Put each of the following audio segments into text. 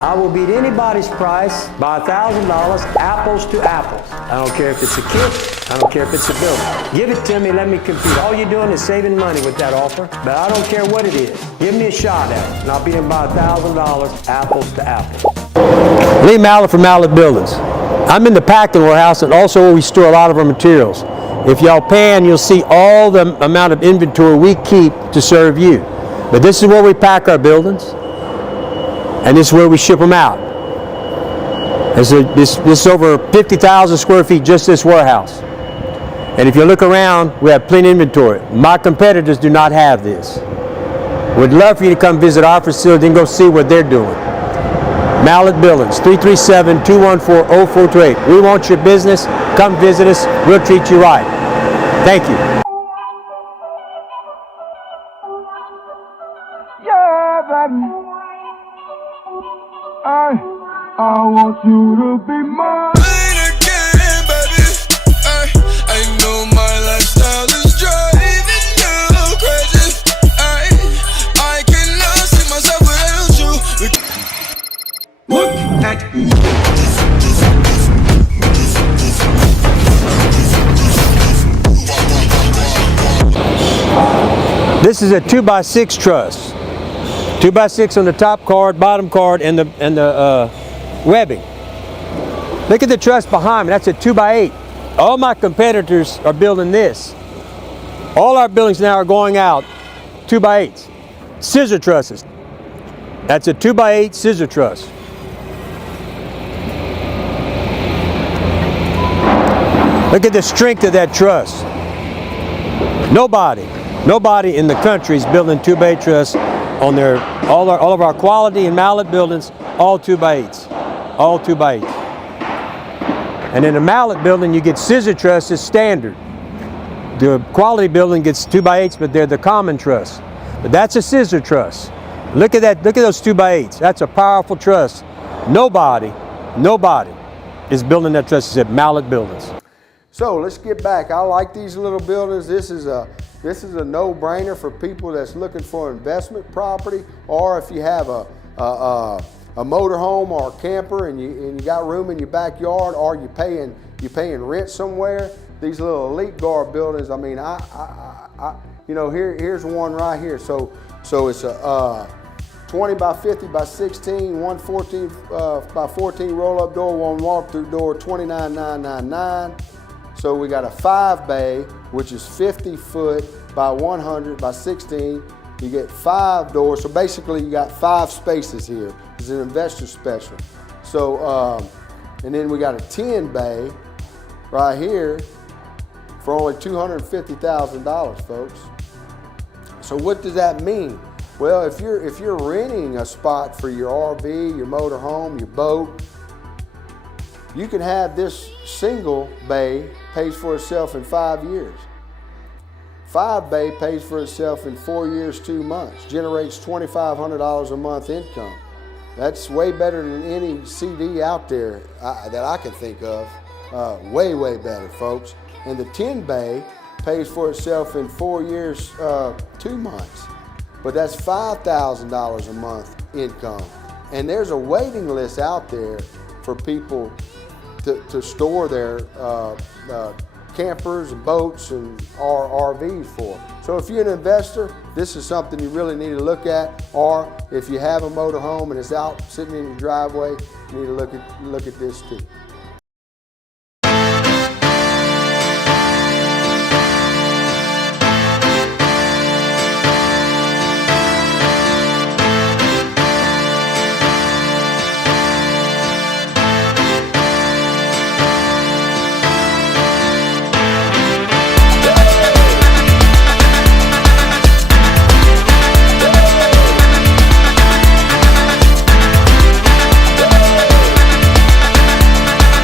I will beat anybody's price by $1,000, apples to apples. I don't care if it's a kit, I don't care if it's a building. Give it to me, let me compete. All you're doing is saving money with that offer, but I don't care what it is. Give me a shot at it, and I'll beat him by $1,000, apples to apples. Lee Mallett from Mallett Buildings. I'm in the packing warehouse and also where we store a lot of our materials. If y'all pan, you'll see all the amount of inventory we keep to serve you. But this is where we pack our buildings, and this is where we ship them out. This is over 50,000 square feet, just this warehouse. And if you look around, we have plenty of inventory. My competitors do not have this. We'd love for you to come visit our facility and go see what they're doing. Mallett Buildings, 337-214-0428. We want your business. Come visit us. We'll treat you right. Thank you. Yeah, baby. I want you to be mine. Again, baby. I know my lifestyle is driving you crazy. I cannot see myself without you. Look at you. This is a 2x6 truss. 2x6 on the top card, bottom card, and the webbing. Look at the truss behind me. That's a 2x8. All my competitors are building this. All our buildings now are going out 2x8s. Scissor trusses. That's a 2x8 scissor truss. Look at the strength of that truss. Nobody in the country is building 2x8 truss on all of our quality and Mallett buildings, all 2x8s, all 2x8s. And in a Mallett building, you get scissor trusses standard. The quality building gets 2x8s, but they're the common truss. But that's a scissor truss. Look at that. Look at those 2x8s. That's a powerful truss. Nobody is building that truss except Mallett Buildings. So let's get back. I like these little buildings. This is a no-brainer for people that's looking for investment property, or if you have a motorhome or a camper and you got room in your backyard, or you're paying rent somewhere. These little Elite Guard buildings. I mean, here's one right here. So it's a 20 by 50 by 16, 114 by 14 roll-up door, one walk-through door, $29,999. So we got a 5-bay, which is 50 foot by 100 by 16. You get 5 doors. So basically you got 5 spaces here. It's an investor special. So, and then we got a 10-bay right here for only $250,000, folks. So what does that mean? Well, if you're renting a spot for your RV, your motor home, your boat, you can have this single bay pays for itself in 5 years. 5-bay pays for itself in 4 years, 2 months, generates $2,500 a month income. That's way better than any CD out there that I can think of. Way, way better, folks. And the 10-bay pays for itself in 4 years, 2 months. But that's $5,000 a month income. And there's a waiting list out there for people to store their campers and boats and RVs for. So if you're an investor, this is something you really need to look at. Or if you have a motor home and it's out sitting in your driveway, you need to look at this too.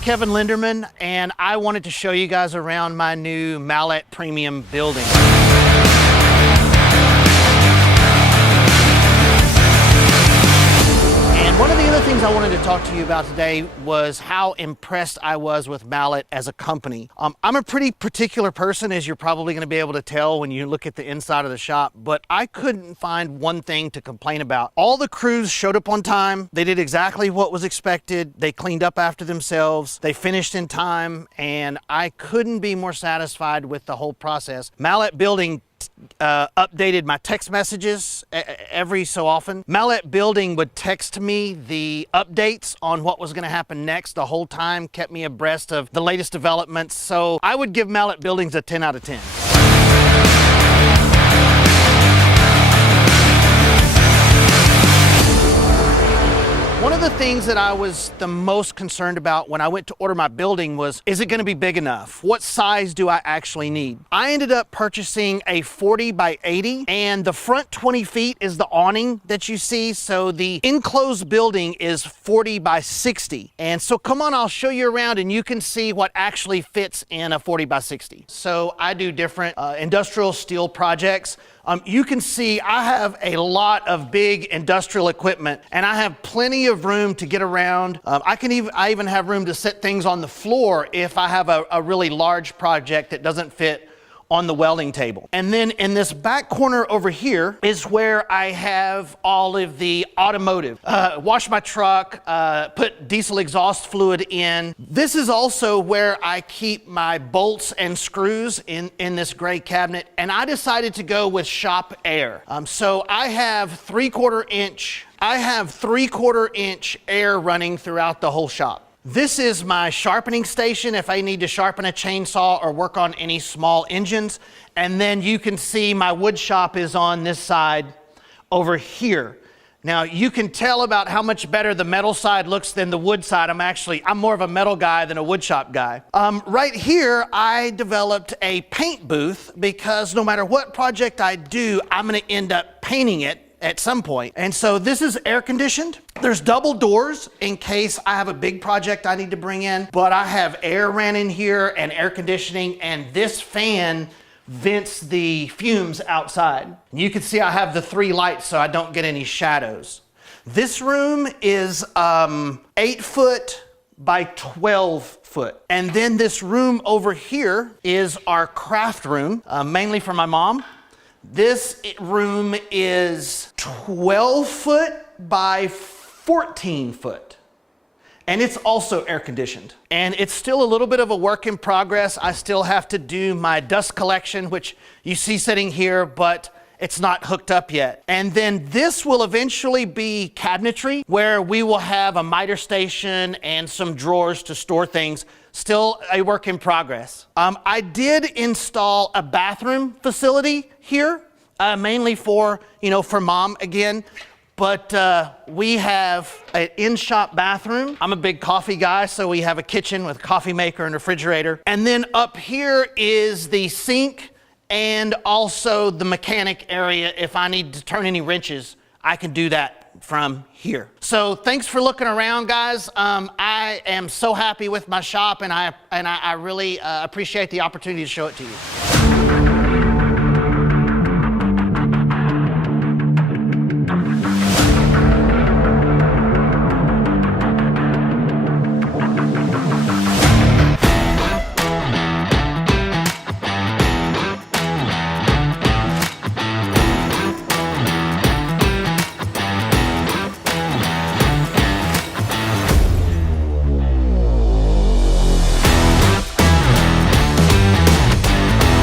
Kevin Linderman, and I wanted to show you guys around my new Mallet Premium building. And one of the other things I wanted to talk to you about today was how impressed I was with Mallet as a company. I'm a pretty particular person, as you're probably going to be able to tell when you look at the inside of the shop, but I couldn't find one thing to complain about. All the crews showed up on time. They did exactly what was expected. They cleaned up after themselves. They finished in time, and I couldn't be more satisfied with the whole process. Mallet Building updated my text messages every so often. Mallet Building would text me the updates on what was going to happen next the whole time, kept me abreast of the latest developments. So I would give Mallet Buildings a 10 out of 10. One of the things that I was the most concerned about when I went to order my building was, is it going to be big enough? What size do I actually need? I ended up purchasing a 40 by 80, and the front 20 feet is the awning that you see. So the enclosed building is 40 by 60. And so come on, I'll show you around and you can see what actually fits in a 40 by 60. So I do different industrial steel projects. You can see I have a lot of big industrial equipment, and I have plenty of room to get around. I even have room to set things on the floor if I have a really large project that doesn't fit on the welding table. And then in this back corner over here is where I have all of the automotive. Wash my truck, put diesel exhaust fluid in. This is also where I keep my bolts and screws in this gray cabinet, and I decided to go with shop air. So I have 3/4 inch air running throughout the whole shop. This is my sharpening station if I need to sharpen a chainsaw or work on any small engines. And then you can see my wood shop is on this side over here. Now you can tell about how much better the metal side looks than the wood side. I'm more of a metal guy than a wood shop guy. Right here, I developed a paint booth because no matter what project I do, I'm gonna end up painting it at some point. And so this is air conditioned. There's double doors in case I have a big project I need to bring in, but I have air ran in here and air conditioning, and this fan vents the fumes outside. You can see I have the 3 lights so I don't get any shadows. This room is 8 foot by 12 foot. And then this room over here is our craft room, mainly for my mom. This room is 12 foot by 14 foot. And it's also air conditioned. And it's still a little bit of a work in progress. I still have to do my dust collection, which you see sitting here, but it's not hooked up yet. And then this will eventually be cabinetry, where we will have a miter station and some drawers to store things. Still a work in progress. I did install a bathroom facility here, mainly for mom again. But we have an in-shop bathroom. I'm a big coffee guy, so we have a kitchen with a coffee maker and refrigerator. And then up here is the sink and also the mechanic area. If I need to turn any wrenches, I can do that from here. So thanks for looking around, guys. I am so happy with my shop, and I really appreciate the opportunity to show it to you.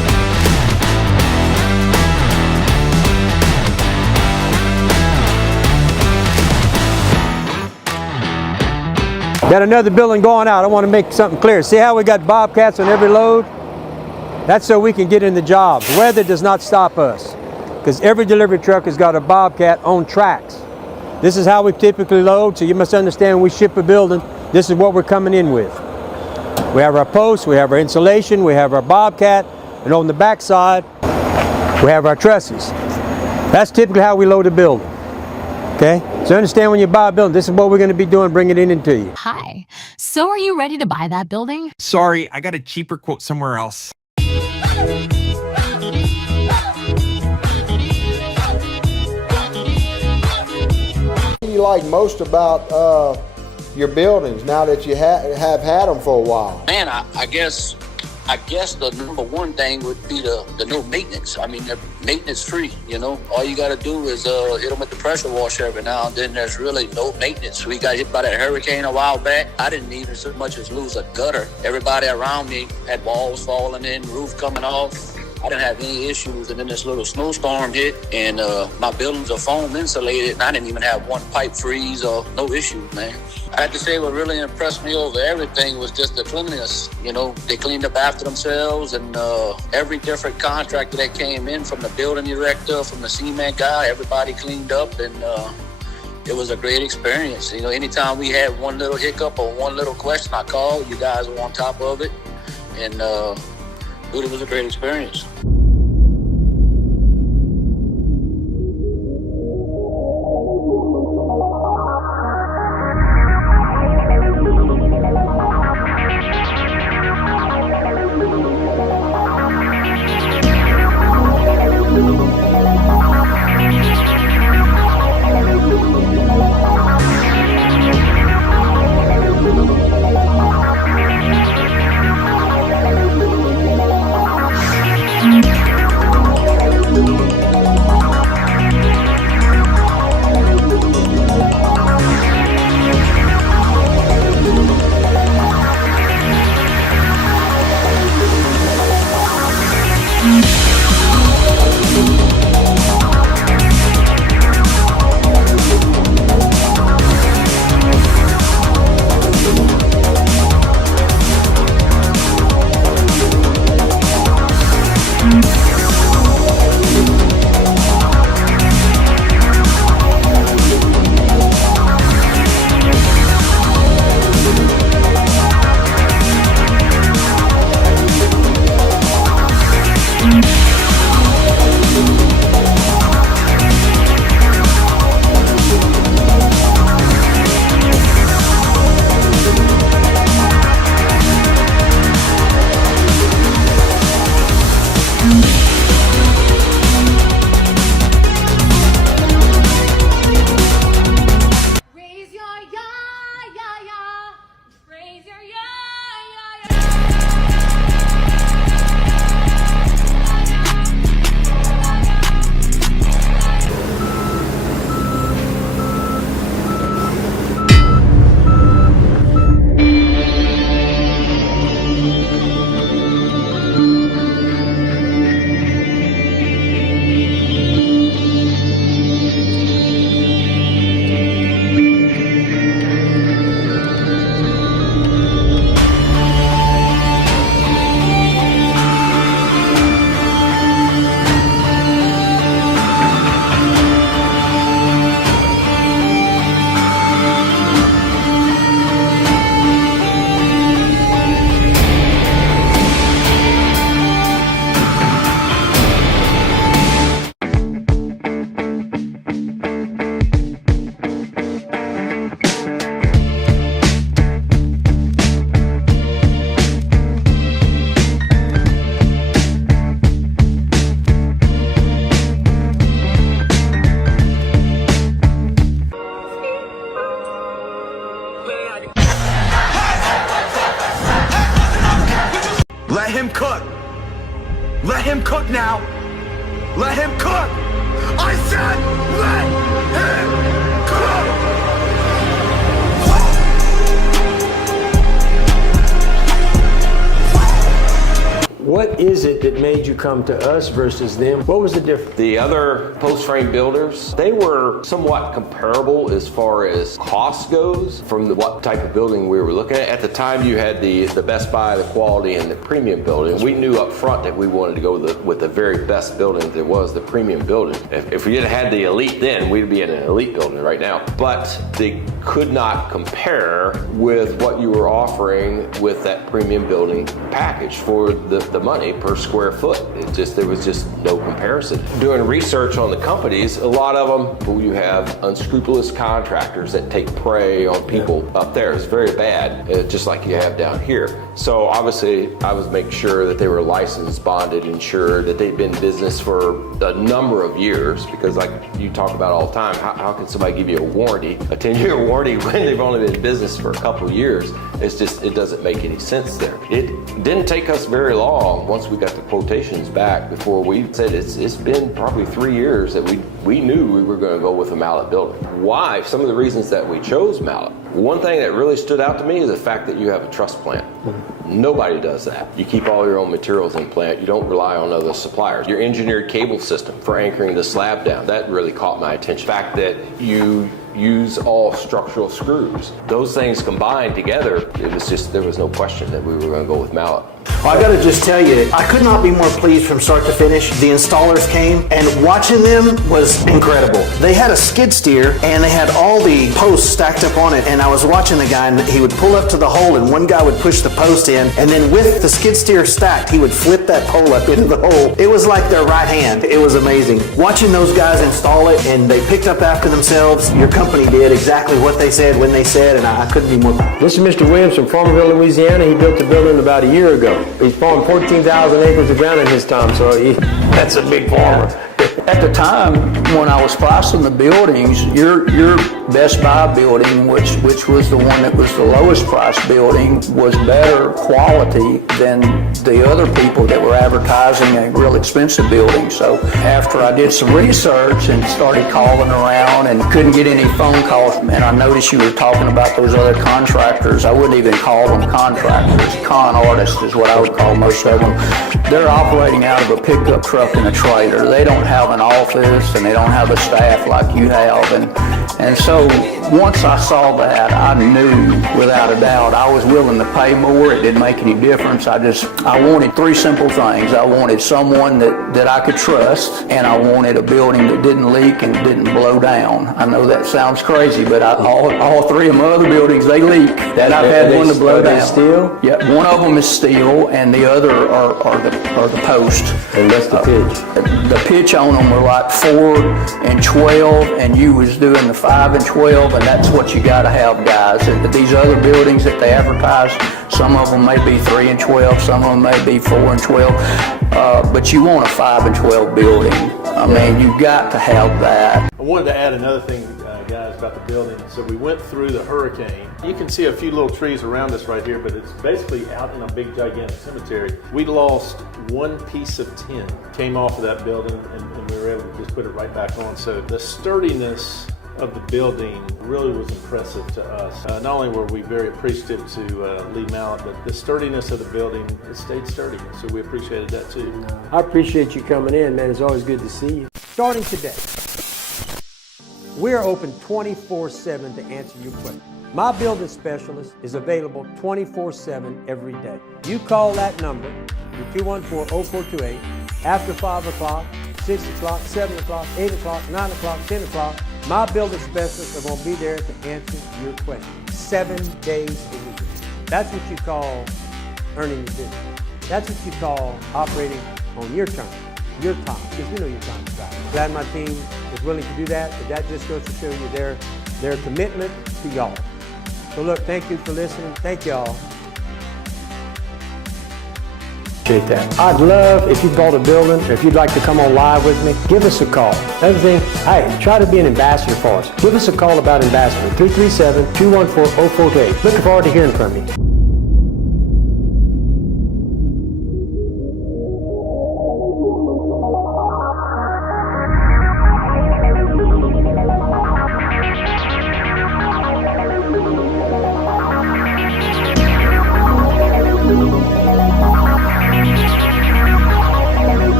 Got another building going out. I want to make something clear. See how we got Bobcats on every load? That's so we can get in the jobs. Weather does not stop us, because every delivery truck has got a Bobcat on tracks. This is how we typically load, so you must understand when we ship a building, this is what we're coming in with. We have our posts, we have our insulation, we have our Bobcat, and on the back side, we have our trusses. That's typically how we load a building. Okay? So understand when you buy a building, this is what we're going to be doing, bringing it into you. Hi. So are you ready to buy that building? Sorry, I got a cheaper quote somewhere else. What do you like most about your buildings now that you have had them for a while? Man, I guess the number one thing would be the no maintenance. I mean, they're maintenance free, you know. All you got to do is hit them with the pressure washer every now and then. There's really no maintenance. We got hit by that hurricane a while back. I didn't even so much as lose a gutter. Everybody around me had walls falling in, roof coming off. I didn't have any issues, and then this little snowstorm hit, and my buildings are foam insulated, and I didn't even have one pipe freeze or no issues, man. I had to say what really impressed me over everything was just the cleanliness. You know, they cleaned up after themselves, and every different contractor that came in, from the building director, from the cement guy, everybody cleaned up, and it was a great experience. You know, anytime we had one little hiccup or one little question, I called. You guys were on top of it, and dude, it was a great experience. Let him cook. Let him cook now. Let him cook. I said let him cook. What is it that made you you come to us versus them? What was the difference? The other post frame builders, they were somewhat comparable as far as cost goes from what type of building we were looking at. At the time, you had the Best Buy, the quality, and the premium building. We knew up front that we wanted to go with the very best building that was the premium building. If we had had the elite then, we'd be in an elite building right now. But they could not compare with what you were offering with that premium building package for the money per square foot. There was just no comparison. Doing research on the companies, a lot of them, you have unscrupulous contractors that take prey on people up there. It's very bad, just like you have down here. So obviously, I was making sure that they were licensed, bonded, insured, that they'd been in business for a number of years, because like you talk about all the time, how can somebody give you a warranty, a 10-year warranty, when they've only been in business for a couple of years? It doesn't make any sense there. It didn't take us very long once we got the quotations back before we said it's been probably 3 years that we knew we were going to go with a mallet building. Why? Some of the reasons that we chose mallet. One thing that really stood out to me is the fact that you have a truss plant. Nobody does that. You keep all your own materials in plant. You don't rely on other suppliers. Your engineered cable system for anchoring the slab down, that really caught my attention. The fact that you use all structural screws. Those things combined together, there was no question that we were going to go with mallet. Well, I gotta just tell you, I could not be more pleased from start to finish. The installers came, and watching them was incredible. They had a skid steer, and they had all the posts stacked up on it, and I was watching the guy, and he would pull up to the hole, and one guy would push the post in, and then with the skid steer stacked, he would flip that pole up into the hole. It was like their right hand. It was amazing. Watching those guys install it, and they picked up after themselves. Your company did exactly what they said when they said, and I couldn't be more. This is Mr. Williams from Farmerville, Louisiana. He built the building about a year ago. He farmed 14,000 acres of ground in his time, so that's a big farmer. At the time when I was pricing the buildings, your Best Buy building, which was the one that was the lowest price building, was better quality than the other people that were advertising a real expensive building. So after I did some research and started calling around and couldn't get any phone calls, and I noticed you were talking about those other contractors. I wouldn't even call them contractors. Con artists is what I would call most of them. They're operating out of a pickup truck and a trailer. They don't have an office and they don't have a staff like you have. And so once I saw that, I knew without a doubt I was willing to pay more. It didn't make any difference. I wanted three simple things. I wanted someone that I could trust, and I wanted a building that didn't leak and didn't blow down. I know that sounds crazy, but all three of my other buildings, they leak. That I've had one to blow down. Steel? Yeah, one of them is steel, and the other are the post. And that's the pitch. The pitch on them were like 4 and 12, and you was doing the 5 and 12, and that's what you got to have, guys. These other buildings that they advertise, some of them may be 3 and 12, some of them may be 4 and 12, but you want a 5 and 12 building. I mean, you got to have that. I wanted to add another thing, guys, about the building. So we went through the hurricane. You can see a few little trees around us right here, but it's basically out in a big, gigantic cemetery. We lost one piece of tin, came off of that building, and we were able to just put it right back on. So the sturdiness of the building really was impressive to us. Not only were we very appreciative to Lee Mallet, but the sturdiness of the building, it stayed sturdy. So we appreciated that too. I appreciate you coming in, man. It's always good to see you. Starting today, we're open 24/7 to answer your questions. My building specialist is available 24/7 every day. You call that number, 214-0428, after 5 o'clock, 6 o'clock, 7 o'clock, 8 o'clock, 9 o'clock, 10 o'clock. My building specialists are going to be there to answer your questions 7 days a week. That's what you call earning the business. That's what you call operating on your terms, your time, because you know your time is valuable. Glad my team is willing to do that, but that just goes to show you their commitment to y'all. So look, thank you for listening. Thank y'all. Appreciate that. I'd love if you bought a building, or if you'd like to come on live with me, give us a call. Another thing, hey, try to be an ambassador for us. Give us a call about ambassador, 337-214-0428. Looking forward to hearing from you.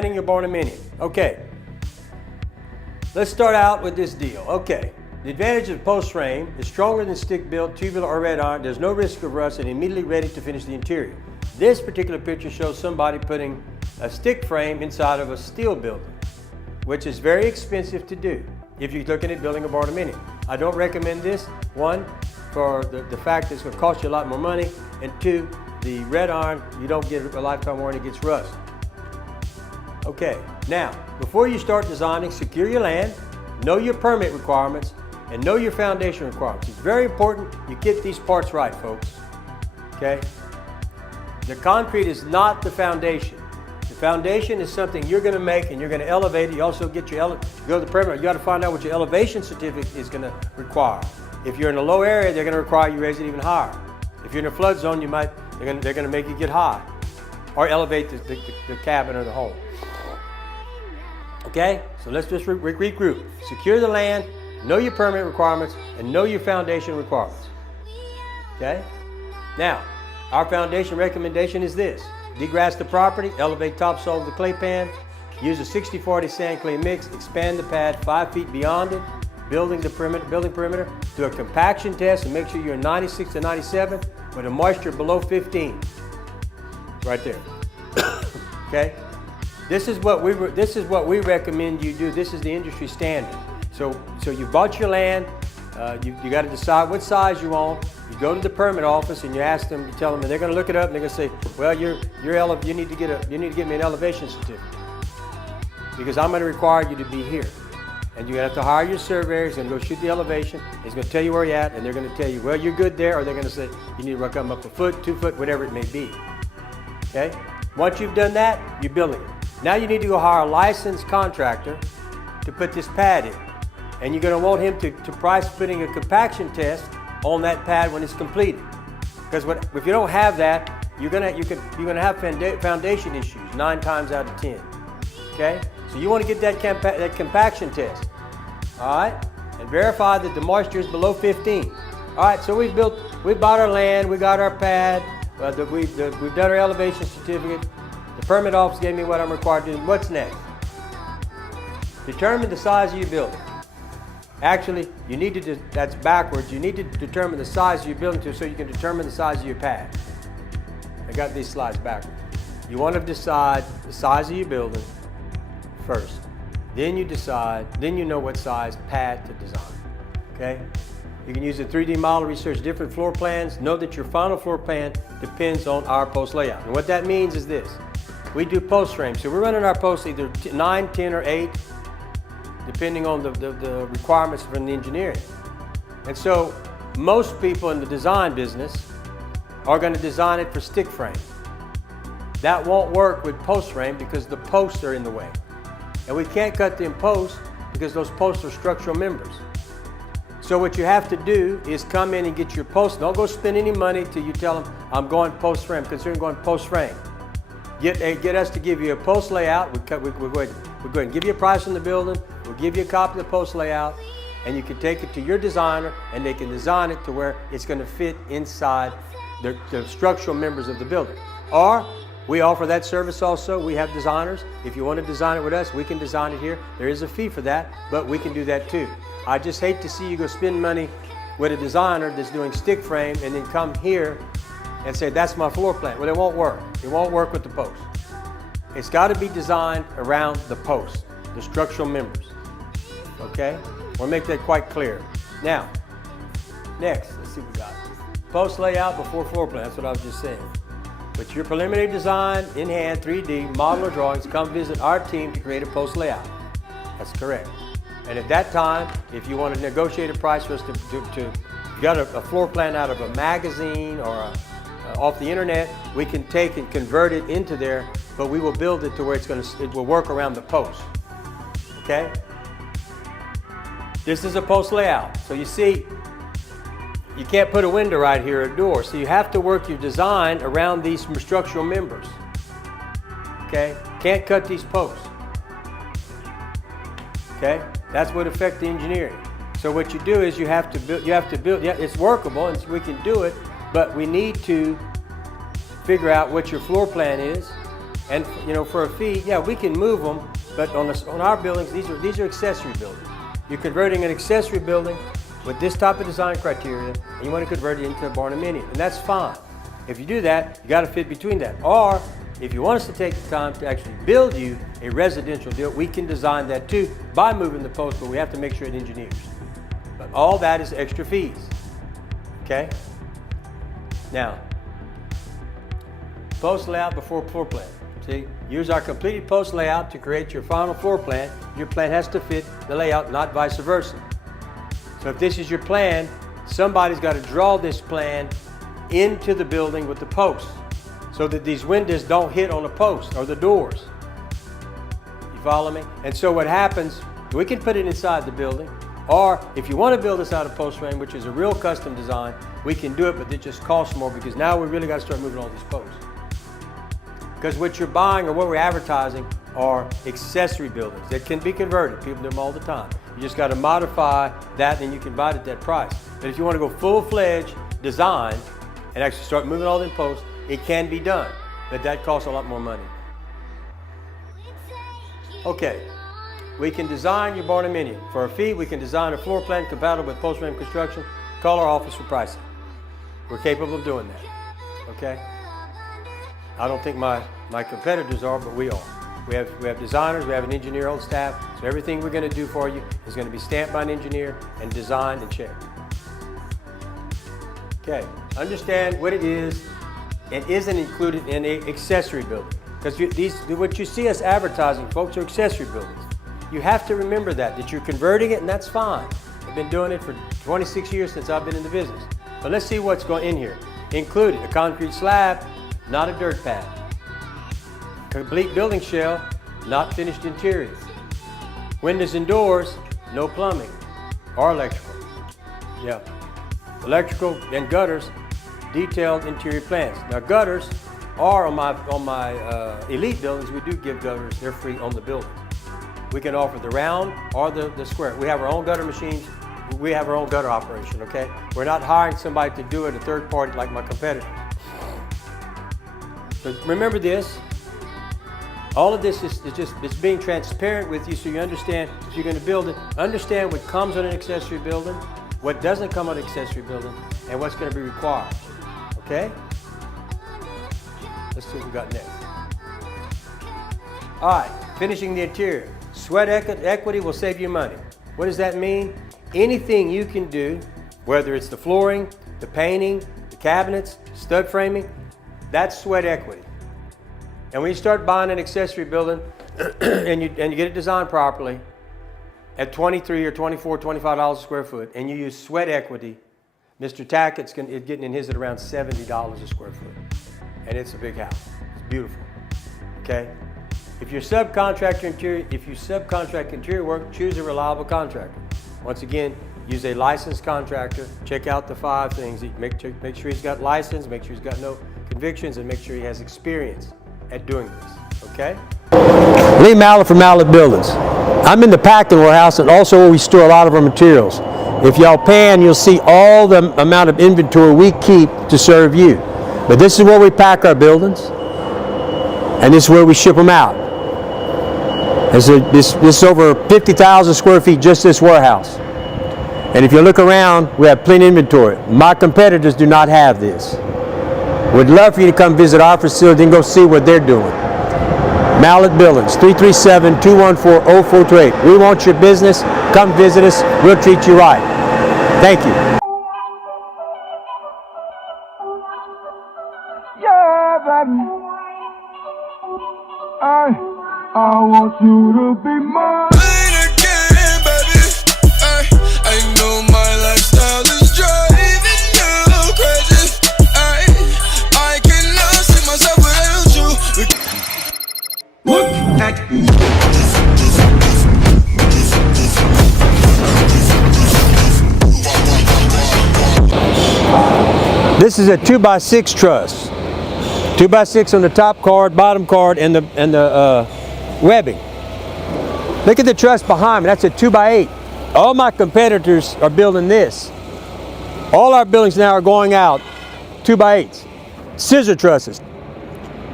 planning your barnuminium. Okay, let's start out with this deal. Okay, the advantage of the post frame is stronger than stick-built, tubular, or red iron. There's no risk of rust and immediately ready to finish the interior. This particular picture shows somebody putting a stick frame inside of a steel building, which is very expensive to do if you're looking at building a barnuminium. I don't recommend this, one, for the fact that it's going to cost you a lot more money, and two, the red iron, you don't get a lifetime warranty, it gets rust. Okay, now, before you start designing, secure your land, know your permit requirements, and know your foundation requirements. It's very important you get these parts right, folks, okay? The concrete is not the foundation. The foundation is something you're going to make and you're going to elevate it. You also get your, go to the permit, you got to find out what your elevation certificate is going to require. If you're in a low area, they're going to require you raise it even higher. If you're in a flood zone, they're going to make you get high or elevate the cabin or the home. Okay, so let's just regroup. Secure the land, know your permit requirements, and know your foundation requirements. Okay? Now, our foundation recommendation is this. Degrass the property, elevate topsoil of the clay pan, use a 60-40 sand clay mix, expand the pad 5 feet beyond it, building perimeter, do a compaction test and make sure you're 96 to 97 with a moisture below 15. Right there. Okay? This is what we recommend you do. This is the industry standard. So you bought your land, you got to decide what size you want. You go to the permit office and you ask them, you tell them, and they're going to look it up and they're going to say, well, you need to get me an elevation certificate because I'm going to require you to be here. And you're going to have to hire your surveyor. He's going to go shoot the elevation. He's going to tell you where you're at, and they're going to tell you, well, you're good there, or they're going to say you need to come up a foot, 2 foot, whatever it may be. Okay? Once you've done that, you're building it. Now you need to go hire a licensed contractor to put this pad in. And you're going to want him to price putting a compaction test on that pad when it's completed. Because if you don't have that, you're going to have foundation issues 9 times out of 10. Okay? So you want to get that compaction test. All right? And verify that the moisture is below 15. All right, so we bought our land, we got our pad, we've done our elevation certificate. The permit office gave me what I'm required to do. What's next? Determine the size of your building. Actually, you need to, that's backwards. You need to determine the size of your building so you can determine the size of your pad. I got these slides backwards. You want to decide the size of your building first. Then you know what size pad to design. Okay? You can use a 3D model, research different floor plans. Know that your final floor plan depends on our post layout. And what that means is this. We do post frames. So we're running our posts either 9, 10, or 8, depending on the requirements from the engineering. And so most people in the design business are going to design it for stick frame. That won't work with post frame because the posts are in the way. And we can't cut them posts because those posts are structural members. So what you have to do is come in and get your posts. Don't go spend any money till you tell them, I'm going post frame, considering going post frame. Get us to give you a post layout. We'll go ahead and give you a price on the building. We'll give you a copy of the post layout, and you can take it to your designer, and they can design it to where it's going to fit inside the structural members of the building. Or we offer that service also. We have designers. If you want to design it with us, we can design it here. There is a fee for that, but we can do that too. I just hate to see you go spend money with a designer that's doing stick frame and then come here and say, that's my floor plan. Well, it won't work. It won't work with the post. It's got to be designed around the post, the structural members. Okay? We'll make that quite clear. Now, next, let's see what we got. Post layout before floor plan. That's what I was just saying. With your preliminary design in hand, 3D, model or drawings, come visit our team to create a post layout. That's correct. And at that time, if you want to negotiate a price for us you got a floor plan out of a magazine or off the internet, we can take and convert it into there, but we will build it to where it will work around the post. Okay? This is a post layout. So you see, you can't put a window right here or a door. So you have to work your design around these structural members. Okay? Can't cut these posts. Okay? That's what affects the engineering. So what you do is you have to build, yeah, it's workable and we can do it, but we need to figure out what your floor plan is And you know, for a fee, yeah, we can move them, but on our buildings, these are accessory buildings. You're converting an accessory building with this type of design criteria, and you want to convert it into a barnuminium, and that's fine. If you do that, you got to fit between that. Or if you want us to take the time to actually build you a residential deal, we can design that too by moving the post, but we have to make sure it engineers. But all that is extra fees. Okay? Now, post layout before floor plan. See, use our completed post layout to create your final floor plan. Your plan has to fit the layout, not vice versa. So if this is your plan, somebody's got to draw this plan into the building with the posts so that these windows don't hit on the post or the doors. You follow me? And so what happens, we can put it inside the building, or if you want to build this out of post frame, which is a real custom design, we can do it, but it just costs more because now we really got to start moving all these posts. Because what you're buying or what we're advertising are accessory buildings that can be converted. People do them all the time. You just got to modify that and you can buy it at that price. But if you want to go full-fledged design and actually start moving all them posts, it can be done, but that costs a lot more money. Okay, we can design your barnuminium. For a fee, we can design a floor plan compatible with post frame construction. Call our office for pricing. We're capable of doing that, okay? I don't think my competitors are, but we are. We have designers, we have an engineer on staff, so everything we're going to do for you is going to be stamped by an engineer and designed and checked. Okay, understand what it is and isn't included in an accessory building. Because what you see us advertising, folks, are accessory buildings. You have to remember that you're converting it, and that's fine. I've been doing it for 26 years since I've been in the business. But let's see what's going in here. Included a concrete slab, not a dirt pad. Complete building shell, not finished interior. Windows and doors, no plumbing or electrical. Yeah. Electrical and gutters, detailed interior plans. Now gutters are on my elite buildings, we do give gutters, they're free on the building. We can offer the round or the square. We have our own gutter machines, we have our own gutter operation, okay? We're not hiring somebody to do it, a third party like my competitors. But remember this, all of this is just being transparent with you so you understand if you're going to build it, understand what comes on an accessory building, what doesn't come on an accessory building, and what's going to be required, okay? Let's see what we got next. All right, finishing the interior. Sweat equity will save you money. What does that mean? Anything you can do, whether it's the flooring, the painting, the cabinets, stud framing, that's sweat equity. And when you start buying an accessory building and you get it designed properly at $23 or $24, $25 a square foot, and you use sweat equity, Mr. Tackett's getting in his at around $70 a square foot. And it's a big house. It's beautiful. Okay? If you subcontract interior work, choose a reliable contractor. Once again, use a licensed contractor. Check out the 5 things. Make sure he's got license, make sure he's got no convictions, and make sure he has experience at doing this, okay? Lee Mallett from Mallett Buildings. I'm in the packing warehouse and also where we store a lot of our materials. If y'all pan, you'll see all the amount of inventory we keep to serve you. But this is where we pack our buildings, and this is where we ship them out. This is over 50,000 square feet, just this warehouse. And if you look around, we have plenty of inventory. My competitors do not have this. We'd love for you to come visit our facility and go see what they're doing. Mallett Buildings, 337-214-0428. We want your business. Come visit us. We'll treat you right. Thank you. Yeah, baby. I want you to be mine. I know my lifestyle is driving you crazy. I cannot see myself without you. Look at This is a 2x6 truss. 2x6 on the top card, bottom card, and the webbing. Look at the truss behind me. That's a 2x8. All my competitors are building this. All our buildings now are going out 2x8s. Scissor trusses.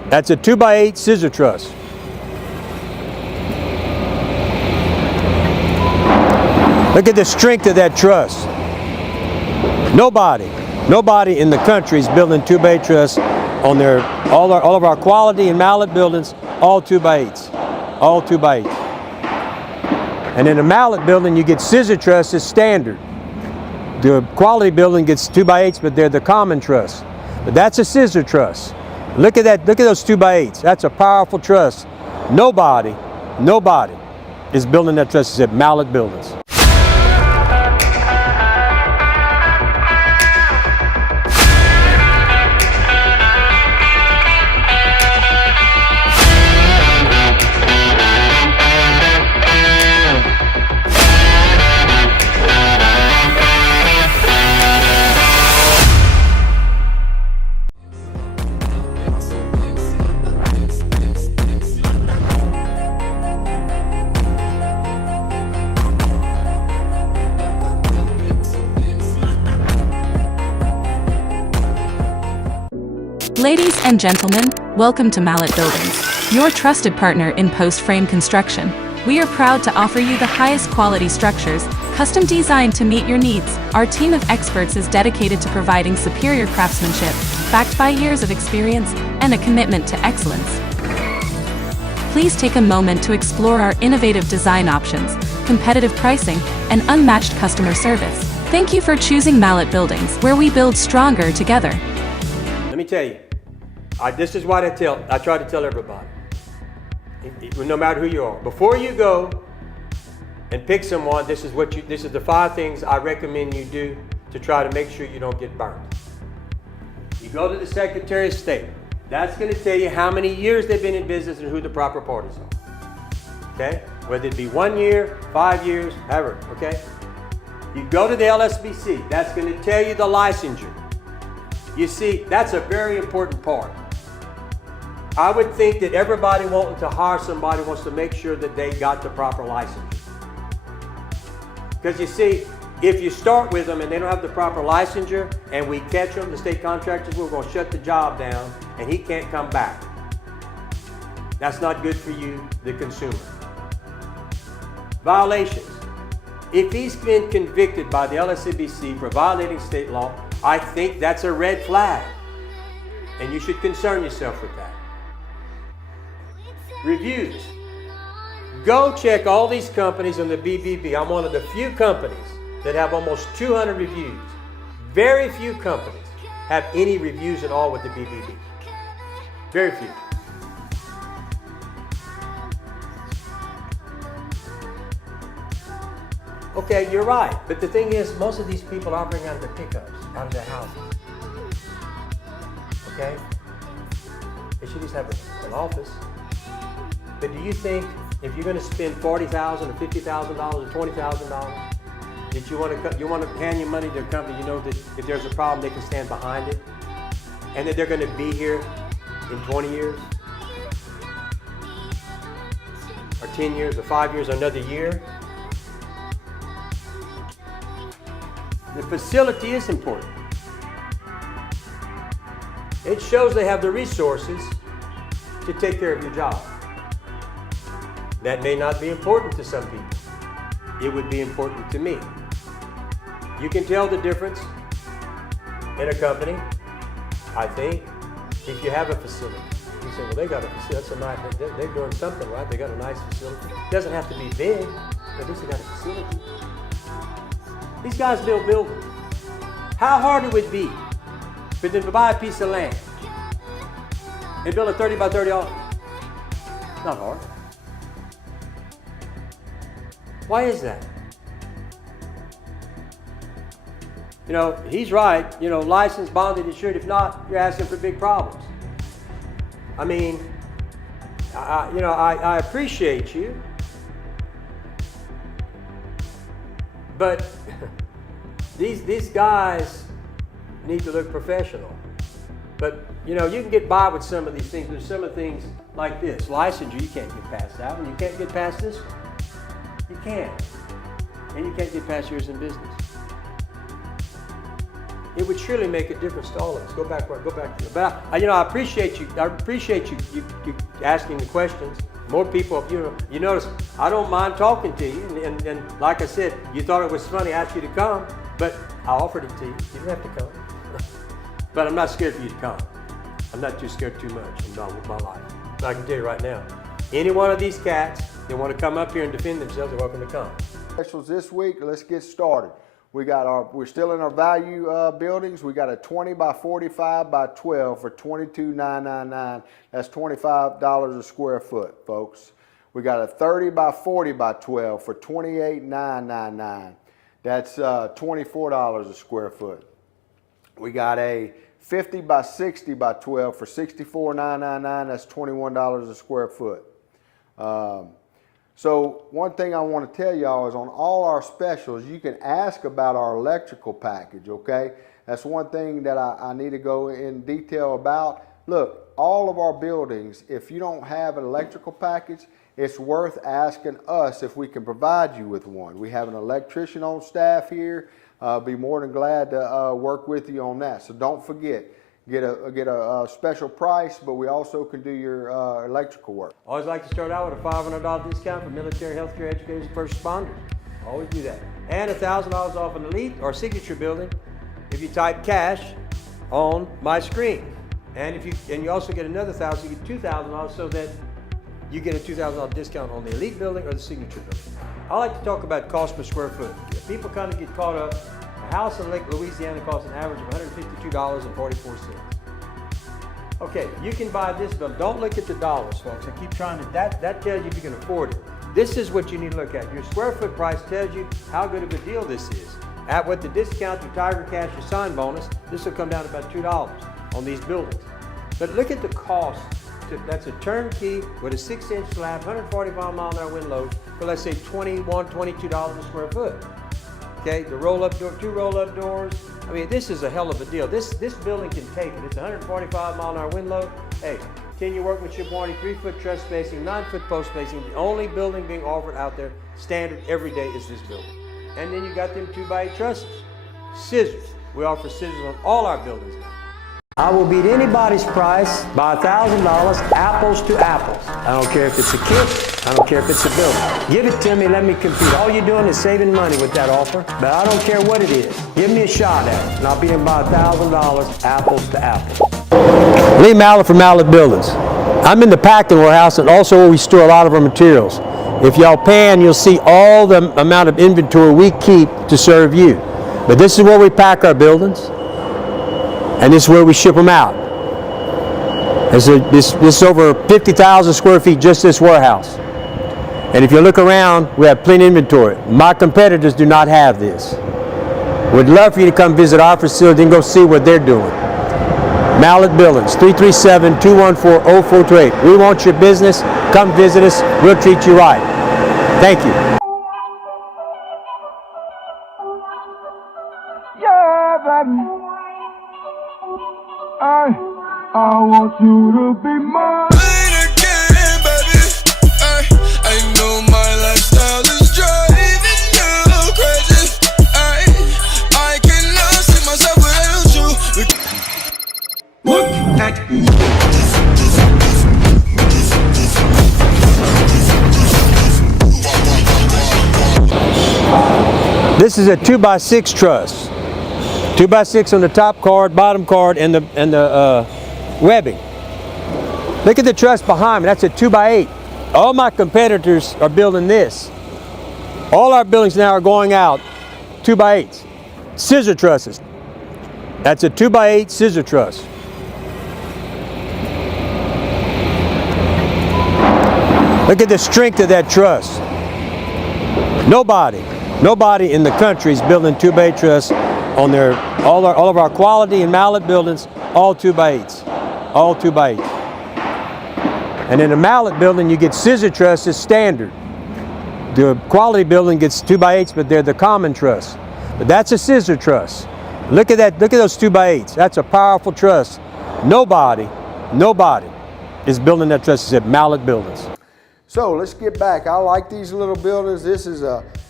That's a 2x8 scissor truss. Look at the strength of that truss. Nobody in the country is building 2x8 truss on all of our quality and mallet buildings, all 2x8s, all 2x8. And in a mallet building, you get scissor trusses standard. The quality building gets 2x8s, but they're the common truss. But that's a scissor truss. Look at that, look at those 2x8s. That's a powerful truss. Nobody is building that truss except mallet buildings. Ladies and gentlemen, welcome to Mallet Buildings, your trusted partner in post-frame construction. We are proud to offer you the highest quality structures, custom designed to meet your needs. Our team of experts is dedicated to providing superior craftsmanship, backed by years of experience and a commitment to excellence. Please take a moment to explore our innovative design options, competitive pricing, and unmatched customer service. Thank you for choosing Mallet Buildings, where we build stronger together. Let me tell you, this is what I try to tell everybody, no matter who you are. Before you go and pick someone, this is the 5 things I recommend you do to try to make sure you don't get burned. You go to the Secretary of State. That's going to tell you how many years they've been in business and who the proper parties are. Okay? Whether it be 1 year, 5 years, however, okay? You go to the LSBC. That's going to tell you the licensure. You see, that's a very important part. I would think that everybody wanting to hire somebody wants to make sure that they got the proper licensure. Because you see, if you start with them and they don't have the proper licensure and we catch them, the state contractors, we're going to shut the job down and he can't come back. That's not good for you, the consumer. Violations. If he's been convicted by the LSCBC for violating state law, I think that's a red flag, and you should concern yourself with that. Reviews. Go check all these companies on the BBB. I'm one of the few companies that have almost 200 reviews. Very few companies have any reviews at all with the BBB. Very few. Okay, you're right. But the thing is, most of these people are operating out of their pickups, out of their houses. Okay? They should just have an office. But do you think if you're going to spend $40,000 or $50,000 or $20,000, that you want to hand your money to a company, you know that if there's a problem, they can stand behind it, and that they're going to be here in 20 years, or 10 years, or 5 years, or another year? The facility is important. It shows they have the resources to take care of your job. That may not be important to some people. It would be important to me. You can tell the difference in a company, I think, if you have a facility. You say, well, they got a facility. They're doing something right. They got a nice facility. It doesn't have to be big, but at least they got a facility. These guys build buildings. How hard it would be for them to buy a piece of land and build a 30 by 30 office? Not hard. Why is that? You know, he's right. You know, licensed, bonded, insured. If not, you're asking for big problems. I mean, I appreciate you, but these guys need to look professional. But you know, you can get by with some of these things. There's some of the things like this. Licensure, you can't get past that one. You can't get past this one. You can't. And you can't get past yours in business. it would surely make a difference to all of us. Go back. But I appreciate you. I appreciate you asking the questions. More people, you notice I don't mind talking to you, and like I said, you thought it was funny. I asked you to come, but I offered it to you. You didn't have to come. But I'm not scared for you to come. I'm not too scared too much with my life. But I can tell you right now, any one of these cats that want to come up here and defend themselves are welcome to come. Specials this week. Let's get started. We're still in our value buildings. We got a 20 by 45 by 12 for $22,999. That's $25 a square foot, folks. We got a 30 by 40 by 12 for $28,999. That's $24 a square foot. We got a 50 by 60 by 12 for $64,999. That's $21 a square foot. So one thing I want to tell y'all is on all our specials, you can ask about our electrical package, okay? That's one thing that I need to go in detail about. Look, all of our buildings, if you don't have an electrical package, it's worth asking us if we can provide you with one. We have an electrician on staff here. Be more than glad to work with you on that. So don't forget. Get a special price, but we also can do your electrical work. Always like to start out with a $500 discount for military, healthcare, educators, and first responders. Always do that. And $1,000 off an elite or signature building if you type cash on my screen. And you also get another $1,000, you get $2,000 so that you get a $2,000 discount on the elite building or the signature building. I like to talk about cost per square foot. People kind of get caught up. A house in Lake Louisiana costs an average of $152.44. Okay, you can buy this building. Don't look at the dollars, folks. I keep trying to, that tells you if you can afford it. This is what you need to look at. Your square foot price tells you how good of a deal this is. With the discount through Tiger Cash or sign bonus, this will come down to about $2 on these buildings. But look at the cost. That's a turnkey with a 6-inch slab, 145 mile an hour wind load for let's say $21, $22 a square foot. Okay, the roll-up door, 2 roll-up doors. I mean, this is a hell of a deal. This building can take it. It's 145 mile an hour wind load. Hey, 10-year workmanship warranty, 3-foot truss spacing, 9-foot post spacing. The only building being offered out there, standard every day, is this building. And then you got them 2x8 trusses. Scissors. We offer scissors on all our buildings now. I will beat anybody's price by $1,000, apples to apples. I don't care if it's a kit, I don't care if it's a building. Give it to me, let me compete. All you're doing is saving money with that offer, but I don't care what it is. Give me a shot at it, and I'll beat him by $1,000, apples to apples. Lee Mallett from Mallett Buildings. I'm in the packing warehouse and also where we store a lot of our materials. If y'all pan, you'll see all the amount of inventory we keep to serve you. But this is where we pack our buildings. And this is where we ship them out. This is over 50,000 square feet, just this warehouse. And if you look around, we have plenty of inventory. My competitors do not have this. We'd love for you to come visit our facility and go see what they're doing. Mallett Buildings, 337-214-0428. We want your business. Come visit us. We'll treat you right. Thank you. Yeah, baby. I want you to be mine. Again, baby. I know my lifestyle is driving you crazy. I cannot see myself without you. Look at This is a 2x6 truss. 2x6 on the top card, bottom card, and the webbing. Look at the truss behind me. That's a 2x8. All my competitors are building this. All our buildings now are going out 2x8s. Scissor trusses. That's a 2x8 scissor truss. Look at the strength of that truss. Nobody in the country is building 2x8 truss on all of our quality and Mallett buildings, all 2x8s, all 2x8. And in a Mallett building, you get scissor trusses standard. The quality building gets 2x8s, but they're the common truss. But that's a scissor truss. Look at that. Look at those 2x8s. That's a powerful truss. Nobody is building that truss except Mallett Buildings. So let's get back. I like these little buildings. This is a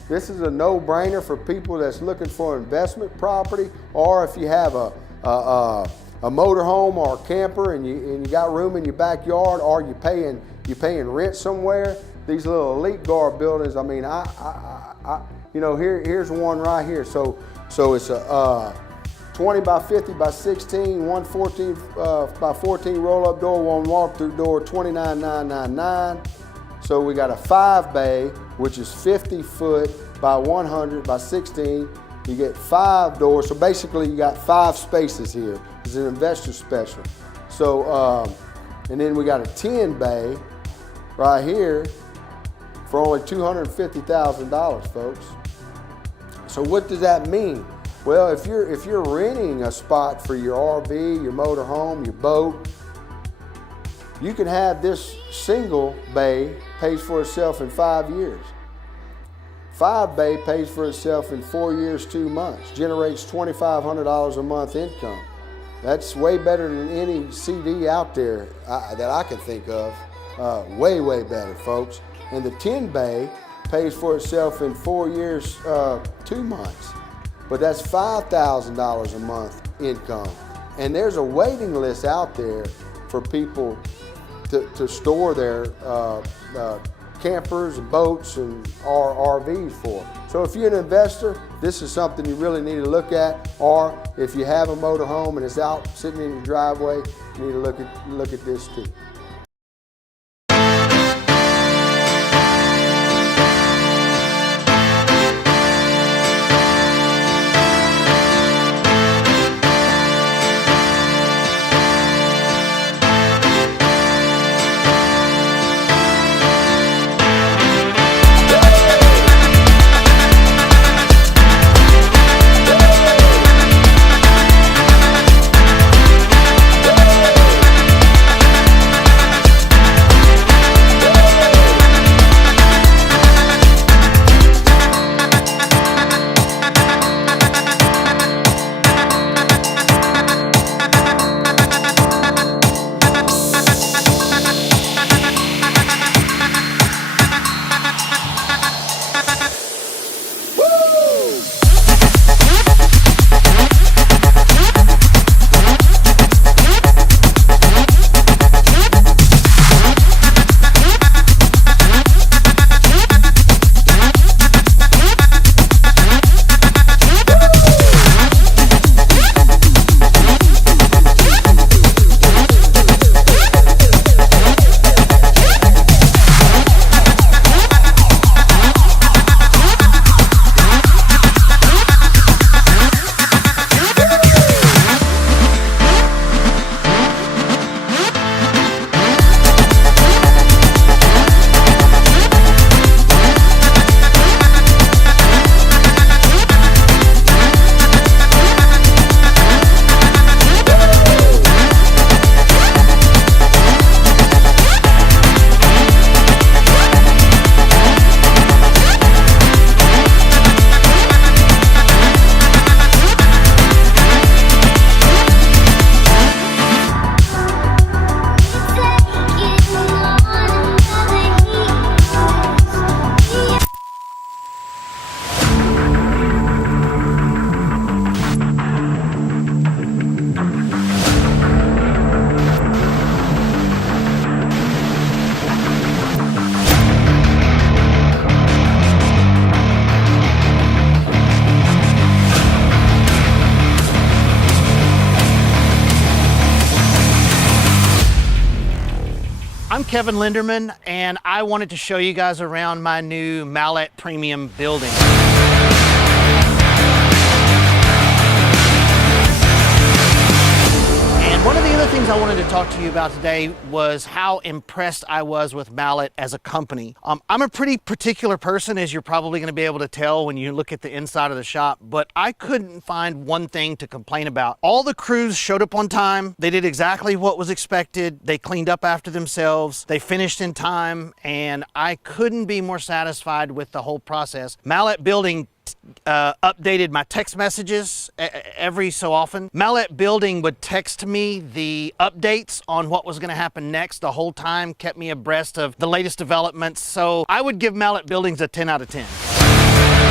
This is a no-brainer for people that's looking for investment property, or if you have a motorhome or a camper and you got room in your backyard, or you're paying rent somewhere. These little Elite Guard buildings. I mean, you know, here's one right here. So it's a 20 by 50 by 16, 114 by 14 roll-up door, one walk-through door, $29,999. So we got a 5-bay, which is 50 foot by 100 by 16. You get 5 doors, so basically you got 5 spaces here. It's an investor special. So, and then we got a 10-bay right here for only $250,000, folks. So what does that mean? Well, if you're renting a spot for your RV, your motor home, your boat, you can have this single bay pays for itself in 5 years. 5-bay pays for itself in 4 years, 2 months, generates $2,500 a month income. That's way better than any CD out there that I can think of. Way, way better, folks. And the 10-bay pays for itself in 4 years, 2 months. But that's $5,000 a month income. And there's a waiting list out there for people to store their campers and boats and RVs for. So if you're an investor, this is something you really need to look at. Or if you have a motor home and it's out sitting in your driveway, you need to look at this too. I'm Kevin Linderman, and I wanted to show you guys around my new Mallet Premium building. And one of the other things I wanted to talk to you about today was how impressed I was with Mallet as a company. I'm a pretty particular person, as you're probably going to be able to tell when you look at the inside of the shop, but I couldn't find one thing to complain about. All the crews showed up on time. They did exactly what was expected. They cleaned up after themselves. They finished in time, and I couldn't be more satisfied with the whole process. Mallet Building updated my text messages every so often. Mallet Building would text me the updates on what was going to happen next the whole time, kept me abreast of the latest developments. So I would give Mallet Buildings a 10 out of 10.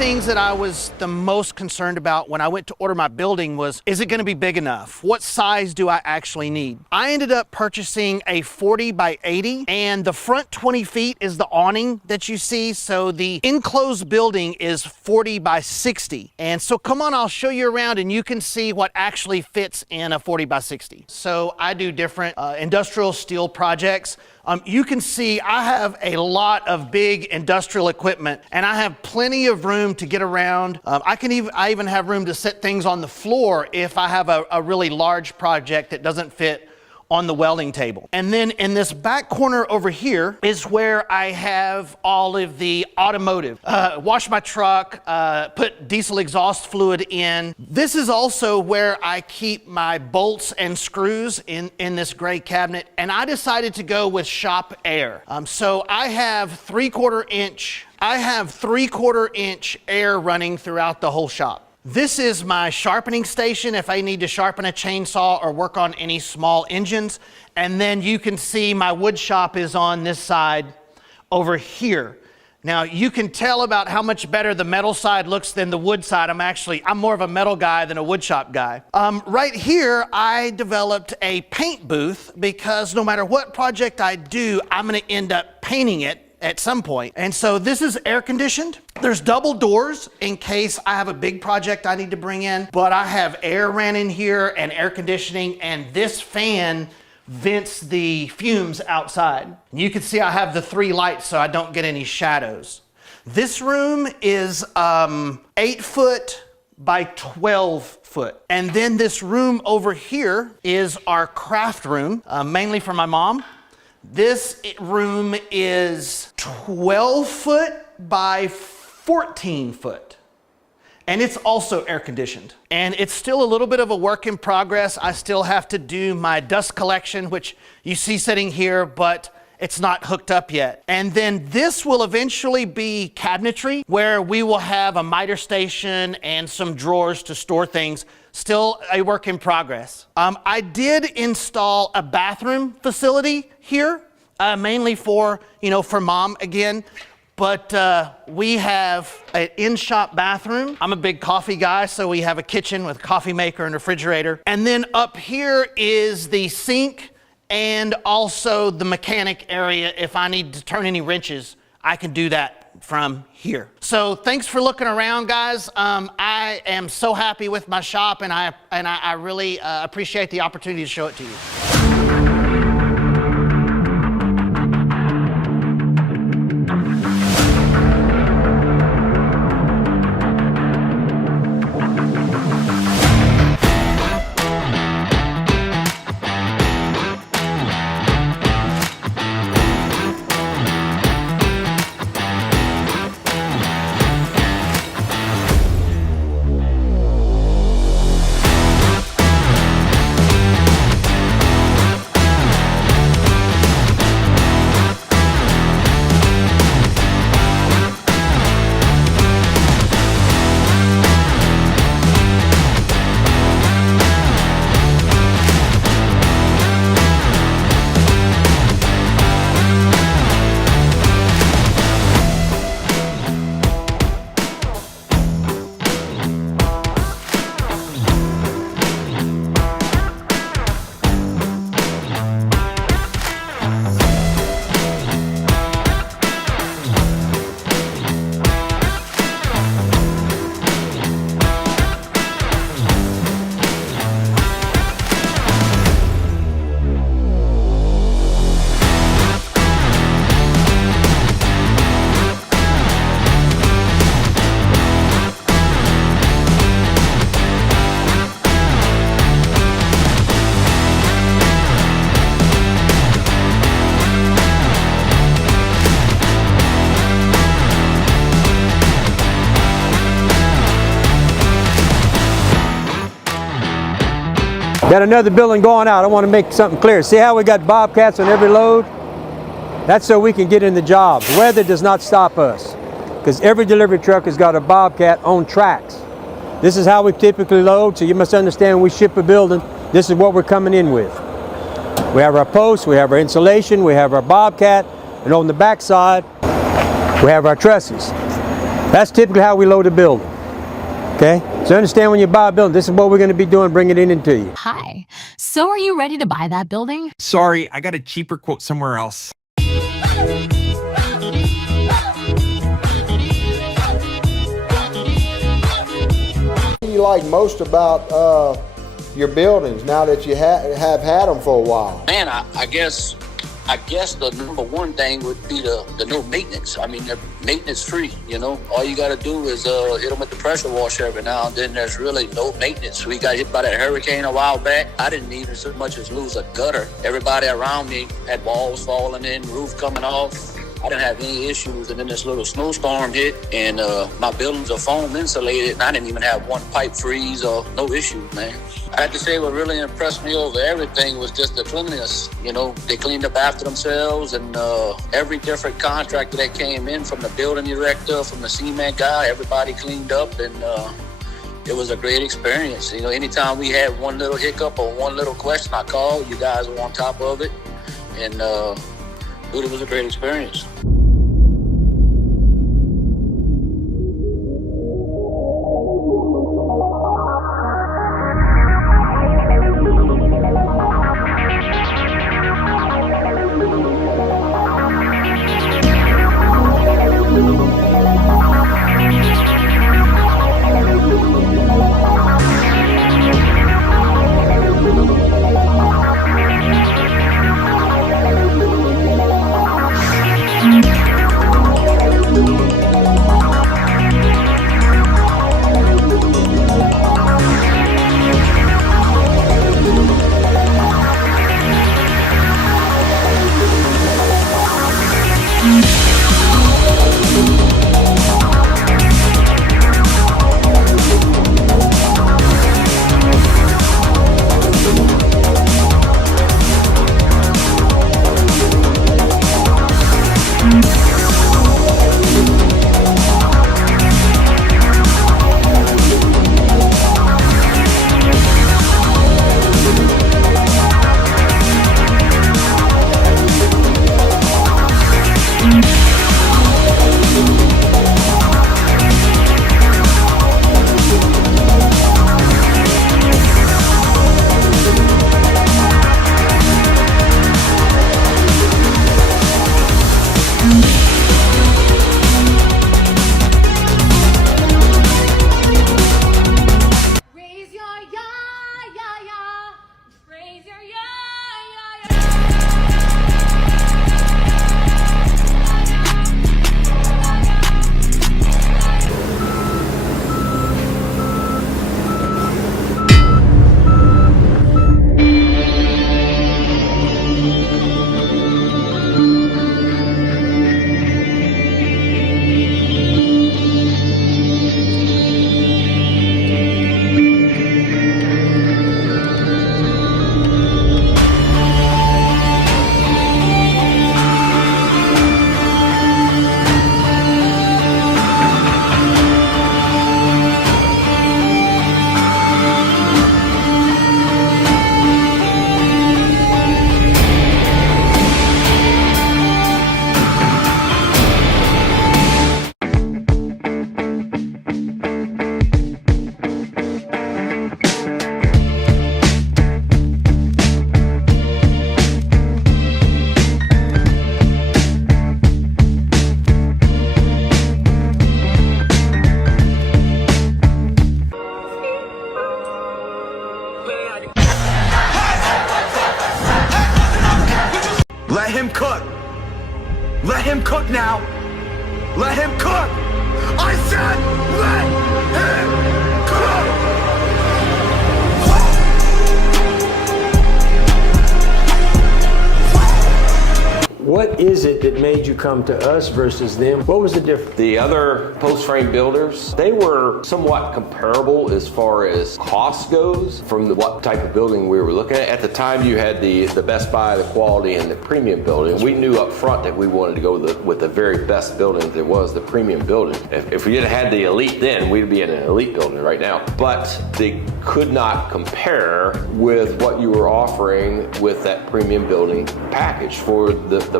things that I was the most concerned about when I went to order my building was, is it going to be big enough? What size do I actually need? I ended up purchasing a 40 by 80, and the front 20 feet is the awning that you see. So the enclosed building is 40 by 60. And so come on, I'll show you around and you can see what actually fits in a 40 by 60. So I do different industrial steel projects. You can see I have a lot of big industrial equipment, and I have plenty of room to get around. I even have room to set things on the floor if I have a really large project that doesn't fit on the welding table. And then in this back corner over here is where I have all of the automotive. Wash my truck, put diesel exhaust fluid in. This is also where I keep my bolts and screws in this gray cabinet, and I decided to go with shop air. So I have 3/4 inch air running throughout the whole shop. This is my sharpening station if I need to sharpen a chainsaw or work on any small engines. And then you can see my wood shop is on this side over here. Now you can tell about how much better the metal side looks than the wood side. I'm more of a metal guy than a wood shop guy. Right here, I developed a paint booth because no matter what project I do, I'm gonna end up painting it at some point. And so this is air conditioned. There's double doors in case I have a big project I need to bring in, but I have air ran in here and air conditioning, and this fan vents the fumes outside. You can see I have the 3 lights so I don't get any shadows. This room is 8 foot by 12 foot. And then this room over here is our craft room, mainly for my mom. This room is 12 foot by 14 foot. And it's also air conditioned. And it's still a little bit of a work in progress. I still have to do my dust collection, which you see sitting here, but it's not hooked up yet. And then this will eventually be cabinetry, where we will have a miter station and some drawers to store things. Still a work in progress. I did install a bathroom facility here, mainly for mom again. But we have an in-shop bathroom. I'm a big coffee guy, so we have a kitchen with a coffee maker and refrigerator. And then up here is the sink and also the mechanic area. If I need to turn any wrenches, I can do that from here. So thanks for looking around, guys. I am so happy with my shop, and I really appreciate the opportunity to show it to you. Got another building going out. I want to make something clear. See how we got Bobcats on every load? That's so we can get in the job. Weather does not stop us, because every delivery truck has got a Bobcat on tracks. This is how we typically load, so you must understand when we ship a building, this is what we're coming in with. We have our posts, we have our insulation, we have our Bobcat, and on the back side, we have our trusses. That's typically how we load a building. Okay? So understand when you buy a building, this is what we're going to be doing, bringing it into you. Hi. So are you ready to buy that building? Sorry, I got a cheaper quote somewhere else. What do you like most about your buildings now that you have had them for a while? Man, I guess the number one thing would be the no maintenance. I mean, they're maintenance free, you know. All you got to do is hit them with the pressure washer every now and then. There's really no maintenance. We got hit by that hurricane a while back. I didn't even so much as lose a gutter. Everybody around me had walls falling in, roof coming off. I didn't have any issues, and then this little snowstorm hit, and my buildings are foam insulated, and I didn't even have one pipe freeze or no issues, man. I have to say what really impressed me over everything was just the cleanliness. You know, they cleaned up after themselves, and every different contractor that came in, from the building director, from the cement guy, everybody cleaned up, and it was a great experience. You know, anytime we had one little hiccup or one little question, I called. You guys were on top of it, and dude, it was a great experience. Let him cook. Let him cook now. Let him cook. I said let him cook. What is it that made you come to us versus them? What was the difference? The other post frame builders, they were somewhat comparable as far as cost goes from what type of building we were looking at. At the time, you had the Best Buy, the quality, and the premium building. We knew up front that we wanted to go with the very best building that was the premium building. If we didn't have the elite then, we'd be in an elite building right now. But they could not compare with what you were offering with that premium building package for the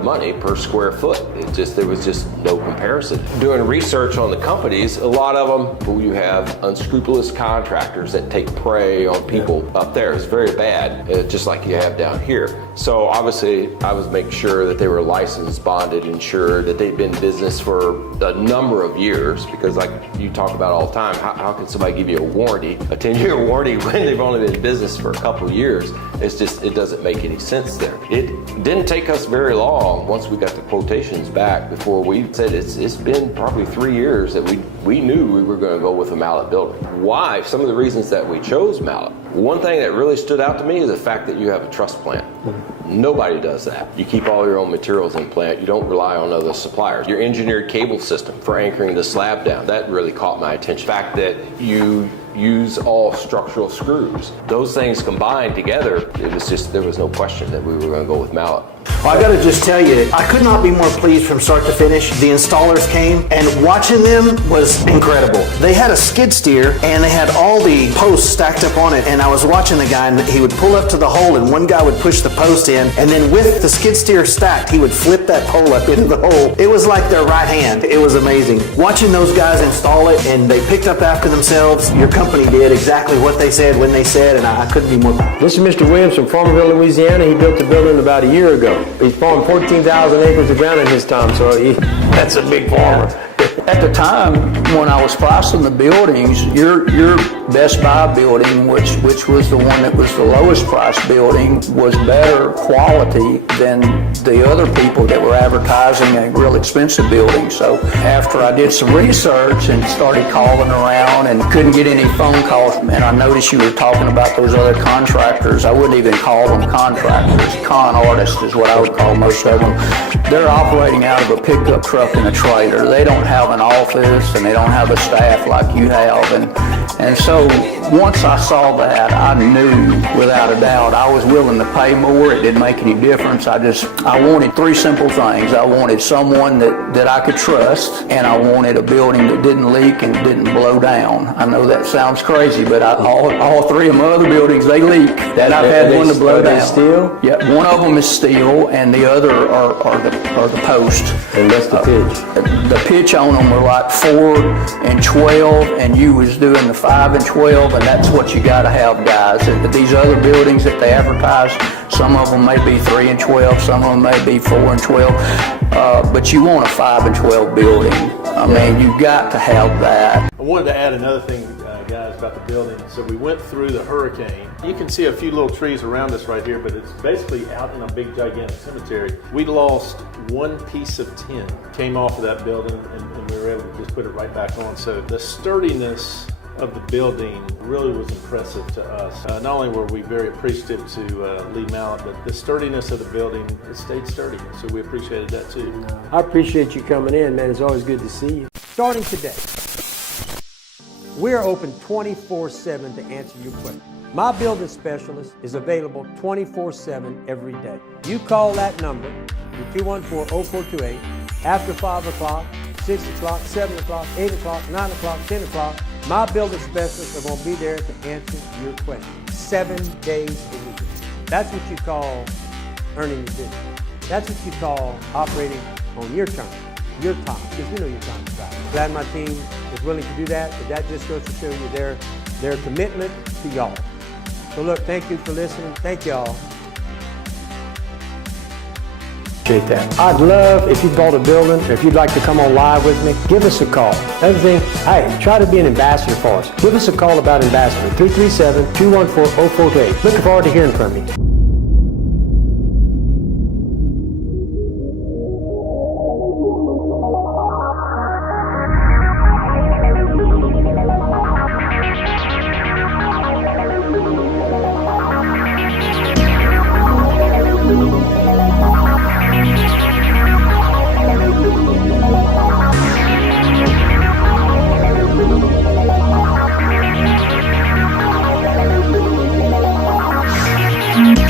of money per square foot. There was just no comparison. Doing research on the companies, a lot of them, you have unscrupulous contractors that take prey on people up there. It's very bad, just like you have down here. So obviously, I was making sure that they were licensed, bonded, insured, that they'd been in business for a number of years, because like you talk about all the time, how can somebody give you a warranty, a 10-year warranty, when they've only been in business for a couple of years? It doesn't make any sense there. It didn't take us very long once we got the quotations back before we said it's been probably 3 years that we knew we were going to go with a Mallet building. Why? Some of the reasons that we chose Mallet. One thing that really stood out to me is the fact that you have a truss plant. Nobody does that. You keep all your own materials in plant. You don't rely on other suppliers. Your engineered cable system for anchoring the slab down, that really caught my attention. The fact that you use all structural screws. Those things combined together, there was no question that we were going to go with Mallet. Well, I got to just tell you, I could not be more pleased from start to finish. The installers came, and watching them was incredible. They had a skid steer, and they had all the posts stacked up on it, and I was watching the guy, and he would pull up to the hole, and one guy would push the post in, and then with the skid steer stacked, he would flip that pole up into the hole. It was like their right hand. It was amazing. Watching those guys install it, and they picked up after themselves. Your company did exactly what they said when they said, and I couldn't be more. This is Mr. Williams from Farmerville, Louisiana. He built the building about a year ago. He farmed 14,000 acres of ground in his time, so that's a big farmer. At the time when I was pricing the buildings, your Best Buy building, which was the one that was the lowest price building, was better quality than the other people that were advertising a real expensive building. So after I did some research and started calling around and couldn't get any phone calls, and I noticed you were talking about those other contractors. I wouldn't even call them contractors. Con artists is what I would call most of them. They're operating out of a pickup truck and a trailer. They don't have an office and they don't have a staff like you have. And so once I saw that, I knew without a doubt I was willing to pay more. It didn't make any difference. I wanted three simple things. I wanted someone that I could trust, and I wanted a building that didn't leak and didn't blow down. I know that sounds crazy, but all three of my other buildings, they leak. That I've had one to blow down. Steel? Yeah, one of them is steel, and the other are the post. And that's the pitch. The pitch on them were like 4 and 12, and you was doing the 5 and 12, and that's what you got to have, guys. These other buildings that they advertise, some of them may be 3 and 12, some of them may be 4 and 12, but you want a 5 and 12 building. I mean, you got to have that. I wanted to add another thing, guys, about the building. So we went through the hurricane. You can see a few little trees around us right here, but it's basically out in a big, gigantic cemetery. We lost one piece of tin, came off of that building, and we were able to just put it right back on. So the sturdiness of the building really was impressive to us. Not only were we very appreciative to Lee Mallet, but the sturdiness of the building, it stayed sturdy. So we appreciated that too. I appreciate you coming in, man. It's always good to see you. Starting today, we're open 24/7 to answer your questions. My building specialist is available 24/7 every day. You call that number, 214-0428, after 5 o'clock, 6 o'clock, 7 o'clock, 8 o'clock, 9 o'clock, 10 o'clock. My building specialists are going to be there to answer your questions 7 days a week. That's what you call earning your business. That's what you call operating on your terms, your time, because you know your time is valuable. Glad my team is willing to do that, but that just goes to show you their commitment to y'all. So look, thank you for listening. Thank y'all. Appreciate that. I'd love if you bought a building, or if you'd like to come on live with me, give us a call. Another thing, hey, try to be an ambassador for us. Give us a call about ambassador, 337-214-0428. Looking forward to hearing from you.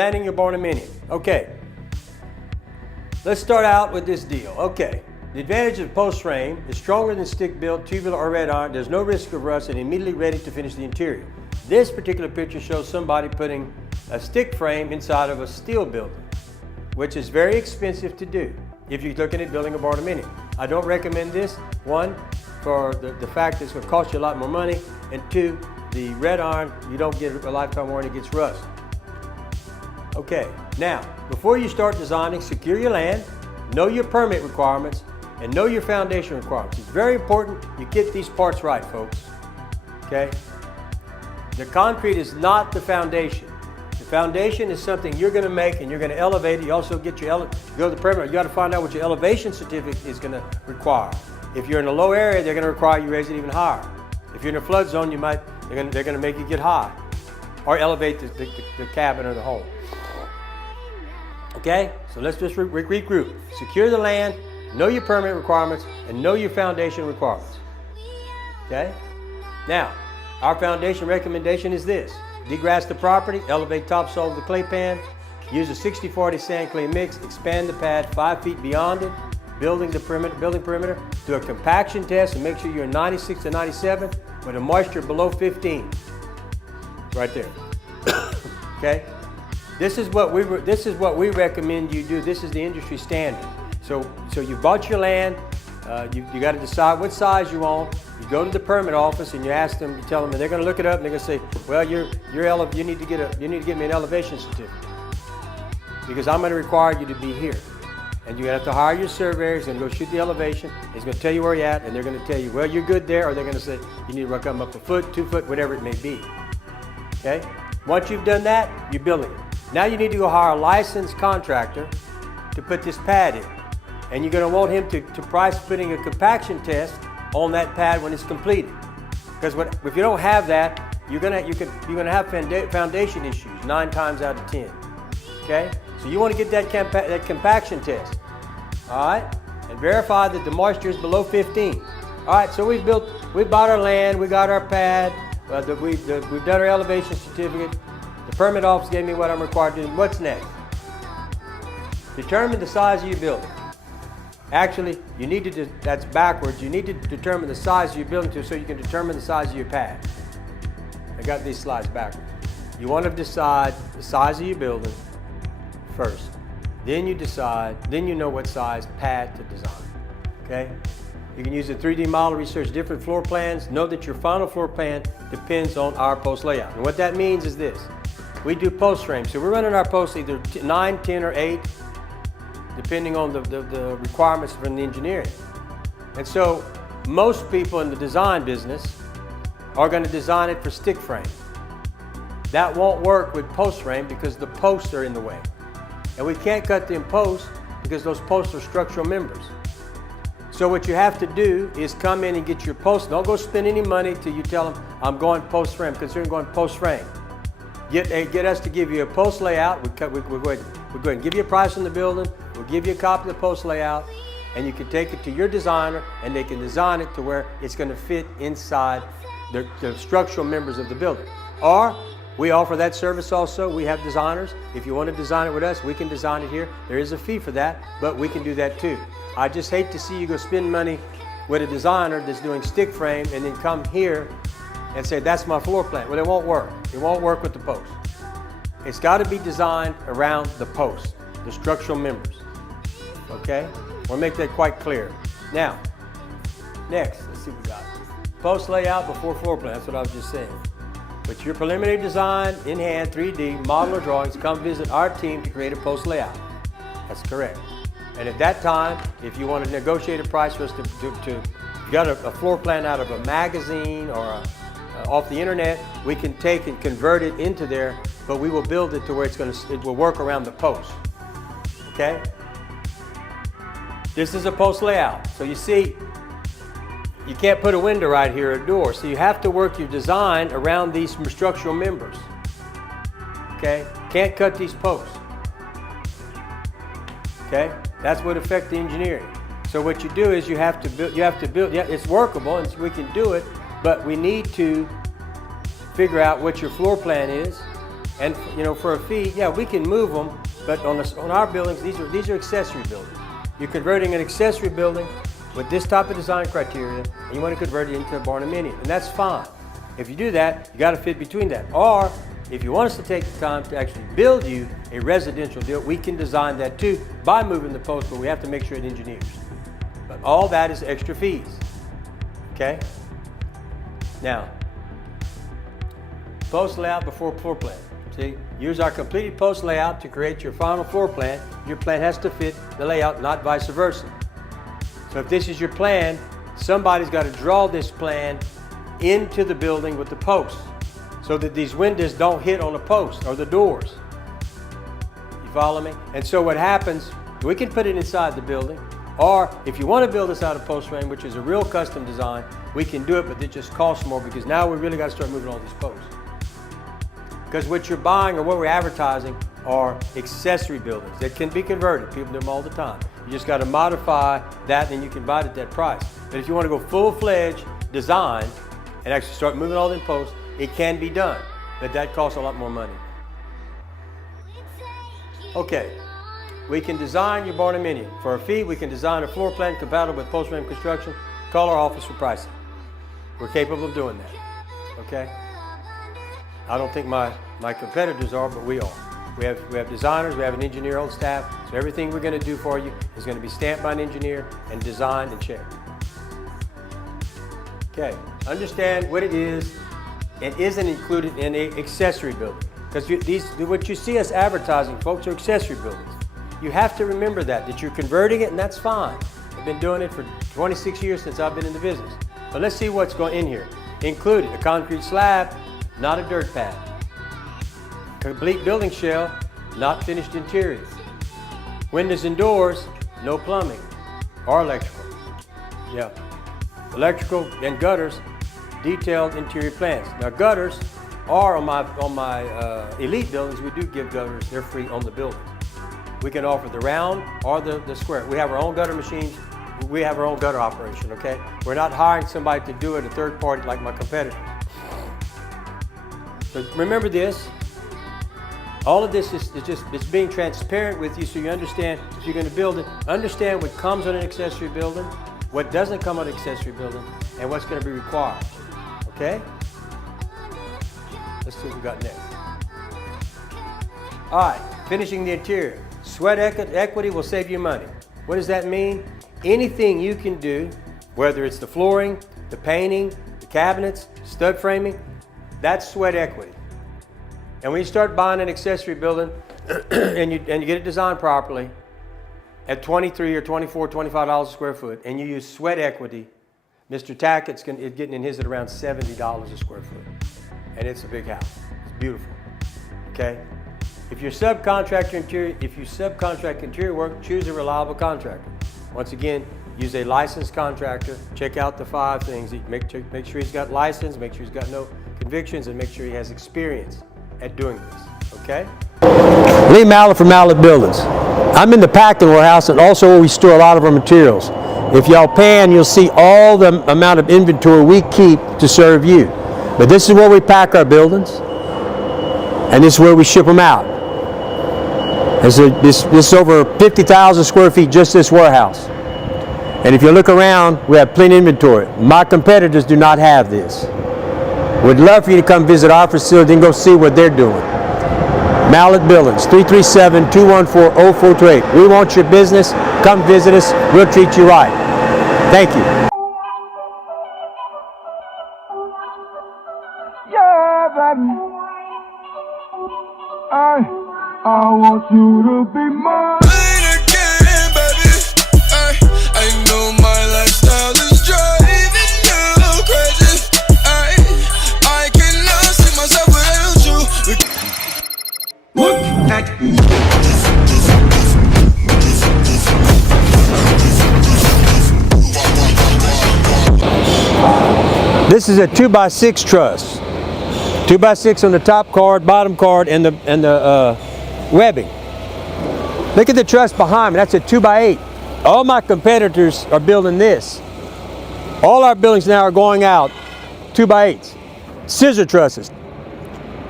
planning your barnuminium. Okay, let's start out with this deal. Okay, the advantage of post frame is stronger than stick built, tubular, or red iron. There's no risk of rust and immediately ready to finish the interior. This particular picture shows somebody putting a stick frame inside of a steel building, which is very expensive to do if you're looking at building a barnuminium. I don't recommend this, one, for the fact that it's going to cost you a lot more money, and two, the red iron, you don't get a lifetime warranty, it gets rust. Okay, now, before you start designing, secure your land, know your permit requirements, and know your foundation requirements. It's very important you get these parts right, folks, okay? The concrete is not the foundation. The foundation is something you're going to make and you're going to elevate it. You also get your, go to the permit, you got to find out what your elevation certificate is going to require. If you're in a low area, they're going to require you raise it even higher. If you're in a flood zone, they're going to make you get high or elevate the cabin or the home. Okay, so let's just regroup. Secure the land, know your permit requirements, and know your foundation requirements. Okay? Now, our foundation recommendation is this. Degrass the property, elevate topsoil of the clay pan, use a 60-40 sand clay mix, expand the pad 5 feet beyond it, building perimeter, do a compaction test and make sure you're 96 to 97 with a moisture below 15. Right there. Okay? This is what we recommend you do. This is the industry standard. So you bought your land, you got to decide what size you want. You go to the permit office and you ask them, you tell them, and they're going to look it up and they're going to say, well, you need to get me an elevation certificate because I'm going to require you to be here. And you have to hire your surveyor. He's going to go shoot the elevation. He's going to tell you where you're at, and they're going to tell you, well, you're good there, or they're going to say you need to come up a foot, 2 foot, whatever it may be. Okay? Once you've done that, you're building it. Now you need to go hire a licensed contractor to put this pad in. And you're going to want him to price putting a compaction test on that pad when it's completed. Because if you don't have that, you're going to have foundation issues 9 times out of 10. Okay? So you want to get that compaction test. All right? And verify that the moisture is below 15. All right, so we bought our land, we got our pad, we've done our elevation certificate. The permit office gave me what I'm required to do. What's next? Determine the size of your building. Actually, you need to, that's backwards. You need to determine the size of your building so you can determine the size of your pad. I got these slides backwards. You want to decide the size of your building first. Then you know what size pad to design, okay? You can use a 3D model, research different floor plans. Know that your final floor plan depends on our post layout. And what that means is this. We do post frames. So we're running our posts either 9, 10, or 8, depending on the requirements from the engineering. And so most people in the design business are going to design it for stick frame. That won't work with post frame because the posts are in the way. And we can't cut them posts because those posts are structural members. So what you have to do is come in and get your posts. Don't go spend any money till you tell them, I'm going post frame, considering going post frame. Get us to give you a post layout. We'll go ahead and give you a price on the building. We'll give you a copy of the post layout, and you can take it to your designer, and they can design it to where it's going to fit inside the structural members of the building. Or we offer that service also. We have designers. If you want to design it with us, we can design it here. There is a fee for that, but we can do that too. I just hate to see you go spend money with a designer that's doing stick frame and then come here and say, that's my floor plan. Well, it won't work. It won't work with the post. It's got to be designed around the post, the structural members. Okay? We'll make that quite clear. Now, next, let's see what we got. Post layout before floor plan. That's what I was just saying. With your preliminary design in hand, 3D, model or drawings, come visit our team to create a post layout. That's correct. And at that time, if you want to negotiate a price for us you got a floor plan out of a magazine or off the internet, we can take and convert it into there, but we will build it to where it will work around the post. Okay? This is a post layout. So you see, you can't put a window right here or a door. So you have to work your design around these structural members. Okay? Can't cut these posts. Okay? That's what affects the engineering. So what you do is you have to build, yeah, it's workable and we can do it, but we need to figure out what your floor plan is And for a fee, yeah, we can move them, but on our buildings, these are accessory buildings. You're converting an accessory building with this type of design criteria, and you want to convert it into a barnuminium, and that's fine. If you do that, you got to fit between that. Or if you want us to take the time to actually build you a residential deal, we can design that too by moving the post, but we have to make sure it engineers. But all that is extra fees. Okay? Now, post layout before floor plan. See, use our completed post layout to create your final floor plan. Your plan has to fit the layout, not vice versa. So if this is your plan, somebody's got to draw this plan into the building with the posts so that these windows don't hit on the post or the doors. You follow me? And so what happens, we can put it inside the building, or if you want to build this out of post frame, which is a real custom design, we can do it, but it just costs more because now we really got to start moving all these posts. Because what you're buying or what we're advertising are accessory buildings that can be converted. People do them all the time. You just got to modify that and you can buy it at that price. But if you want to go full-fledged design and actually start moving all them posts, it can be done, but that costs a lot more money. Okay, we can design your barnuminium. For a fee, we can design a floor plan compatible with post frame construction. Call our office for pricing. We're capable of doing that, okay? I don't think my competitors are, but we are. We have designers, we have an engineer on staff, so everything we're going to do for you is going to be stamped by an engineer and designed and checked. Okay, understand what it is and isn't included in an accessory building. Because what you see us advertising, folks, are accessory buildings. You have to remember that you're converting it, and that's fine. I've been doing it for 26 years since I've been in the business. But let's see what's going in here. Included a concrete slab, not a dirt pad. Complete building shell, not finished interior. Windows and doors, no plumbing or electrical. Yeah. Electrical and gutters, detailed interior plans. Now gutters are on my elite buildings, we do give gutters, they're free on the building. We can offer the round or the square. We have our own gutter machines, we have our own gutter operation, okay? We're not hiring somebody to do it, a third party like my competitor. But remember this, all of this is just being transparent with you so you understand if you're going to build it, understand what comes on an accessory building, what doesn't come on an accessory building, and what's going to be required. Okay? Let's see what we got next. All right, finishing the interior. Sweat equity will save you money. What does that mean? Anything you can do, whether it's the flooring, the painting, the cabinets, stud framing, that's sweat equity. And when you start buying an accessory building and you get it designed properly at $23 or $24, $25 a square foot, and you use sweat equity, Mr. Tackett's getting in his at around $70 a square foot. And it's a big house. It's beautiful. Okay? If you subcontract interior work, choose a reliable contractor. Once again, use a licensed contractor. Check out the 5 things. Make sure he's got license, make sure he's got no convictions, and make sure he has experience at doing this, okay? Lee Mallett from Mallett Buildings. I'm in the packing warehouse and also where we store a lot of our materials. If y'all pan, you'll see all the amount of inventory we keep to serve you. But this is where we pack our buildings, and this is where we ship them out. This is over 50,000 square feet, just this warehouse. And if you look around, we have plenty of inventory. My competitors do not have this. We'd love for you to come visit our facility and go see what they're doing. Mallett Buildings, 337-214-0428. We want your business. Come visit us. We'll treat you right. Thank you. Yeah, baby. I want you to be mine. I know my lifestyle is driving you crazy. I cannot see myself without you. Look at This is a 2x6 truss. 2x6 on the top card, bottom card, and the webbing. Look at the truss behind me. That's a 2x8. All my competitors are building this. All our buildings now are going out 2x8s. Scissor trusses.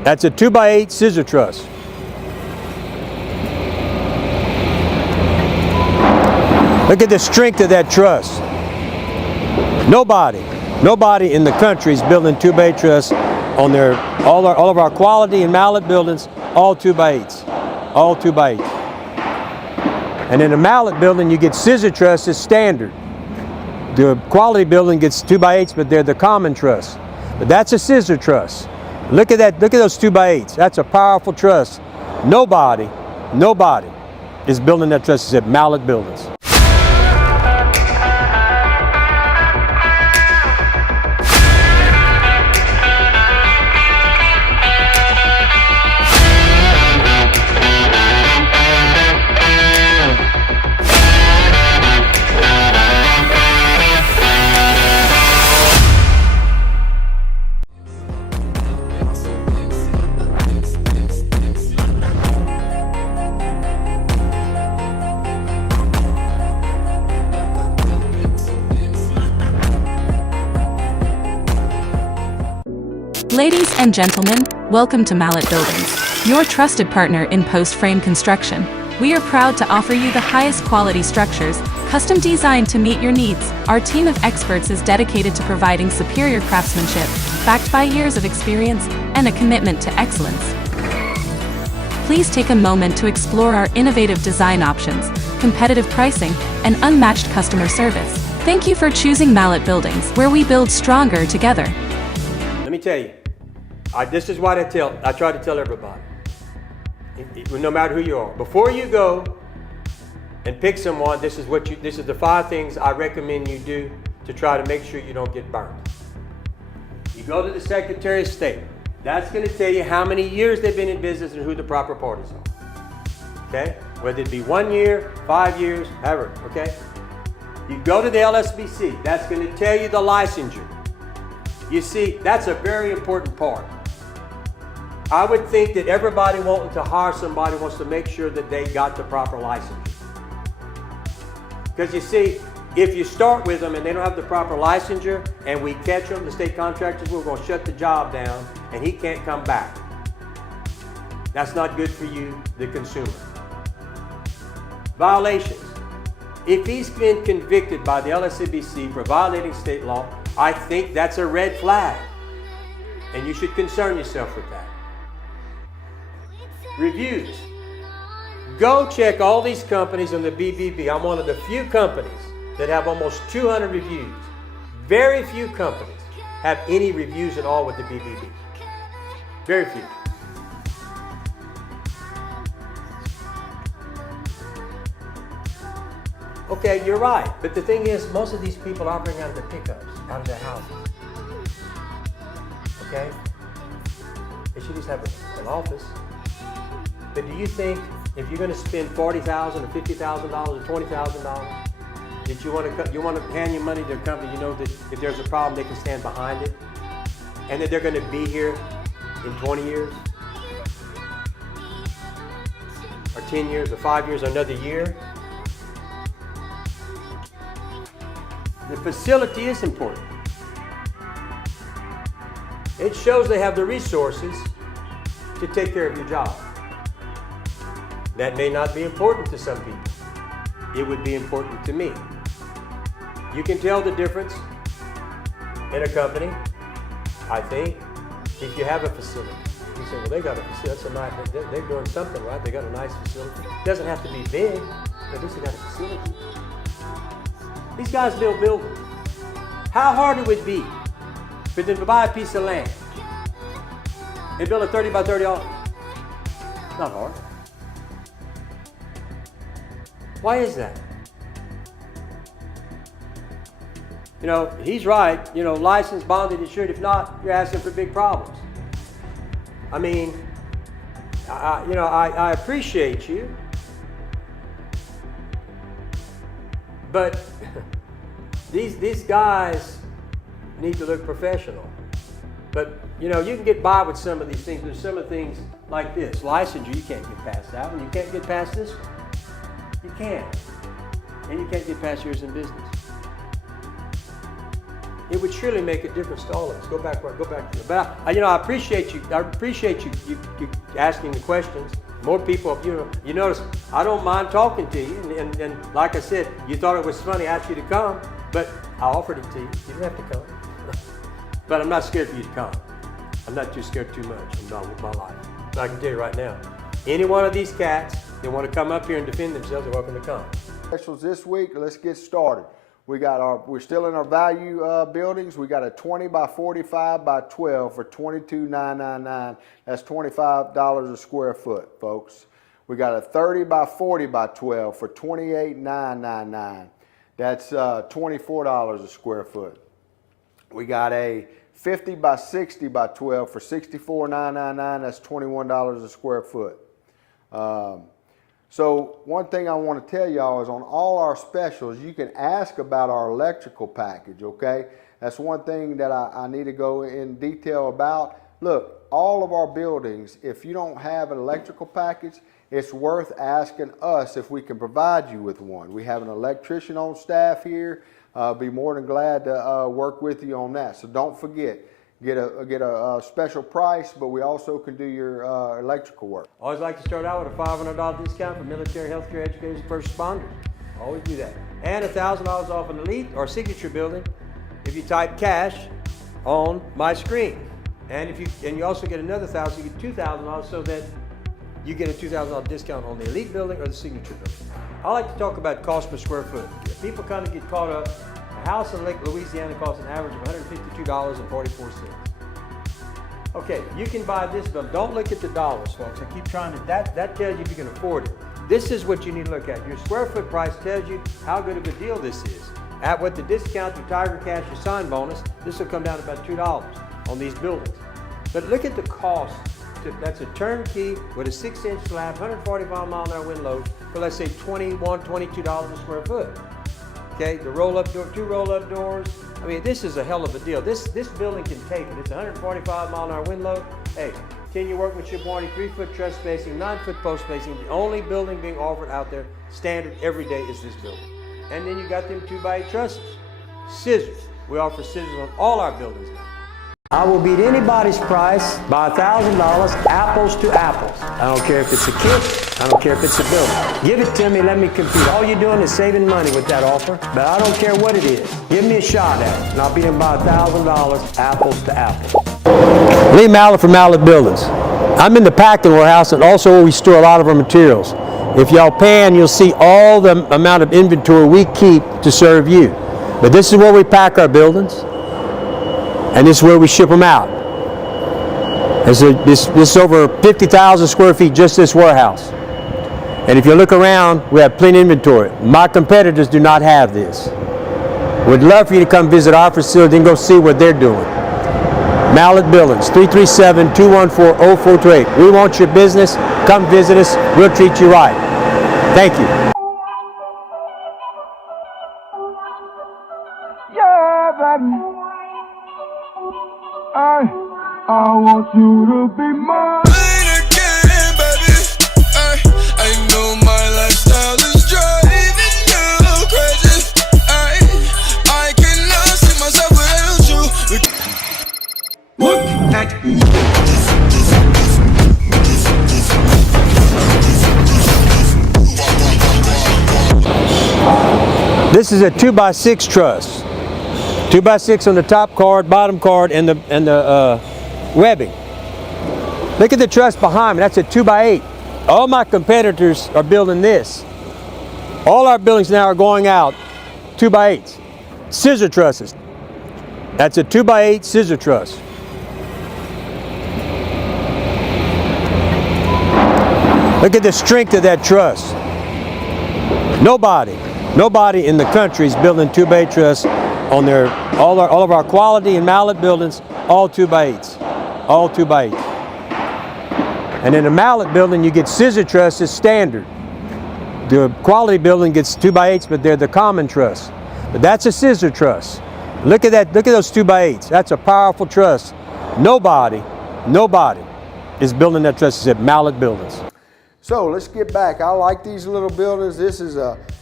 That's a 2x8 scissor truss. Look at the strength of that truss. Nobody in the country is building 2x8 truss on all of our quality and mallet buildings, all 2x8s, all 2x8. And in a mallet building, you get scissor trusses standard. The quality building gets 2x8s, but they're the common truss. But that's a scissor truss. Look at that, look at those 2x8s. That's a powerful truss. Nobody is building that truss except mallet buildings. Ladies and gentlemen, welcome to Mallet Buildings, your trusted partner in post-frame construction. We are proud to offer you the highest quality structures, custom designed to meet your needs. Our team of experts is dedicated to providing superior craftsmanship, backed by years of experience and a commitment to excellence. Please take a moment to explore our innovative design options, competitive pricing, and unmatched customer service. Thank you for choosing Mallet Buildings, where we build stronger together. Let me tell you, this is what I try to tell everybody, no matter who you are. Before you go and pick someone, this is the 5 things I recommend you do to try to make sure you don't get burned. You go to the Secretary of State. That's going to tell you how many years they've been in business and who the proper parties are. Okay? Whether it be 1 year, 5 years, however, okay? You go to the LSBC. That's going to tell you the licensure. You see, that's a very important part. I would think that everybody wanting to hire somebody wants to make sure that they got the proper licensure. Because you see, if you start with them and they don't have the proper licensure and we catch them, the state contractors, we're going to shut the job down and he can't come back. That's not good for you, the consumer. Violations. If he's been convicted by the LSCBC for violating state law, I think that's a red flag, and you should concern yourself with that. Reviews. Go check all these companies on the BBB. I'm one of the few companies that have almost 200 reviews. Very few companies have any reviews at all with the BBB. Very few. Okay, you're right. But the thing is, most of these people operating out of their pickups, out of their houses. Okay? They should just have an office. But do you think if you're going to spend $40,000 or $50,000 or $20,000, that you want to hand your money to a company, you know that if there's a problem, they can stand behind it, and that they're going to be here in 20 years, or 10 years, or 5 years, or another year? The facility is important. It shows they have the resources to take care of your job. That may not be important to some people. It would be important to me. You can tell the difference in a company, I think, if you have a facility. You say, well, they got a facility, they're doing something right, they got a nice facility. It doesn't have to be big, but at least they got a facility. These guys build buildings. How hard it would be for them to buy a piece of land and build a 30 by 30 office? Not hard. Why is that? You know, he's right. You know, licensed, bonded, insured. If not, you're asking for big problems. I mean, I appreciate you, but these guys need to look professional. But you know, you can get by with some of these things. There's some of the things like this. Licensure, you can't get past that one. You can't get past this one. You can't. And you can't get past yours in business. it would surely make a difference to all of us. Go back. But I appreciate you. I appreciate you asking the questions. More people, you notice I don't mind talking to you, and like I said, you thought it was funny. I asked you to come, but I offered it to you. You didn't have to come. But I'm not scared for you to come. I'm not too scared too much. I'm not with my life. But I can tell you right now, any one of these cats that want to come up here and defend themselves are welcome to come. Specials this week. Let's get started. We're still in our value buildings. We got a 20 by 45 by 12 for $22,999. That's $25 a square foot, folks. We got a 30 by 40 by 12 for $28,999. That's $24 a square foot. We got a 50 by 60 by 12 for $64,999. That's $21 a square foot. So one thing I want to tell y'all is on all our specials, you can ask about our electrical package, okay? That's one thing that I need to go in detail about. Look, all of our buildings, if you don't have an electrical package, it's worth asking us if we can provide you with one. We have an electrician on staff here. Be more than glad to work with you on that. So don't forget, get a special price, but we also can do your electrical work. Always like to start out with a $500 discount for military, healthcare, educators, and first responders. Always do that. And $1,000 off an Elite or Signature building if you type cash on my screen. And you also get another $1,000, you get $2,000 so that you get a $2,000 discount on the Elite building or the Signature building. I like to talk about cost per square foot. People kind of get caught up. A house in Lake Louisiana costs an average of $152.44. Okay, you can buy this, but don't look at the dollars, folks. I keep trying to, that tells you if you can afford it. This is what you need to look at. Your square foot price tells you how good of a deal this is. With the discount to Tiger Cash or sign bonus, this will come down to about $2 on these buildings. But look at the cost. That's a turnkey with a 6-inch slab, 145 mile an hour wind load for let's say $21, $22 a square foot. Okay, the roll-up door, 2 roll-up doors. I mean, this is a hell of a deal. This building can take it. It's 145 mile an hour wind load. Hey, 10-year workmanship warranty, 3-foot truss spacing, 9-foot post spacing. The only building being offered out there standard every day is this building. And then you got them 2x8 trusses. Scissors. We offer scissors on all our buildings now. I will beat anybody's price by $1,000, apples to apples. I don't care if it's a kit, I don't care if it's a building. Give it to me, let me compete. All you're doing is saving money with that offer, but I don't care what it is. Give me a shot at it, and I'll beat them by $1,000, apples to apples. Lee Mallett from Mallett Buildings. I'm in the packing warehouse and also where we store a lot of our materials. If y'all pan, you'll see all the amount of inventory we keep to serve you. But this is where we pack our buildings. And this is where we ship them out. This is over 50,000 square feet, just this warehouse. And if you look around, we have plenty of inventory. My competitors do not have this. We'd love for you to come visit our facility and go see what they're doing. Mallett Buildings, 337-214-0428. We want your business. Come visit us. We'll treat you right. Thank you. Yeah, baby. I want you to be mine. Again, baby. I know my lifestyle is driving you crazy. I cannot see myself without you. Look at This is a 2x6 truss. 2x6 on the top card, bottom card, and the webbing. Look at the truss behind me. That's a 2x8. All my competitors are building this. All our buildings now are going out 2x8s. Scissor trusses. That's a 2x8 scissor truss. Look at the strength of that truss. Nobody in the country is building 2x8 truss on all of our quality and Mallett buildings, all 2x8s, all 2x8. And in a Mallett building, you get scissor trusses standard. The quality building gets 2x8s, but they're the common truss. But that's a scissor truss. Look at that. Look at those 2x8s. That's a powerful truss. Nobody is building that truss except Mallett Buildings. So let's get back. I like these little buildings. This is a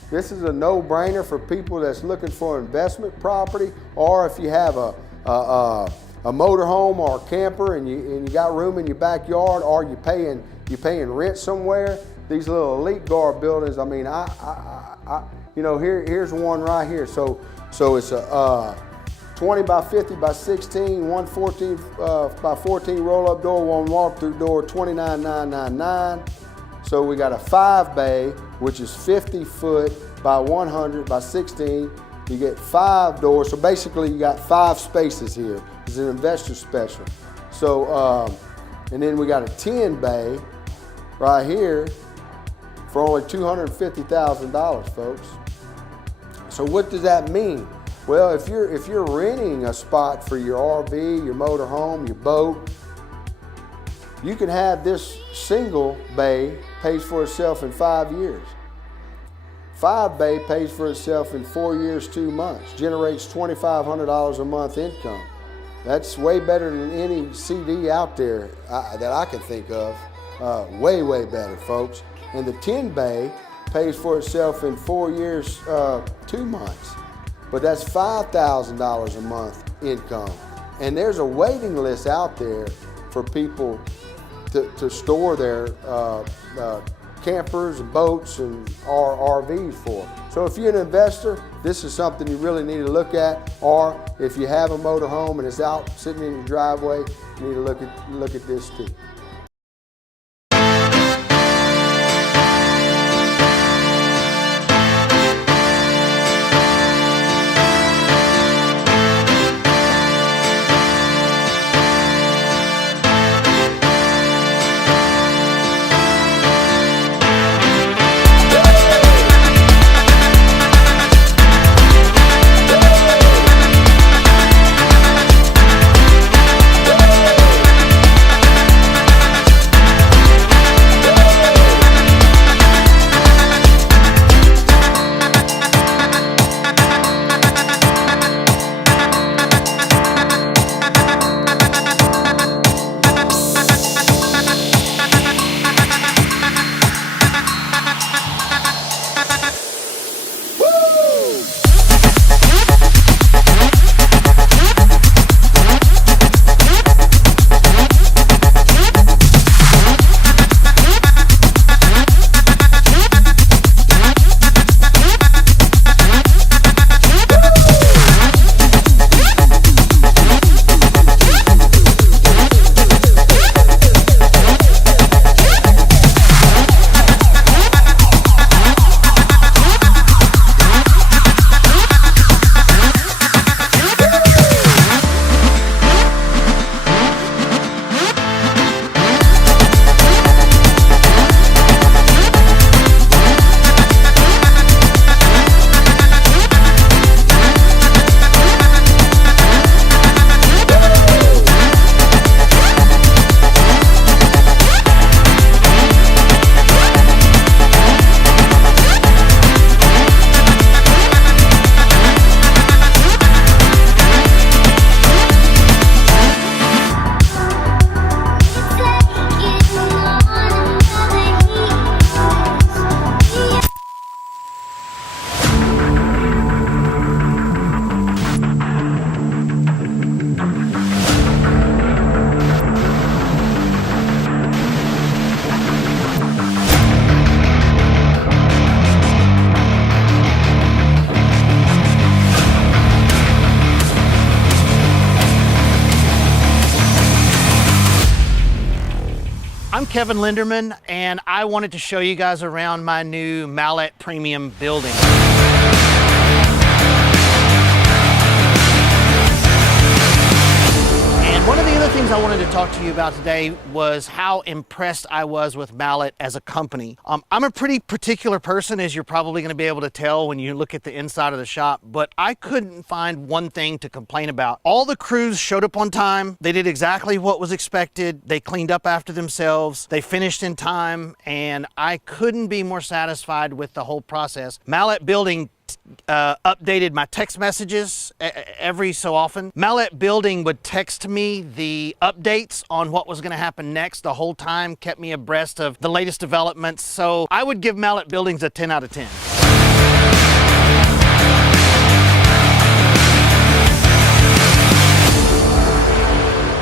This is a no-brainer for people that's looking for investment property, or if you have a motorhome or a camper and you got room in your backyard, or you're paying rent somewhere. These little Elite Guard buildings. I mean, you know, here's one right here. So it's a 20 by 50 by 16, 114 by 14 roll-up door, one walk-through door, $29,999. So we got a 5-bay, which is 50 foot by 100 by 16. You get 5 doors, so basically you got 5 spaces here. It's an investor special. So, and then we got a 10-bay right here for only $250,000, folks. So what does that mean? Well, if you're renting a spot for your RV, your motor home, your boat, you can have this single bay pays for itself in 5 years. 5-bay pays for itself in 4 years, 2 months, generates $2,500 a month income. That's way better than any CD out there that I can think of. Way, way better, folks. And the 10-bay pays for itself in 4 years, 2 months. But that's $5,000 a month income. And there's a waiting list out there for people to store their campers and boats and RVs for. So if you're an investor, this is something you really need to look at. Or if you have a motor home and it's out sitting in your driveway, you need to look at this too. I'm Kevin Linderman, and I wanted to show you guys around my new Mallet Premium building. And one of the other things I wanted to talk to you about today was how impressed I was with Mallet as a company. I'm a pretty particular person, as you're probably going to be able to tell when you look at the inside of the shop, but I couldn't find one thing to complain about. All the crews showed up on time. They did exactly what was expected. They cleaned up after themselves. They finished in time, and I couldn't be more satisfied with the whole process. Mallet Building updated my text messages every so often. Mallet Building would text me the updates on what was going to happen next the whole time, kept me abreast of the latest developments. So I would give Mallet Buildings a 10 out of 10.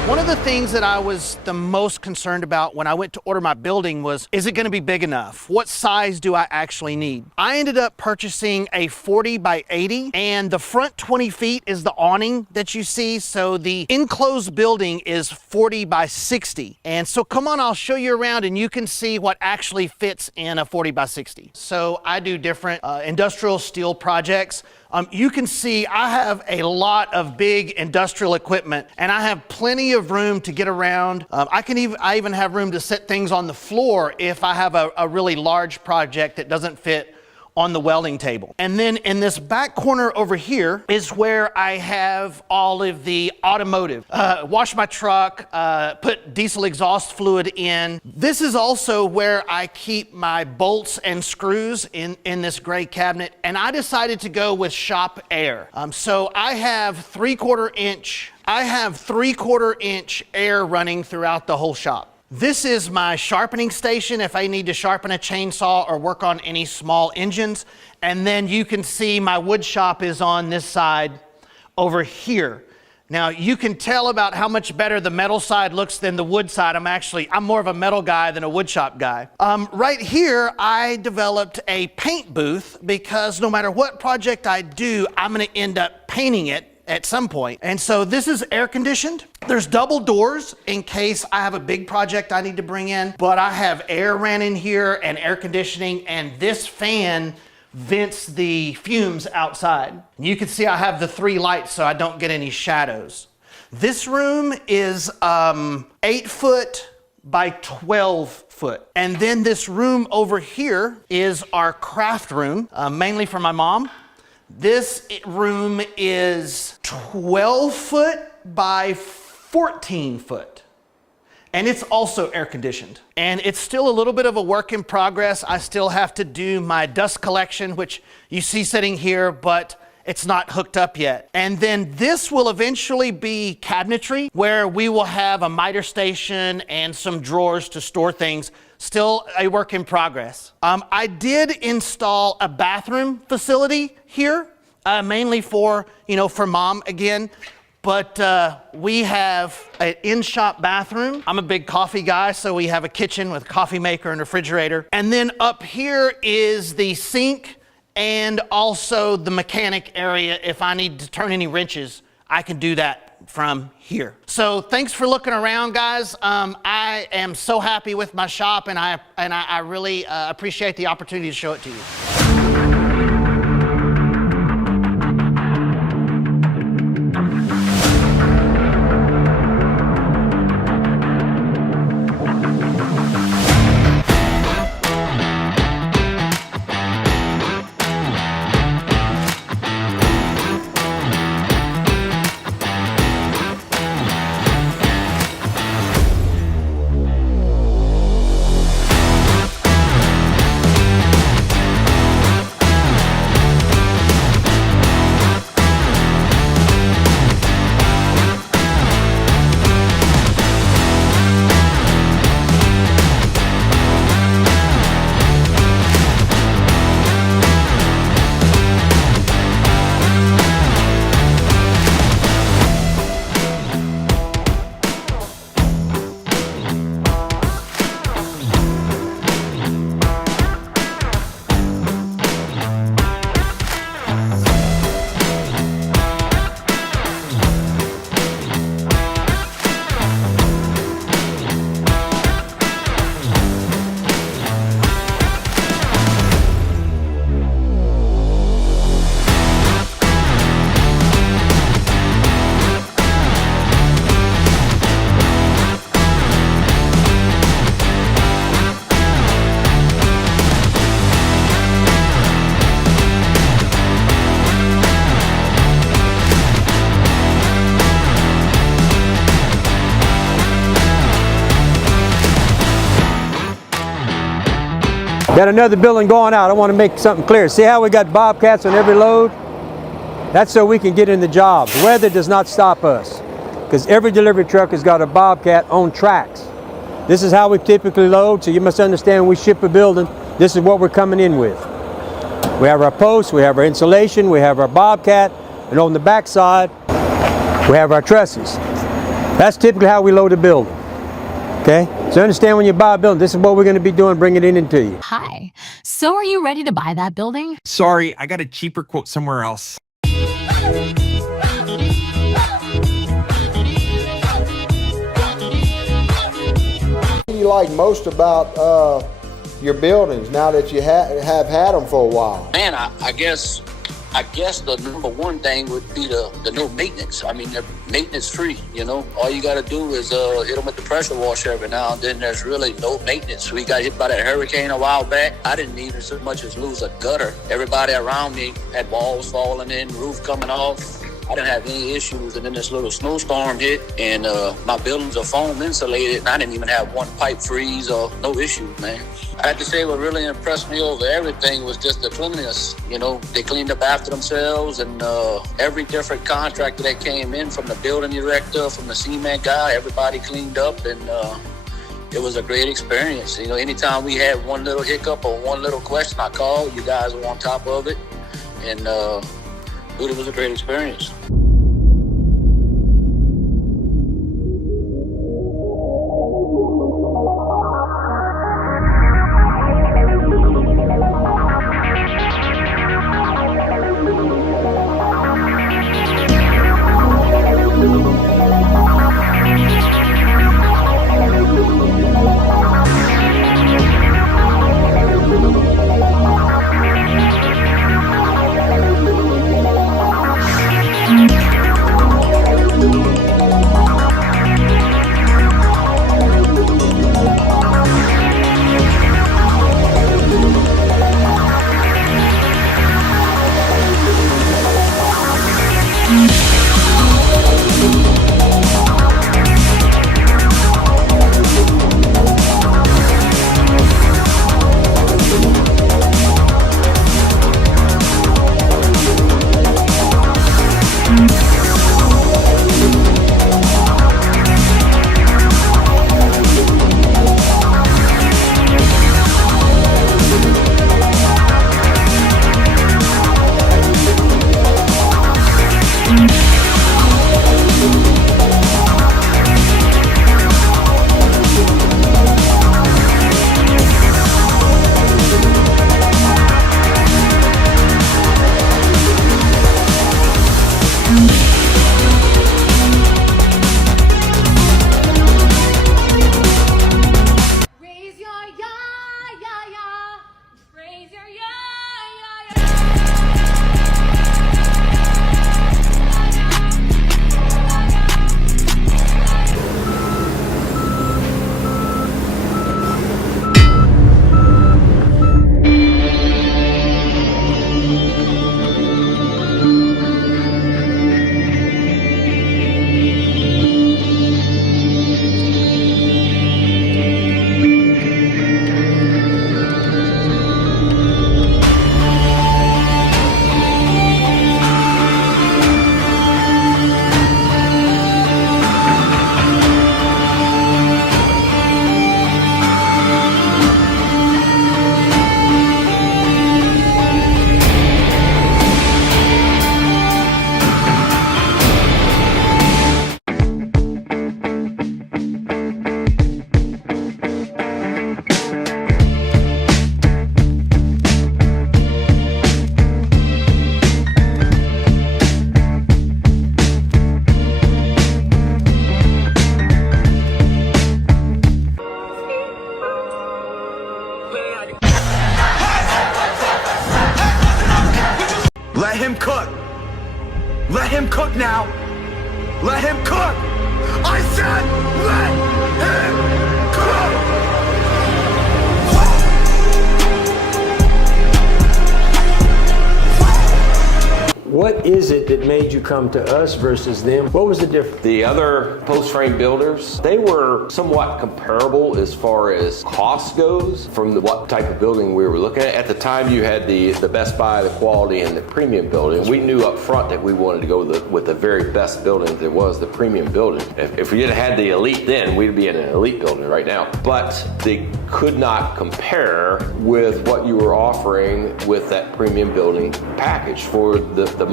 One of the things that I was the most concerned about when I went to order my building was, is it going to be big enough? What size do I actually need? I ended up purchasing a 40 by 80, and the front 20 feet is the awning that you see. So the enclosed building is 40 by 60. And so come on, I'll show you around and you can see what actually fits in a 40 by 60. So I do different industrial steel projects. You can see I have a lot of big industrial equipment and I have plenty of room to get around. I even have room to set things on the floor if I have a really large project that doesn't fit on the welding table. And then in this back corner over here is where I have all of the automotive. Wash my truck, put diesel exhaust fluid in. This is also where I keep my bolts and screws in this gray cabinet. And I decided to go with shop air. So I have 3/4 inch air running throughout the whole shop. This is my sharpening station if I need to sharpen a chainsaw or work on any small engines. And then you can see my wood shop is on this side over here. Now you can tell about how much better the metal side looks than the wood side. I'm more of a metal guy than a wood shop guy. Right here, I developed a paint booth because no matter what project I do, I'm gonna end up painting it at some point. And so this is air conditioned. There's double doors in case I have a big project I need to bring in, but I have air ran in here and air conditioning, and this fan vents the fumes outside. You can see I have the 3 lights so I don't get any shadows. This room is 8 foot by 12 foot. And then this room over here is our craft room, mainly for my mom. This room is 12 foot by 14 foot. And it's also air conditioned. And it's still a little bit of a work in progress. I still have to do my dust collection, which you see sitting here, but it's not hooked up yet. And then this will eventually be cabinetry, where we will have a miter station and some drawers to store things. Still a work in progress. I did install a bathroom facility here, mainly for mom again. But we have an in-shop bathroom. I'm a big coffee guy, so we have a kitchen with a coffee maker and refrigerator. And then up here is the sink and also the mechanic area. If I need to turn any wrenches, I can do that from here. So thanks for looking around, guys. I am so happy with my shop, and I really appreciate the opportunity to show it to you. Got another building going out. I want to make something clear. See how we got Bobcats on every load? That's so we can get in the job. Weather does not stop us, because every delivery truck has got a Bobcat on tracks. This is how we typically load, so you must understand when we ship a building, this is what we're coming in with. We have our posts, we have our insulation, we have our Bobcat, and on the back side, we have our trusses. That's typically how we load a building. Okay? So understand when you buy a building, this is what we're going to be doing, bringing it into you. Hi. So are you ready to buy that building? Sorry, I got a cheaper quote somewhere else. What do you like most about your buildings now that you have had them for a while? Man, I guess the number one thing would be the no maintenance. I mean, they're maintenance free, you know. All you got to do is hit them with the pressure washer every now and then. There's really no maintenance. We got hit by that hurricane a while back. I didn't even so much as lose a gutter. Everybody around me had walls falling in, roof coming off. I didn't have any issues, and then this little snowstorm hit, and my buildings are foam insulated, and I didn't even have one pipe freeze or no issues, man. I had to say what really impressed me over everything was just the cleanliness. You know, they cleaned up after themselves, and every different contractor that came in, from the building director, from the cement guy, everybody cleaned up, and it was a great experience. You know, anytime we had one little hiccup or one little question, I called. You guys were on top of it, and dude, it was a great experience. Let him cook. Let him cook now. Let him cook. I said let him cook. What is it that made you come to us versus them? What was the difference? The other post frame builders, they were somewhat comparable as far as cost goes from what type of building we were looking at. At the time, you had the Best Buy, the quality, and the premium building. We knew up front that we wanted to go with the very best building that was the premium building. If we didn't have the elite then, we'd be in an elite building right now. But they could not compare with what you were offering with that premium building package for the money.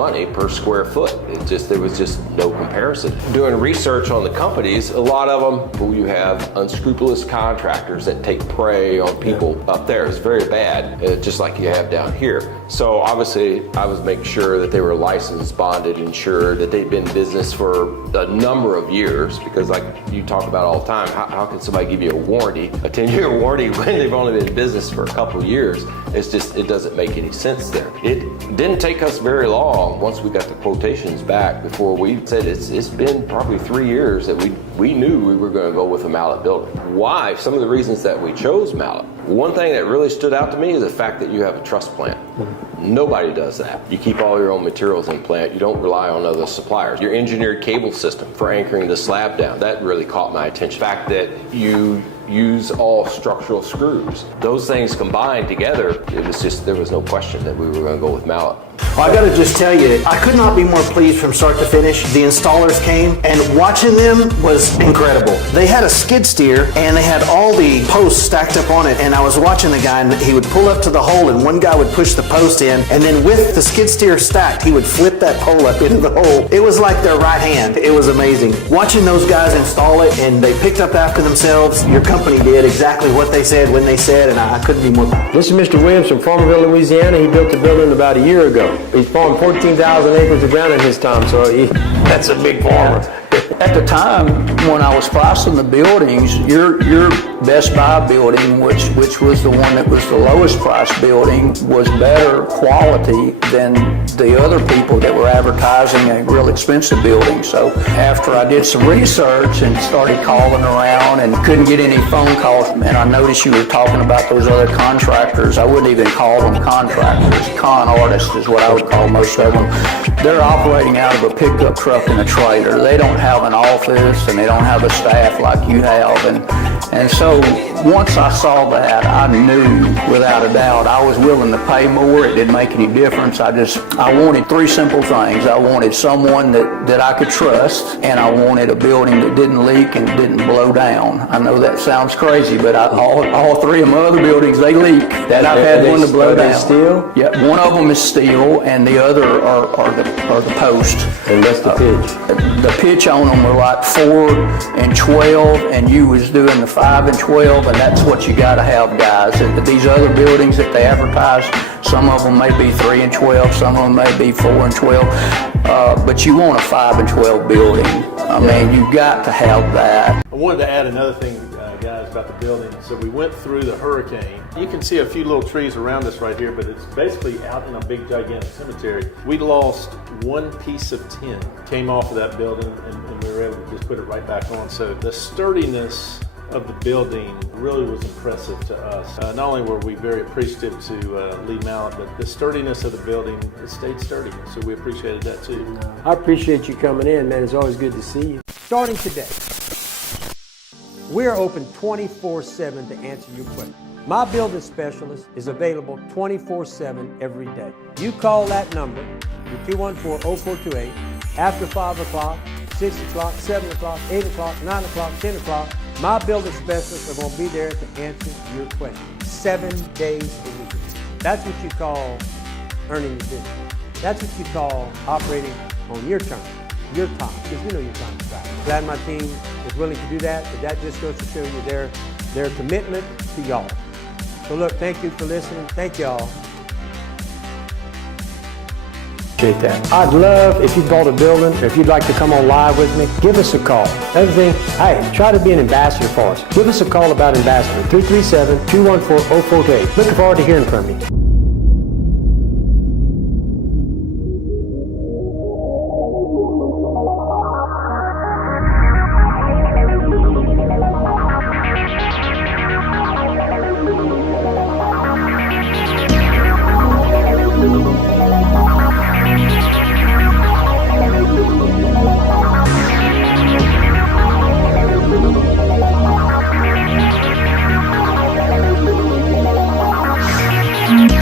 money per square foot. There was just no comparison. Doing research on the companies, a lot of them, you have unscrupulous contractors that take prey on people up there. It's very bad, just like you have down here. So obviously, I was making sure that they were licensed, bonded, insured, that they'd been in business for a number of years, because like you talk about all the time, how can somebody give you a warranty, a 10-year warranty, when they've only been in business for a couple of years? It doesn't make any sense there. It didn't take us very long once we got the quotations back before we said it's been probably 3 years that we knew we were going to go with a Mallet building. Why? Some of the reasons that we chose Mallet. One thing that really stood out to me is the fact that you have a truss plant. Nobody does that. You keep all your own materials in plant. You don't rely on other suppliers. Your engineered cable system for anchoring the slab down, that really caught my attention. The fact that you use all structural screws. Those things combined together, there was no question that we were going to go with Mallet. Well, I got to just tell you, I could not be more pleased from start to finish. The installers came, and watching them was incredible. They had a skid steer, and they had all the posts stacked up on it, and I was watching the guy, and he would pull up to the hole, and one guy would push the post in, and then with the skid steer stacked, he would flip that pole up into the hole. It was like their right hand. It was amazing. Watching those guys install it, and they picked up after themselves. Your company did exactly what they said when they said, and I couldn't be more. This is Mr. Williams from Farmerville, Louisiana. He built the building about a year ago. He farmed 14,000 acres of ground in his time, so that's a big farmer. At the time when I was pricing the buildings, your Best Buy building, which was the one that was the lowest price building, was better quality than the other people that were advertising a real expensive building. So after I did some research and started calling around and couldn't get any phone calls, and I noticed you were talking about those other contractors. I wouldn't even call them contractors. Con artists is what I would call most of them. They're operating out of a pickup truck and a trailer. They don't have an office and they don't have a staff like you have. And so once I saw that, I knew without a doubt I was willing to pay more. It didn't make any difference. I wanted three simple things. I wanted someone that I could trust, and I wanted a building that didn't leak and didn't blow down. I know that sounds crazy, but all three of my other buildings, they leak. That I've had one to blow down. Steel? Yeah, one of them is steel, and the other are the post. And that's the pitch. The pitch on them were like 4 and 12, and you was doing the 5 and 12, and that's what you got to have, guys. These other buildings that they advertise, some of them may be 3 and 12, some of them may be 4 and 12, but you want a 5 and 12 building. I mean, you got to have that. I wanted to add another thing, guys, about the building. So we went through the hurricane. You can see a few little trees around us right here, but it's basically out in a big, gigantic cemetery. We lost one piece of tin, came off of that building, and we were able to just put it right back on. So the sturdiness of the building really was impressive to us. Not only were we very appreciative to Lee Mallet, but the sturdiness of the building, it stayed sturdy. So we appreciated that too. I appreciate you coming in, man. It's always good to see you. Starting today, we're open 24/7 to answer your questions. My building specialist is available 24/7 every day. You call that number, 214-0428, after 5 o'clock, 6 o'clock, 7 o'clock, 8 o'clock, 9 o'clock, 10 o'clock. My building specialists are going to be there to answer your questions 7 days a week. That's what you call earning your business. That's what you call operating on your terms, your time, because you know your time is valuable. Glad my team is willing to do that, but that just goes to show you their commitment to y'all. So look, thank you for listening. Thank y'all. Appreciate that. I'd love if you bought a building, or if you'd like to come on live with me, give us a call. Another thing, hey, try to be an ambassador for us. Give us a call about ambassador, 337-214-0428. Looking forward to hearing from you.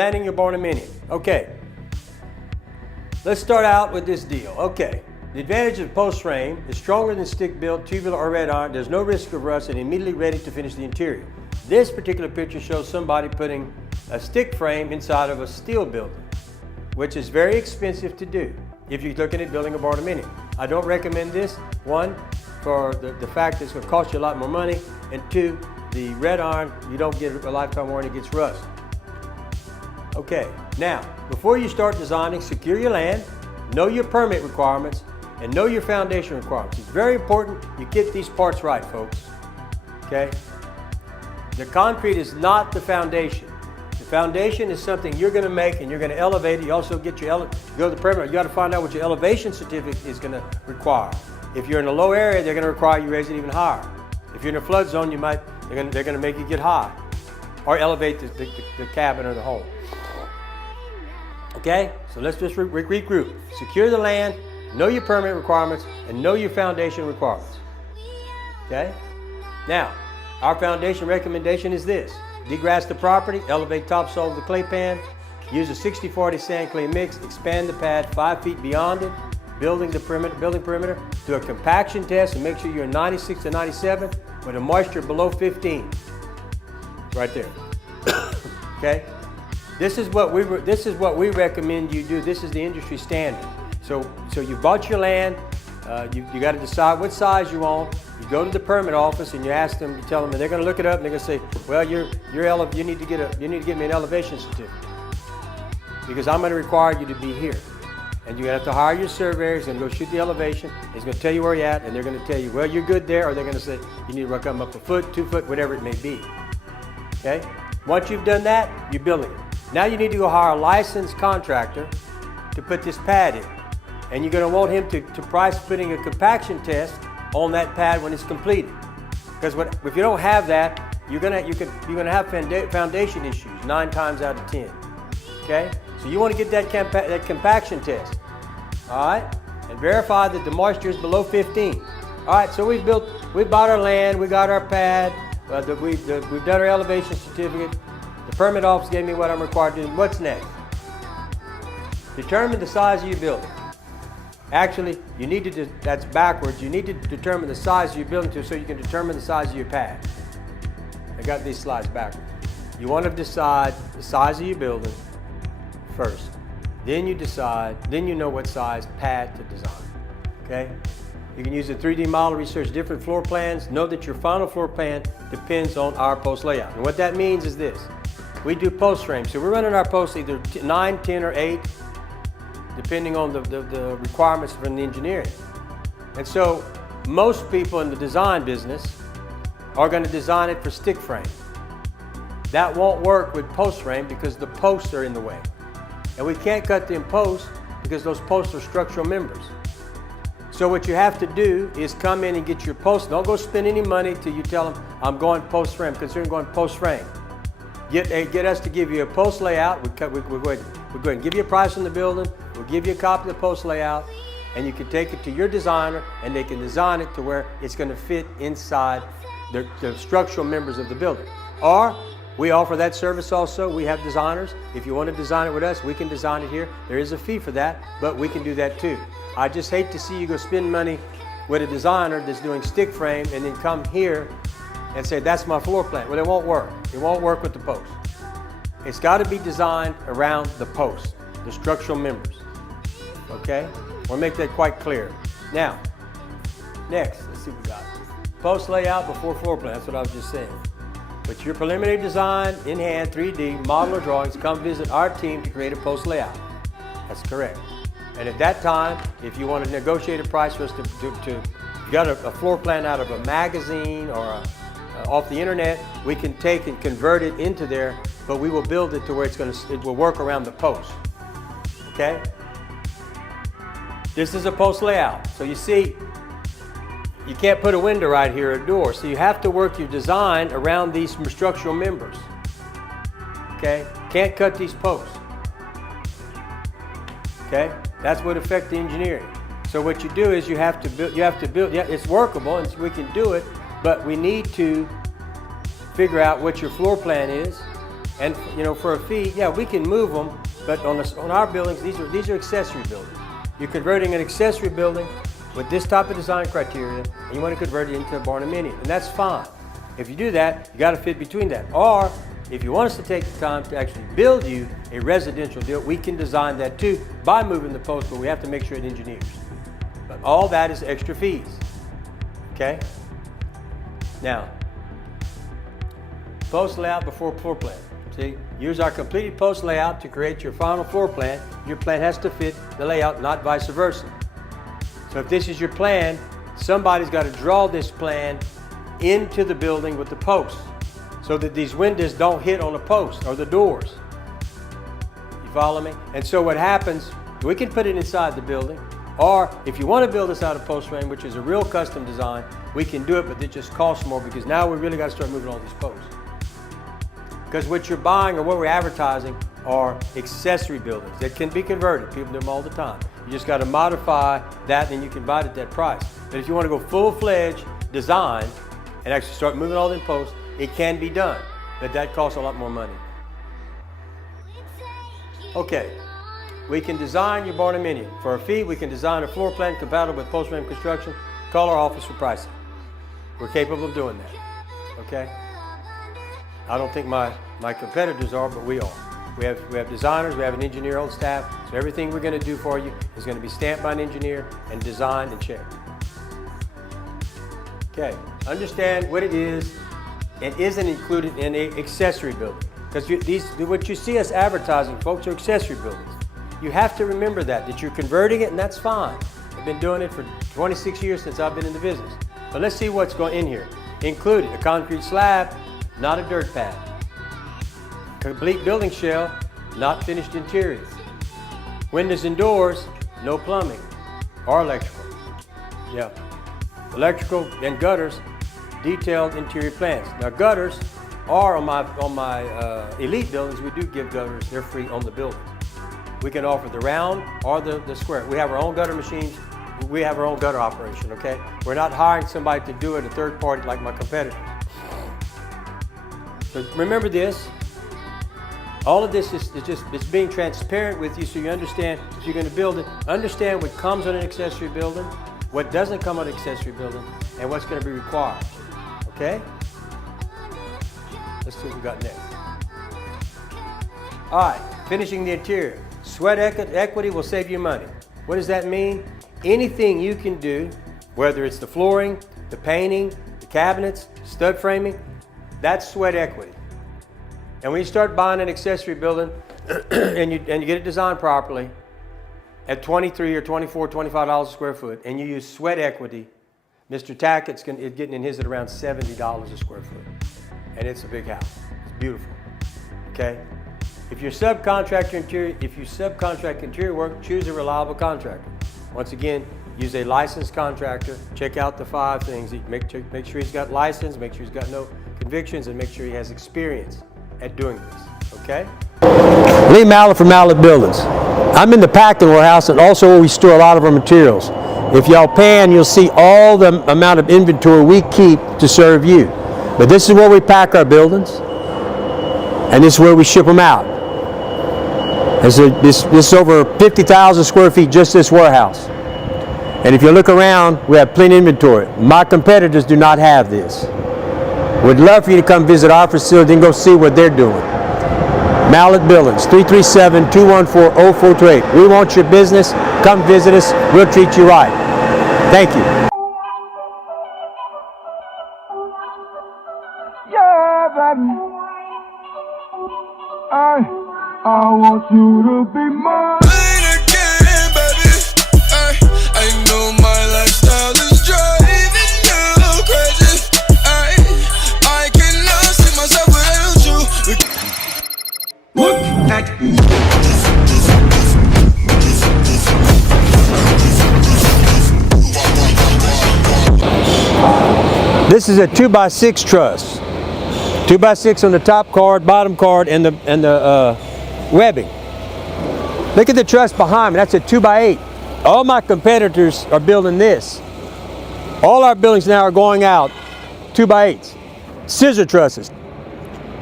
planning your barnuminium. Okay, let's start out with this deal. Okay, the advantage of post frame is stronger than stick built, tubular, or red iron. There's no risk of rust and immediately ready to finish the interior. This particular picture shows somebody putting a stick frame inside of a steel building, which is very expensive to do if you're looking at building a barnuminium. I don't recommend this, one, for the fact that it's going to cost you a lot more money, and two, the red iron, you don't get a lifetime warranty, it gets rust. Okay, now, before you start designing, secure your land, know your permit requirements, and know your foundation requirements. It's very important you get these parts right, folks, okay? The concrete is not the foundation. The foundation is something you're going to make and you're going to elevate it. You also get your, go to the permit, you got to find out what your elevation certificate is going to require. If you're in a low area, they're going to require you raise it even higher. If you're in a flood zone, they're going to make you get high or elevate the cabin or the home. Okay, so let's just regroup. Secure the land, know your permit requirements, and know your foundation requirements. Okay? Now, our foundation recommendation is this. Degrass the property, elevate topsoil of the clay pan, use a 60-40 sand clay mix, expand the pad 5 feet beyond it, building perimeter, do a compaction test and make sure you're 96 to 97 with a moisture below 15. Right there. Okay? This is what we recommend you do. This is the industry standard. So you bought your land, you got to decide what size you want. You go to the permit office and you ask them, you tell them, and they're going to look it up and they're going to say, well, you need to get me an elevation certificate because I'm going to require you to be here. And you're going to have to hire your surveyor. He's going to go shoot the elevation. He's going to tell you where you're at, and they're going to tell you, well, you're good there, or they're going to say, you need to come up a foot, 2 foot, whatever it may be. Okay? Once you've done that, you're building it. Now you need to go hire a licensed contractor to put this pad in. And you're going to want him to price putting a compaction test on that pad when it's completed. Because if you don't have that, you're going to have foundation issues 9 times out of 10. Okay? So you want to get that compaction test. All right? And verify that the moisture is below 15. All right, so we bought our land, we got our pad, we've done our elevation certificate. The permit office gave me what I'm required to do. What's next? Determine the size of your building. Actually, you need to, that's backwards. You need to determine the size of your building so you can determine the size of your pad. I got these slides backwards. You want to decide the size of your building first. Then you know what size pad to design. Okay? You can use a 3D model, research different floor plans. Know that your final floor plan depends on our post layout. And what that means is this. We do post frames. So we're running our posts either 9, 10, or 8, depending on the requirements from the engineering. And so most people in the design business are going to design it for stick frame. That won't work with post frame because the posts are in the way. And we can't cut them posts because those posts are structural members. So what you have to do is come in and get your post. Don't go spend any money till you tell them, I'm going post frame, considering going post frame. Get us to give you a post layout. We're going to give you a price on the building. We'll give you a copy of the post layout, and you can take it to your designer, and they can design it to where it's going to fit inside the structural members of the building. Or we offer that service also. We have designers. If you want to design it with us, we can design it here. There is a fee for that, but we can do that too. I just hate to see you go spend money with a designer that's doing stick frame and then come here and say, that's my floor plan. Well, it won't work. It won't work with the post. It's got to be designed around the post, the structural members. Okay? We'll make that quite clear. Now, next, let's see what we got. Post layout before floor plan. That's what I was just saying. With your preliminary design in hand, 3D, model or drawings, come visit our team to create a post layout. That's correct. And at that time, if you want to negotiate a price for us you got a floor plan out of a magazine or off the internet, we can take and convert it into there, but we will build it to where it will work around the post. Okay? This is a post layout. So you see, you can't put a window right here or a door. So you have to work your design around these structural members. Okay? Can't cut these posts. Okay? That's what affects the engineering. So what you do is you have to build, yeah, it's workable and we can do it, but we need to figure out what your floor plan is And for a fee, yeah, we can move them, but on our buildings, these are accessory buildings. You're converting an accessory building with this type of design criteria, and you want to convert it into a barnuminium, and that's fine. If you do that, you got to fit between that. Or if you want us to take the time to actually build you a residential deal, we can design that too by moving the post, but we have to make sure it engineers. But all that is extra fees. Okay? Now, post layout before floor plan. See, use our completed post layout to create your final floor plan. Your plan has to fit the layout, not vice versa. So if this is your plan, somebody's got to draw this plan into the building with the posts so that these windows don't hit on the post or the doors. You follow me? And so what happens, we can put it inside the building, or if you want to build this out of post frame, which is a real custom design, we can do it, but it just costs more because now we really got to start moving all these posts. Because what you're buying or what we're advertising are accessory buildings that can be converted. People do them all the time. You just got to modify that and you can buy it at that price. But if you want to go full-fledged design and actually start moving all them posts, it can be done, but that costs a lot more money. Okay, we can design your barnuminium. For a fee, we can design a floor plan compatible with post frame construction. Call our office for pricing. We're capable of doing that, okay? I don't think my competitors are, but we are. We have designers, we have an engineer on staff, so everything we're going to do for you is going to be stamped by an engineer and designed and checked. Okay, understand what it is and isn't included in an accessory building. Because what you see us advertising, folks, are accessory buildings. You have to remember that you're converting it, and that's fine. I've been doing it for 26 years since I've been in the business. But let's see what's going in here. Included a concrete slab, not a dirt pad. Complete building shell, not finished interior. Windows and doors, no plumbing or electrical. Yeah. Electrical and gutters, detailed interior plans. Now gutters are on my elite buildings, we do give gutters, they're free on the building. We can offer the round or the square. We have our own gutter machines, we have our own gutter operation, okay? We're not hiring somebody to do it, a third party like my competitors. But remember this, all of this is just being transparent with you so you understand if you're going to build it, understand what comes on an accessory building, what doesn't come on an accessory building, and what's going to be required, okay? Let's see what we got next. All right, finishing the interior. Sweat equity will save you money. What does that mean? Anything you can do, whether it's the flooring, the painting, the cabinets, stud framing, that's sweat equity. And when you start buying an accessory building and you get it designed properly at $23 or $24, $25 a square foot, and you use sweat equity, Mr. Tackett's getting in his at around $70 a square foot. And it's a big house. It's beautiful. Okay? If you subcontract interior work, choose a reliable contractor. Once again, use a licensed contractor. Check out the 5 things. Make sure he's got license, make sure he's got no convictions, and make sure he has experience at doing this. Okay? Lee Mallett from Mallett Buildings. I'm in the packing warehouse and also where we store a lot of our materials. If y'all pan, you'll see all the amount of inventory we keep to serve you. But this is where we pack our buildings, and this is where we ship them out. This is over 50,000 square feet, just this warehouse. And if you look around, we have plenty of inventory. My competitors do not have this. We'd love for you to come visit our facility and go see what they're doing. Mallett Buildings, 337-214-0428. We want your business. Come visit us. We'll treat you right. Thank you. Yeah, baby. I want you to be mine. I know my lifestyle is driving you crazy. I cannot see myself without you. Look at This is a 2x6 truss. 2x6 on the top card, bottom card, and the webbing. Look at the truss behind me. That's a 2x8. All my competitors are building this. All our buildings now are going out 2x8s. Scissor trusses.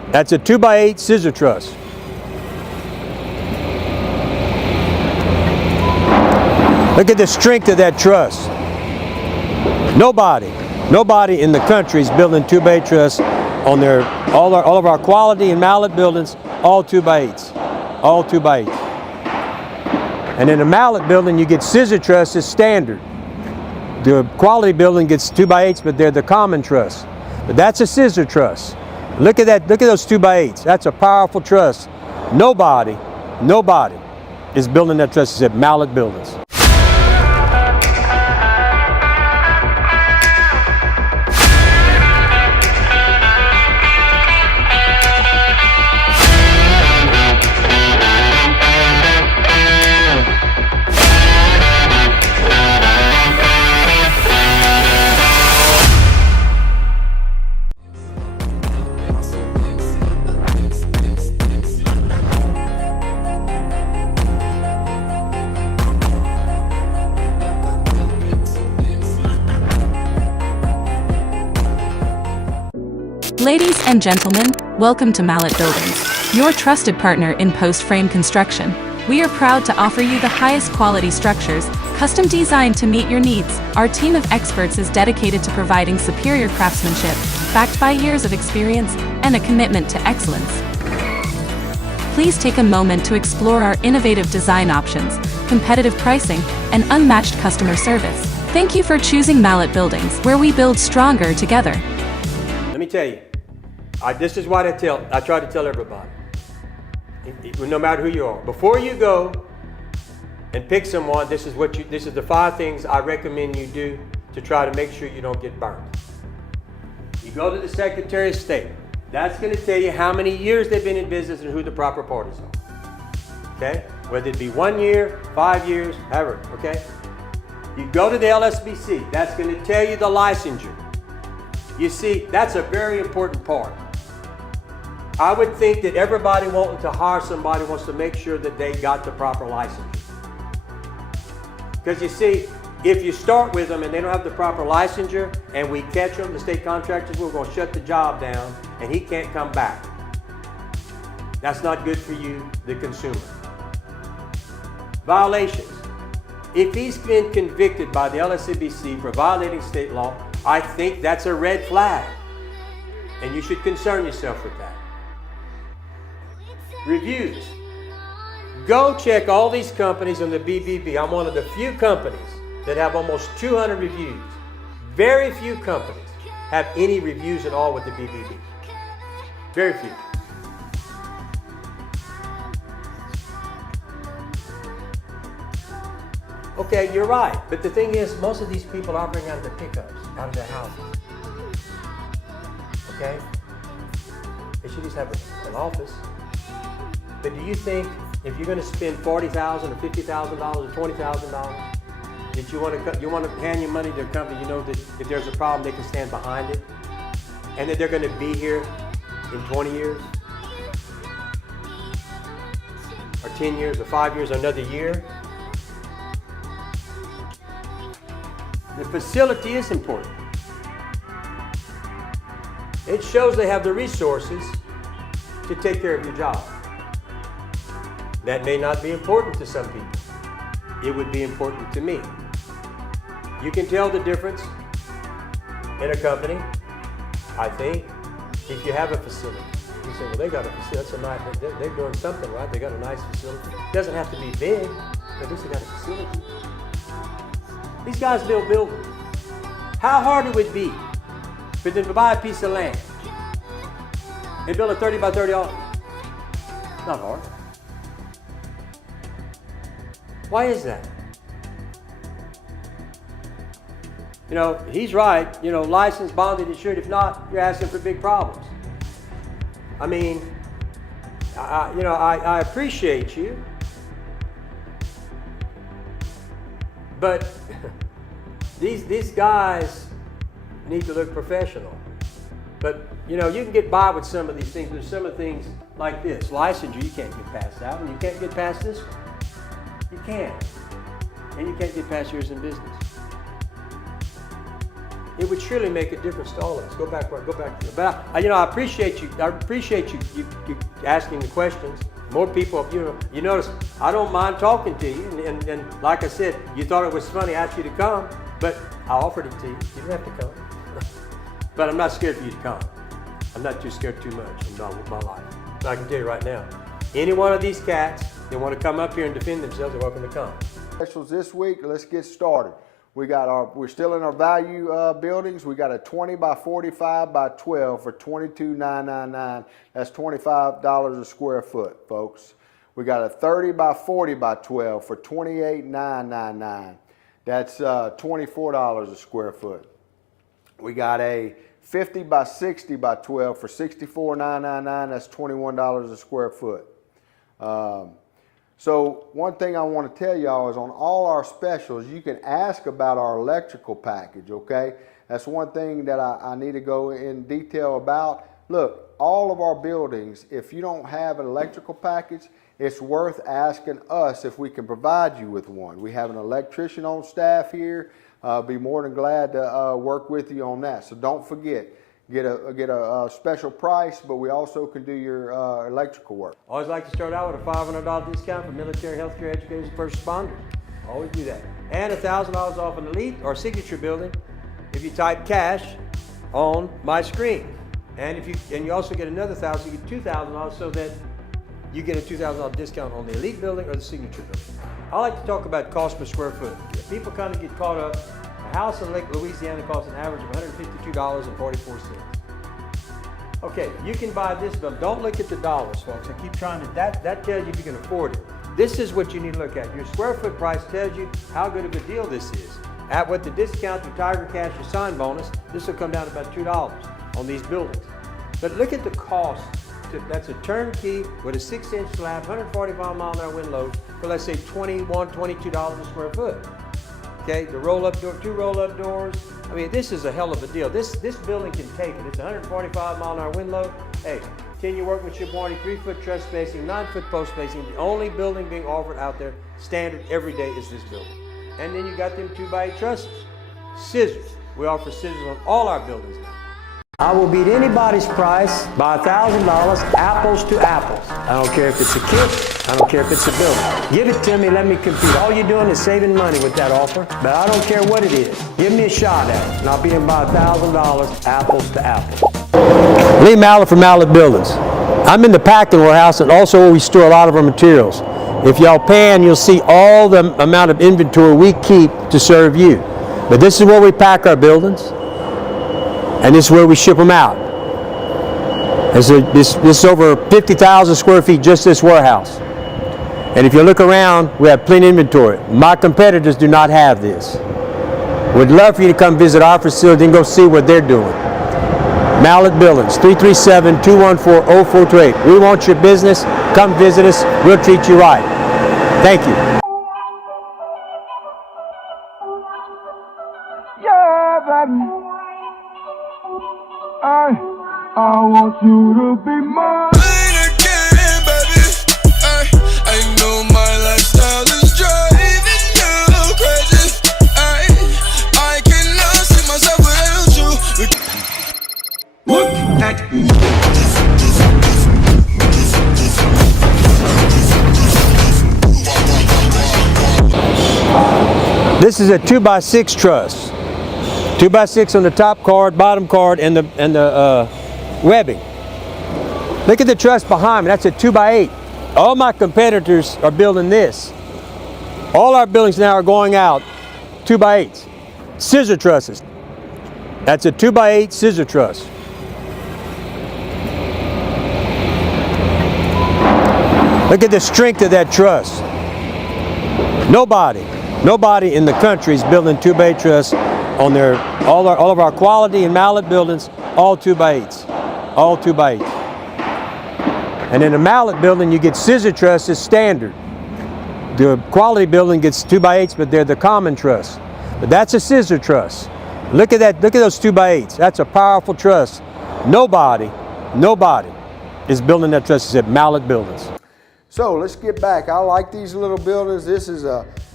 That's a 2x8 scissor truss. Look at the strength of that truss. Nobody in the country is building 2x8 truss on all of our quality and mallet buildings, all 2x8s, all 2x8s. And in a mallet building, you get scissor trusses standard. The quality building gets 2x8s, but they're the common truss. But that's a scissor truss. Look at that, look at those 2x8s. That's a powerful truss. Nobody is building that truss except mallet buildings. Ladies and gentlemen, welcome to Mallet Buildings, your trusted partner in post-frame construction. We are proud to offer you the highest quality structures, custom designed to meet your needs. Our team of experts is dedicated to providing superior craftsmanship, backed by years of experience and a commitment to excellence. Please take a moment to explore our innovative design options, competitive pricing, and unmatched customer service. Thank you for choosing Mallet Buildings, where we build stronger together. Let me tell you, this is what I try to tell everybody, no matter who you are. Before you go and pick someone, this is the 5 things I recommend you do to try to make sure you don't get burned. You go to the Secretary of State. That's going to tell you how many years they've been in business and who the proper parties are. Okay? Whether it be 1 year, 5 years, however, okay? You go to the LSBC. That's going to tell you the licensure. You see, that's a very important part. I would think that everybody wanting to hire somebody wants to make sure that they got the proper licensure. Because you see, if you start with them and they don't have the proper licensure and we catch them, the state contractors, we're going to shut the job down and he can't come back. That's not good for you, the consumer. Violations. If he's been convicted by the LSCBC for violating state law, I think that's a red flag, and you should concern yourself with that. Reviews. Go check all these companies on the BBB. I'm one of the few companies that have almost 200 reviews. Very few companies have any reviews at all with the BBB. Very few. Okay, you're right. But the thing is, most of these people are operating out of their pickups, out of their houses. Okay? They should just have an office. But do you think if you're going to spend $40,000 or $50,000 or $20,000, that you want to hand your money to a company, you know that if there's a problem, they can stand behind it, and that they're going to be here in 20 years, or 10 years, or 5 years, or another year? The facility is important. It shows they have the resources to take care of your job. That may not be important to some people. It would be important to me. You can tell the difference in a company, I think, if you have a facility. You say, well, they got a facility, that's a nice, they're doing something, right? They got a nice facility. It doesn't have to be big, but at least they got a facility. These guys build buildings. How hard it would be for them to buy a piece of land and build a 30 by 30 office? Not hard. Why is that? You know, he's right. You know, licensed, bonded, insured. If not, you're asking for big problems. I mean, I appreciate you, but these guys need to look professional. But you know, you can get by with some of these things. There's some of the things like this. Licensure, you can't get past that one. You can't get past this one. You can't. And you can't get past yours in business. it would surely make a difference to all of us. Go back. But I appreciate you. I appreciate you asking the questions. More people, you notice I don't mind talking to you, and like I said, you thought it was funny. I asked you to come, but I offered it to you. You didn't have to come. But I'm not scared for you to come. I'm not too scared too much. I'm not with my life. But I can tell you right now, any one of these cats that want to come up here and defend themselves are welcome to come. Specials this week. Let's get started. We're still in our value buildings. We got a 20 by 45 by 12 for $22,999. That's $25 a square foot, folks. We got a 30 by 40 by 12 for $28,999. That's $24 a square foot. We got a 50 by 60 by 12 for $64,999. That's $21 a square foot. So one thing I want to tell y'all is on all our specials, you can ask about our electrical package, okay? That's one thing that I need to go in detail about. Look, all of our buildings, if you don't have an electrical package, it's worth asking us if we can provide you with one. We have an electrician on staff here. Be more than glad to work with you on that. So don't forget. Get a special price, but we also can do your electrical work. Always like to start out with a $500 discount for military, healthcare, educators, and first responders. Always do that. And $1,000 off an elite or signature building if you type cash on my screen. And you also get another $1,000, you get $2,000 so that you get a $2,000 discount on the elite building or the signature building. I like to talk about cost per square foot. People kind of get caught up. A house in Lake Louisiana costs an average of $152.44. Okay, you can buy this, but don't look at the dollars, folks. I keep trying to, that tells you if you can afford it. This is what you need to look at. Your square foot price tells you how good of a deal this is. With the discount to Tiger Cash or sign bonus, this will come down to about $2 on these buildings. But look at the cost. That's a turnkey with a 6-inch slab, 145 mile an hour wind load for let's say $21, $22 a square foot. Okay, the roll-up door, 2 roll-up doors. I mean, this is a hell of a deal. This building can take it. It's 145 mile an hour wind load. Hey, 10-year workmanship warranty, 3-foot truss spacing, 9-foot post spacing. The only building being offered out there standard every day is this building. And then you got them 2x8 trusses. Scissors. We offer scissors on all our buildings now. I will beat anybody's price by $1,000, apples to apples. I don't care if it's a kit, I don't care if it's a building. Give it to me, let me compete. All you're doing is saving money with that offer, but I don't care what it is. Give me a shot at it, and I'll beat them by $1,000, apples to apples. Lee Mallett from Mallett Buildings. I'm in the packing warehouse and also where we store a lot of our materials. If y'all pan, you'll see all the amount of inventory we keep to serve you. But this is where we pack our buildings. And this is where we ship them out. This is over 50,000 square feet, just this warehouse. And if you look around, we have plenty of inventory. My competitors do not have this. We'd love for you to come visit our facility and go see what they're doing. Mallett Buildings, 337-214-0428. We want your business. Come visit us. We'll treat you right. Thank you. Yeah, baby. I want you to be mine. Again, baby. I know my lifestyle is driving you crazy. I cannot see myself without you. Look at This is a 2x6 truss. 2x6 on the top card, bottom card, and the webbing. Look at the truss behind me. That's a 2x8. All my competitors are building this. All our buildings now are going out 2x8s. Scissor trusses. That's a 2x8 scissor truss. Look at the strength of that truss. Nobody in the country is building 2x8 truss on all of our quality and Mallett buildings, all 2x8s, all 2x8. And in a Mallett building, you get scissor trusses standard. The quality building gets 2x8s, but they're the common truss. But that's a scissor truss. Look at that. Look at those 2x8s. That's a powerful truss. Nobody is building that truss except Mallett Buildings. So let's get back. I like these little buildings. This is a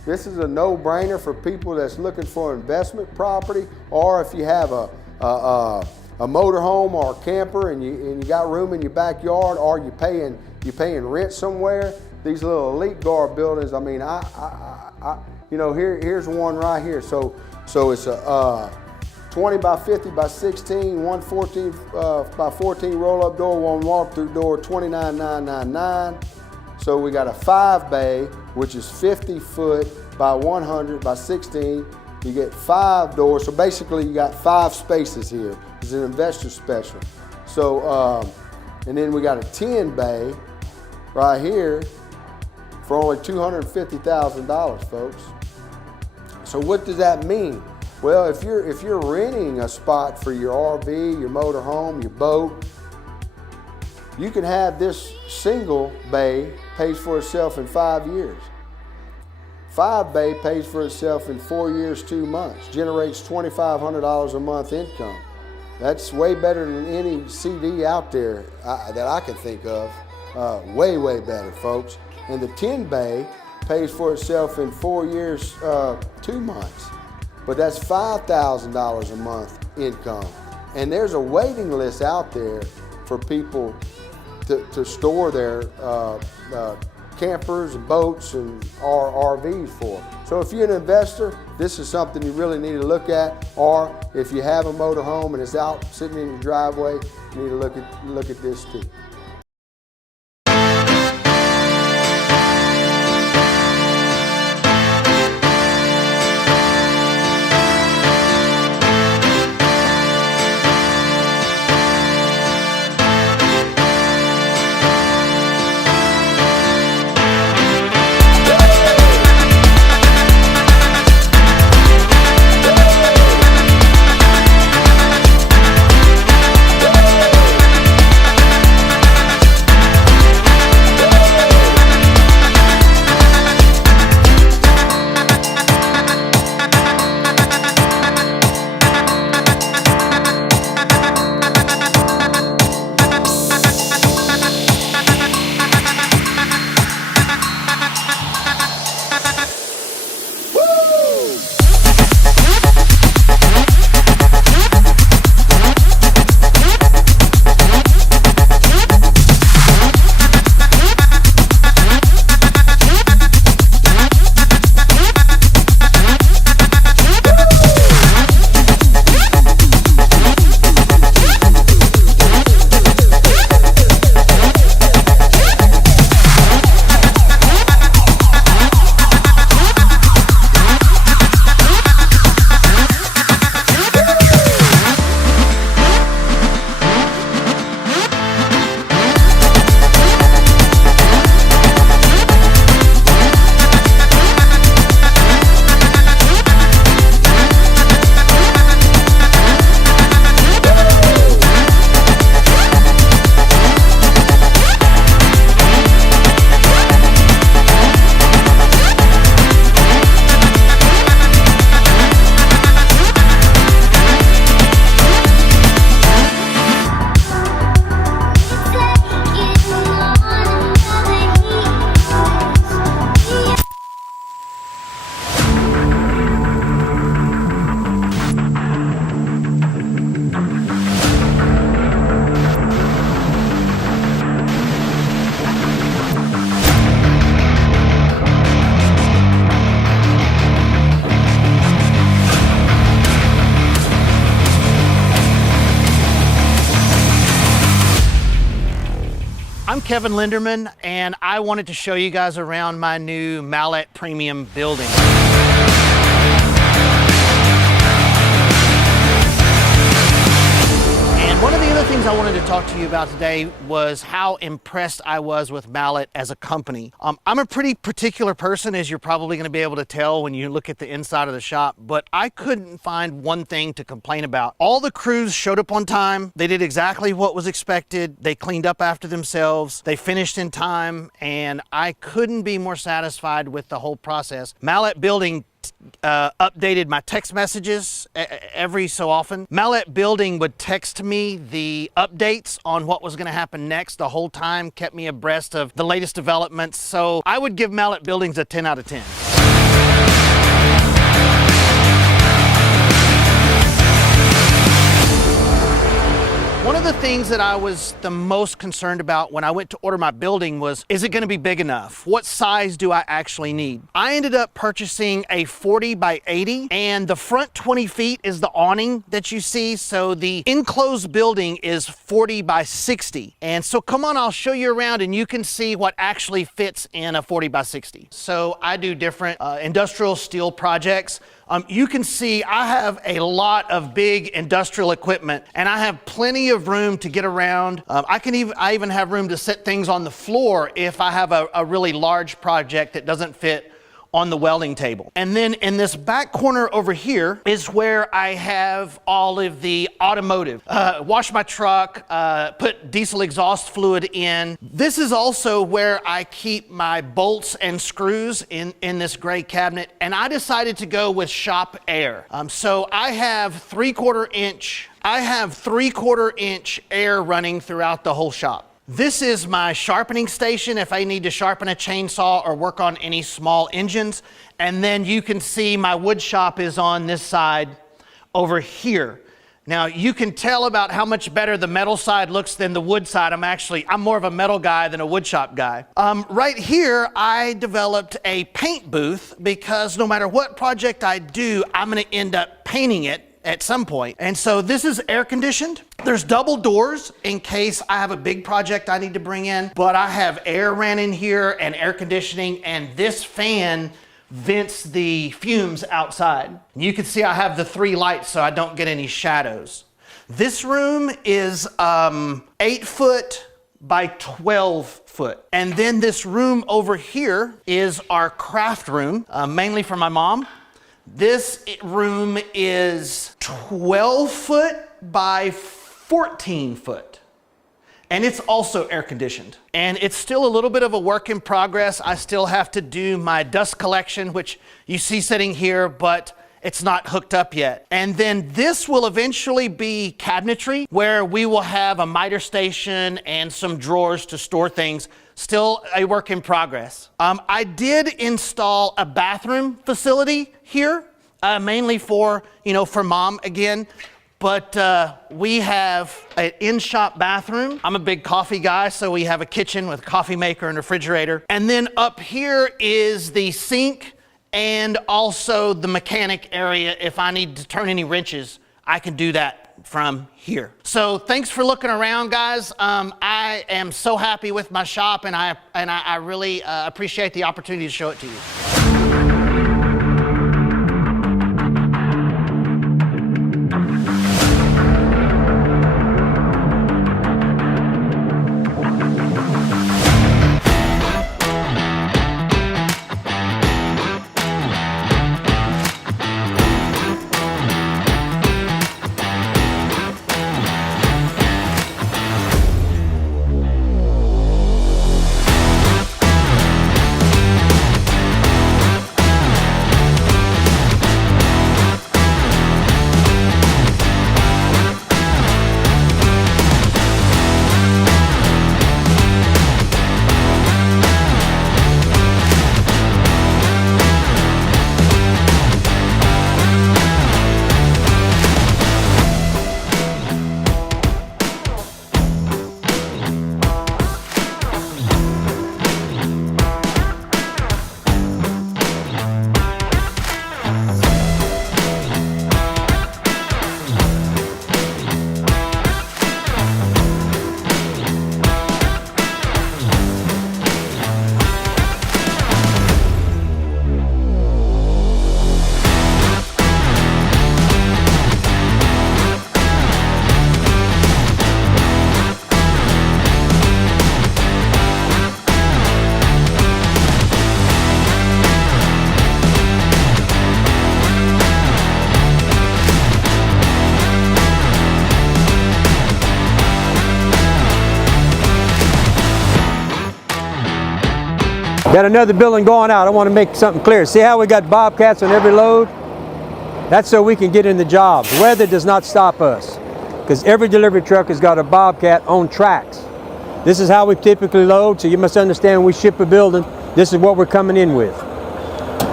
This is a no-brainer for people that's looking for investment property, or if you have a motorhome or a camper and you got room in your backyard, or you're paying rent somewhere. These little Elite Guard buildings. I mean, you know, here's one right here. So it's a 20 by 50 by 16, 114 by 14 roll-up door, one walk-through door, $29,999. So we got a 5-bay, which is 50 foot by 100 by 16. You get 5 doors, so basically you got 5 spaces here. It's an investor special. So, and then we got a 10-bay right here for only $250,000, folks. So what does that mean? Well, if you're renting a spot for your RV, your motor home, your boat, you can have this single bay pays for itself in 5 years. 5-bay pays for itself in 4 years, 2 months, generates $2,500 a month income. That's way better than any CD out there that I can think of. Way, way better, folks. And the 10-bay pays for itself in 4 years, 2 months. But that's $5,000 a month income. And there's a waiting list out there for people to store their campers and boats and RVs for. So if you're an investor, this is something you really need to look at. Or if you have a motor home and it's out sitting in your driveway, you need to look at this too. I'm Kevin Linderman, and I wanted to show you guys around my new Mallet Premium building. And one of the other things I wanted to talk to you about today was how impressed I was with Mallet as a company. I'm a pretty particular person, as you're probably going to be able to tell when you look at the inside of the shop, but I couldn't find one thing to complain about. All the crews showed up on time. They did exactly what was expected. They cleaned up after themselves. They finished in time, and I couldn't be more satisfied with the whole process. Mallet Building updated my text messages every so often. Mallet Building would text me the updates on what was going to happen next the whole time, kept me abreast of the latest developments. So I would give Mallet Buildings a 10 out of 10. One of the things that I was the most concerned about when I went to order my building was, is it going to be big enough? What size do I actually need? I ended up purchasing a 40 by 80, and the front 20 feet is the awning that you see. So the enclosed building is 40 by 60. And so come on, I'll show you around and you can see what actually fits in a 40 by 60. So I do different industrial steel projects. You can see I have a lot of big industrial equipment, and I have plenty of room to get around. I even have room to set things on the floor if I have a really large project that doesn't fit on the welding table. And then in this back corner over here is where I have all of the automotive. Wash my truck, put diesel exhaust fluid in. This is also where I keep my bolts and screws in this gray cabinet, and I decided to go with shop air. So I have 3/4 inch air running throughout the whole shop. This is my sharpening station if I need to sharpen a chainsaw or work on any small engines. And then you can see my wood shop is on this side over here. Now you can tell about how much better the metal side looks than the wood side. I'm more of a metal guy than a wood shop guy. Right here, I developed a paint booth because no matter what project I do, I'm gonna end up painting it at some point. And so this is air conditioned. There's double doors in case I have a big project I need to bring in, but I have air ran in here and air conditioning, and this fan vents the fumes outside. You can see I have the 3 lights so I don't get any shadows. This room is 8 foot by 12 foot. And then this room over here is our craft room, mainly for my mom. This room is 12 foot by 14 foot. And it's also air conditioned. And it's still a little bit of a work in progress. I still have to do my dust collection, which you see sitting here, but it's not hooked up yet. And then this will eventually be cabinetry, where we will have a miter station and some drawers to store things. Still a work in progress. I did install a bathroom facility here, mainly for mom again. But we have an in-shop bathroom. I'm a big coffee guy, so we have a kitchen with a coffee maker and refrigerator. And then up here is the sink and also the mechanic area. If I need to turn any wrenches, I can do that from here. So thanks for looking around, guys. I am so happy with my shop, and I really appreciate the opportunity to show it to you. Got another building going out. I want to make something clear. See how we got Bobcats on every load? That's so we can get in the jobs. Weather does not stop us, because every delivery truck has got a Bobcat on tracks. This is how we typically load, so you must understand when we ship a building, this is what we're coming in with.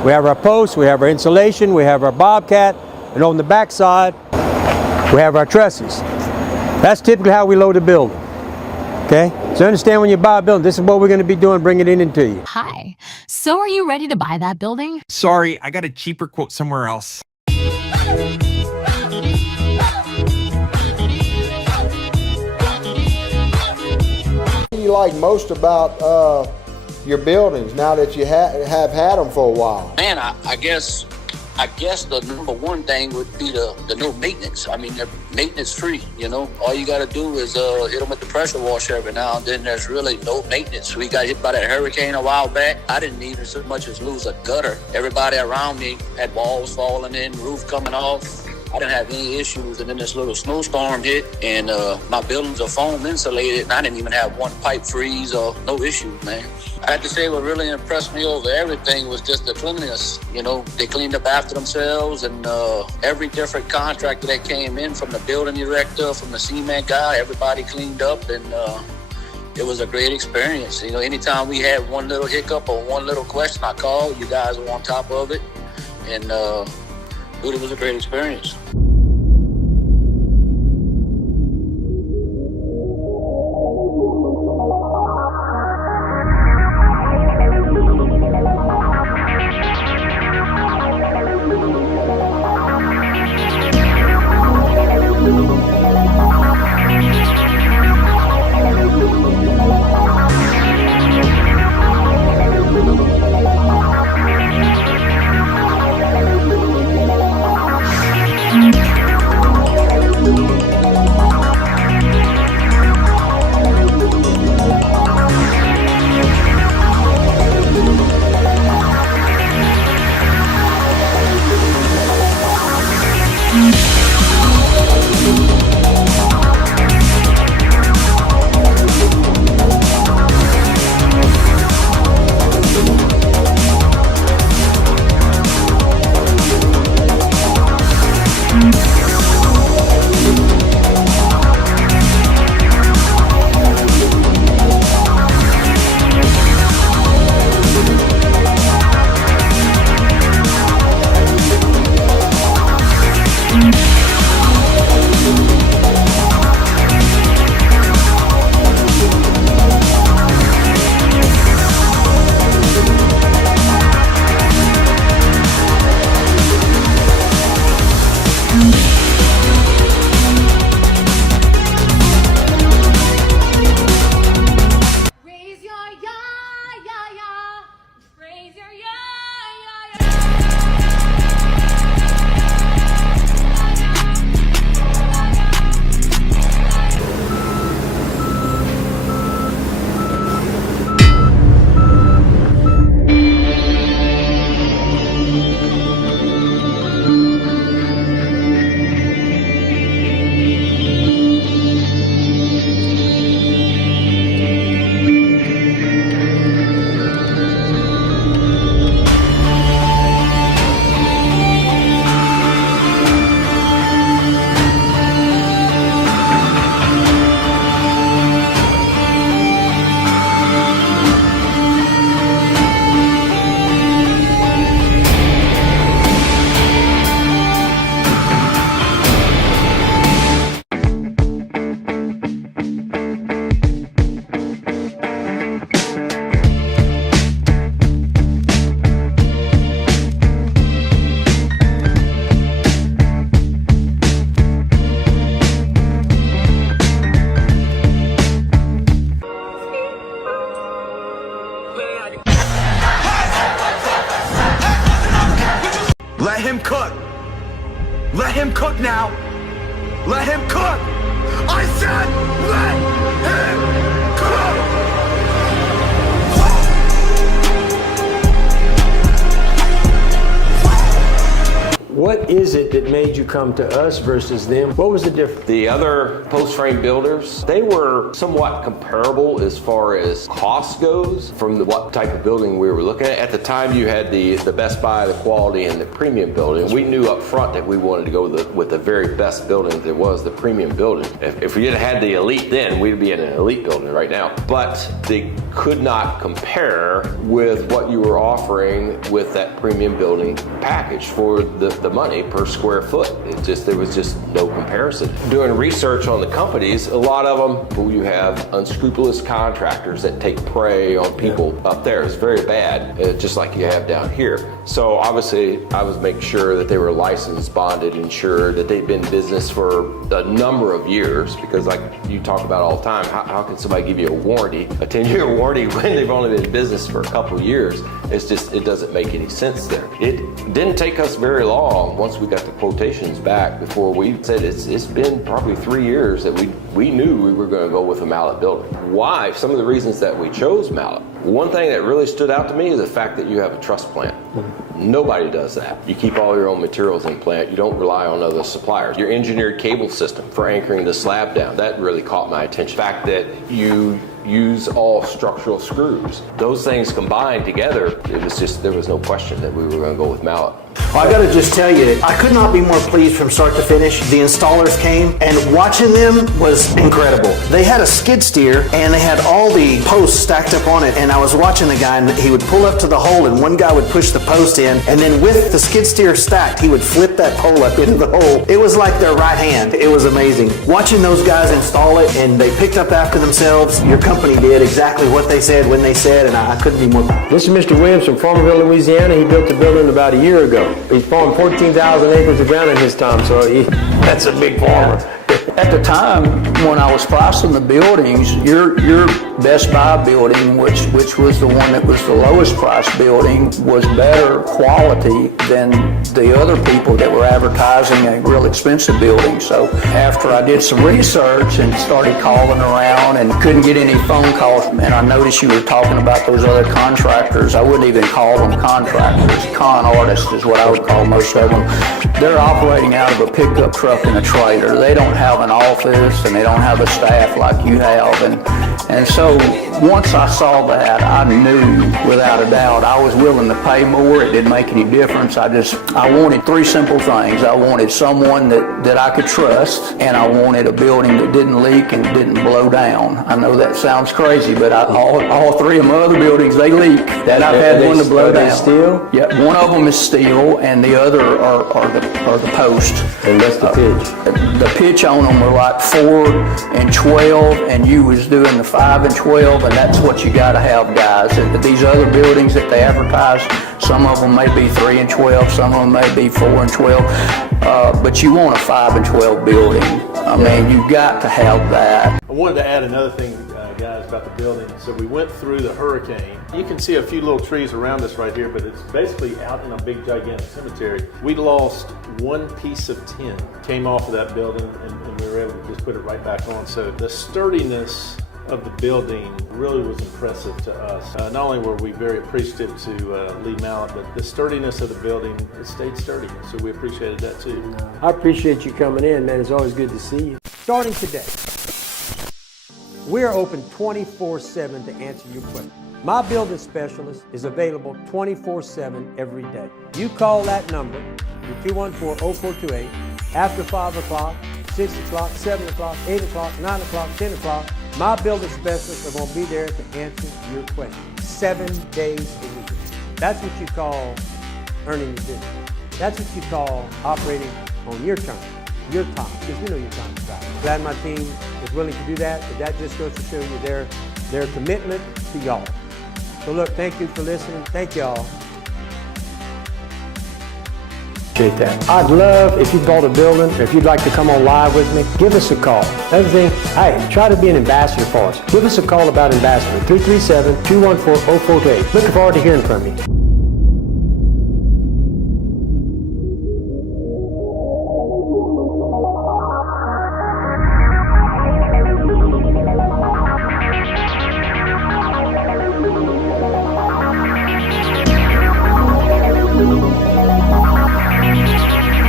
We have our posts, we have our insulation, we have our bobcat, and on the back side, we have our trusses. That's typically how we load a building. Okay? So understand when you buy a building, this is what we're going to be doing, bringing it into you. Hi. So are you ready to buy that building? Sorry, I got a cheaper quote somewhere else. What do you like most about your buildings now that you have had them for a while? Man, I guess the number one thing would be the no maintenance. I mean, they're maintenance free, you know. All you got to do is hit them with the pressure washer every now and then. There's really no maintenance. We got hit by that hurricane a while back. I didn't even so much as lose a gutter. Everybody around me had walls falling in, roof coming off. I didn't have any issues, and then this little snowstorm hit, and my buildings are foam insulated, and I didn't even have one pipe freeze or no issues, man. I have to say what really impressed me over everything was just the cleanliness. You know, they cleaned up after themselves, and every different contractor that came in, from the building director, from the cement guy, everybody cleaned up, and it was a great experience. You know, anytime we had one little hiccup or one little question, I called. You guys were on top of it, and dude, it was a great experience. Let him cook. Let him cook now. Let him cook. I said let him cook. What is it that made you come to us versus them? What was the difference? The other post frame builders, they were somewhat comparable as far as cost goes from what type of building we were looking at. At the time, you had the best buy, the quality, and the premium building. We knew up front that we wanted to go with the very best building there was, the premium building. If we had had the elite then, we'd be in an elite building right now. But they could not compare with what you were offering with that premium building package for the money per square foot. There was just no comparison. Doing research on the companies, a lot of them, you have unscrupulous contractors that take prey on people up there. It's very bad, just like you have down here. So obviously, I was making sure that they were licensed, bonded, insured, that they'd been in business for a number of years, because like you talk about all the time, how can somebody give you a warranty, a 10-year warranty, when they've only been in business for a couple of years? It doesn't make any sense there. It didn't take us very long once we got the quotations back before we said it's been probably 3 years that we knew we were going to go with a Mallet building. Why? Some of the reasons that we chose Mallet. One thing that really stood out to me is the fact that you have a truss plant. Nobody does that. You keep all your own materials in plant. You don't rely on other suppliers. Your engineered cable system for anchoring the slab down, that really caught my attention. The fact that you use all structural screws. Those things combined together, there was no question that we were going to go with Mallet. Well, I gotta just tell you, I could not be more pleased from start to finish. The installers came, and watching them was incredible. They had a skid steer, and they had all the posts stacked up on it, and I was watching the guy, and he would pull up to the hole, and one guy would push the post in, and then with the skid steer stacked, he would flip that pole up into the hole. It was like their right hand. It was amazing. Watching those guys install it, and they picked up after themselves. Your company did exactly what they said when they said, and I couldn't be more. This is Mr. Williams from Farmerville, Louisiana. He built the building about a year ago. He farmed 14,000 acres of ground in his time, so that's a big farmer. At the time when I was pricing the buildings, your Best Buy building, which was the one that was the lowest price building, was better quality than the other people that were advertising a real expensive building. So after I did some research and started calling around and couldn't get any phone calls, and I noticed you were talking about those other contractors. I wouldn't even call them contractors. Con artists is what I would call most of them. They're operating out of a pickup truck and a trailer. They don't have an office and they don't have a staff like you have. And so once I saw that, I knew without a doubt I was willing to pay more. It didn't make any difference. I wanted three simple things. I wanted someone that I could trust, and I wanted a building that didn't leak and didn't blow down. I know that sounds crazy, but all three of my other buildings, they leak. That I've had one to blow down. Steel? Yeah, one of them is steel, and the other are the post. And that's the pitch. The pitch on them were like 4 and 12, and you was doing the 5 and 12, and that's what you got to have, guys. These other buildings that they advertise, some of them may be 3 and 12, some of them may be 4 and 12, but you want a 5 and 12 building. I mean, you got to have that. I wanted to add another thing, guys, about the building. So we went through the hurricane. You can see a few little trees around us right here, but it's basically out in a big, gigantic cemetery. We lost one piece of tin, came off of that building, and we were able to just put it right back on. So the sturdiness of the building really was impressive to us. Not only were we very appreciative to Lee Mallet, but the sturdiness of the building, it stayed sturdy. So we appreciated that too. I appreciate you coming in, man. It's always good to see you. Starting today, we're open 24/7 to answer your questions. My building specialist is available 24/7 every day. You call that number, 214-0428, after 5 o'clock, 6 o'clock, 7 o'clock, 8 o'clock, 9 o'clock, 10 o'clock. My building specialists are going to be there to answer your questions 7 days a week. That's what you call earning your business. That's what you call operating on your terms, your time, because you know your time is valuable. Glad my team is willing to do that, but that just goes to show you their commitment to y'all. So look, thank you for listening. Thank y'all. Appreciate that. I'd love if you bought a building, or if you'd like to come on live with me, give us a call. Another thing, hey, try to be an ambassador for us. Give us a call about ambassador, 337-214-0428. Looking forward to hearing from you.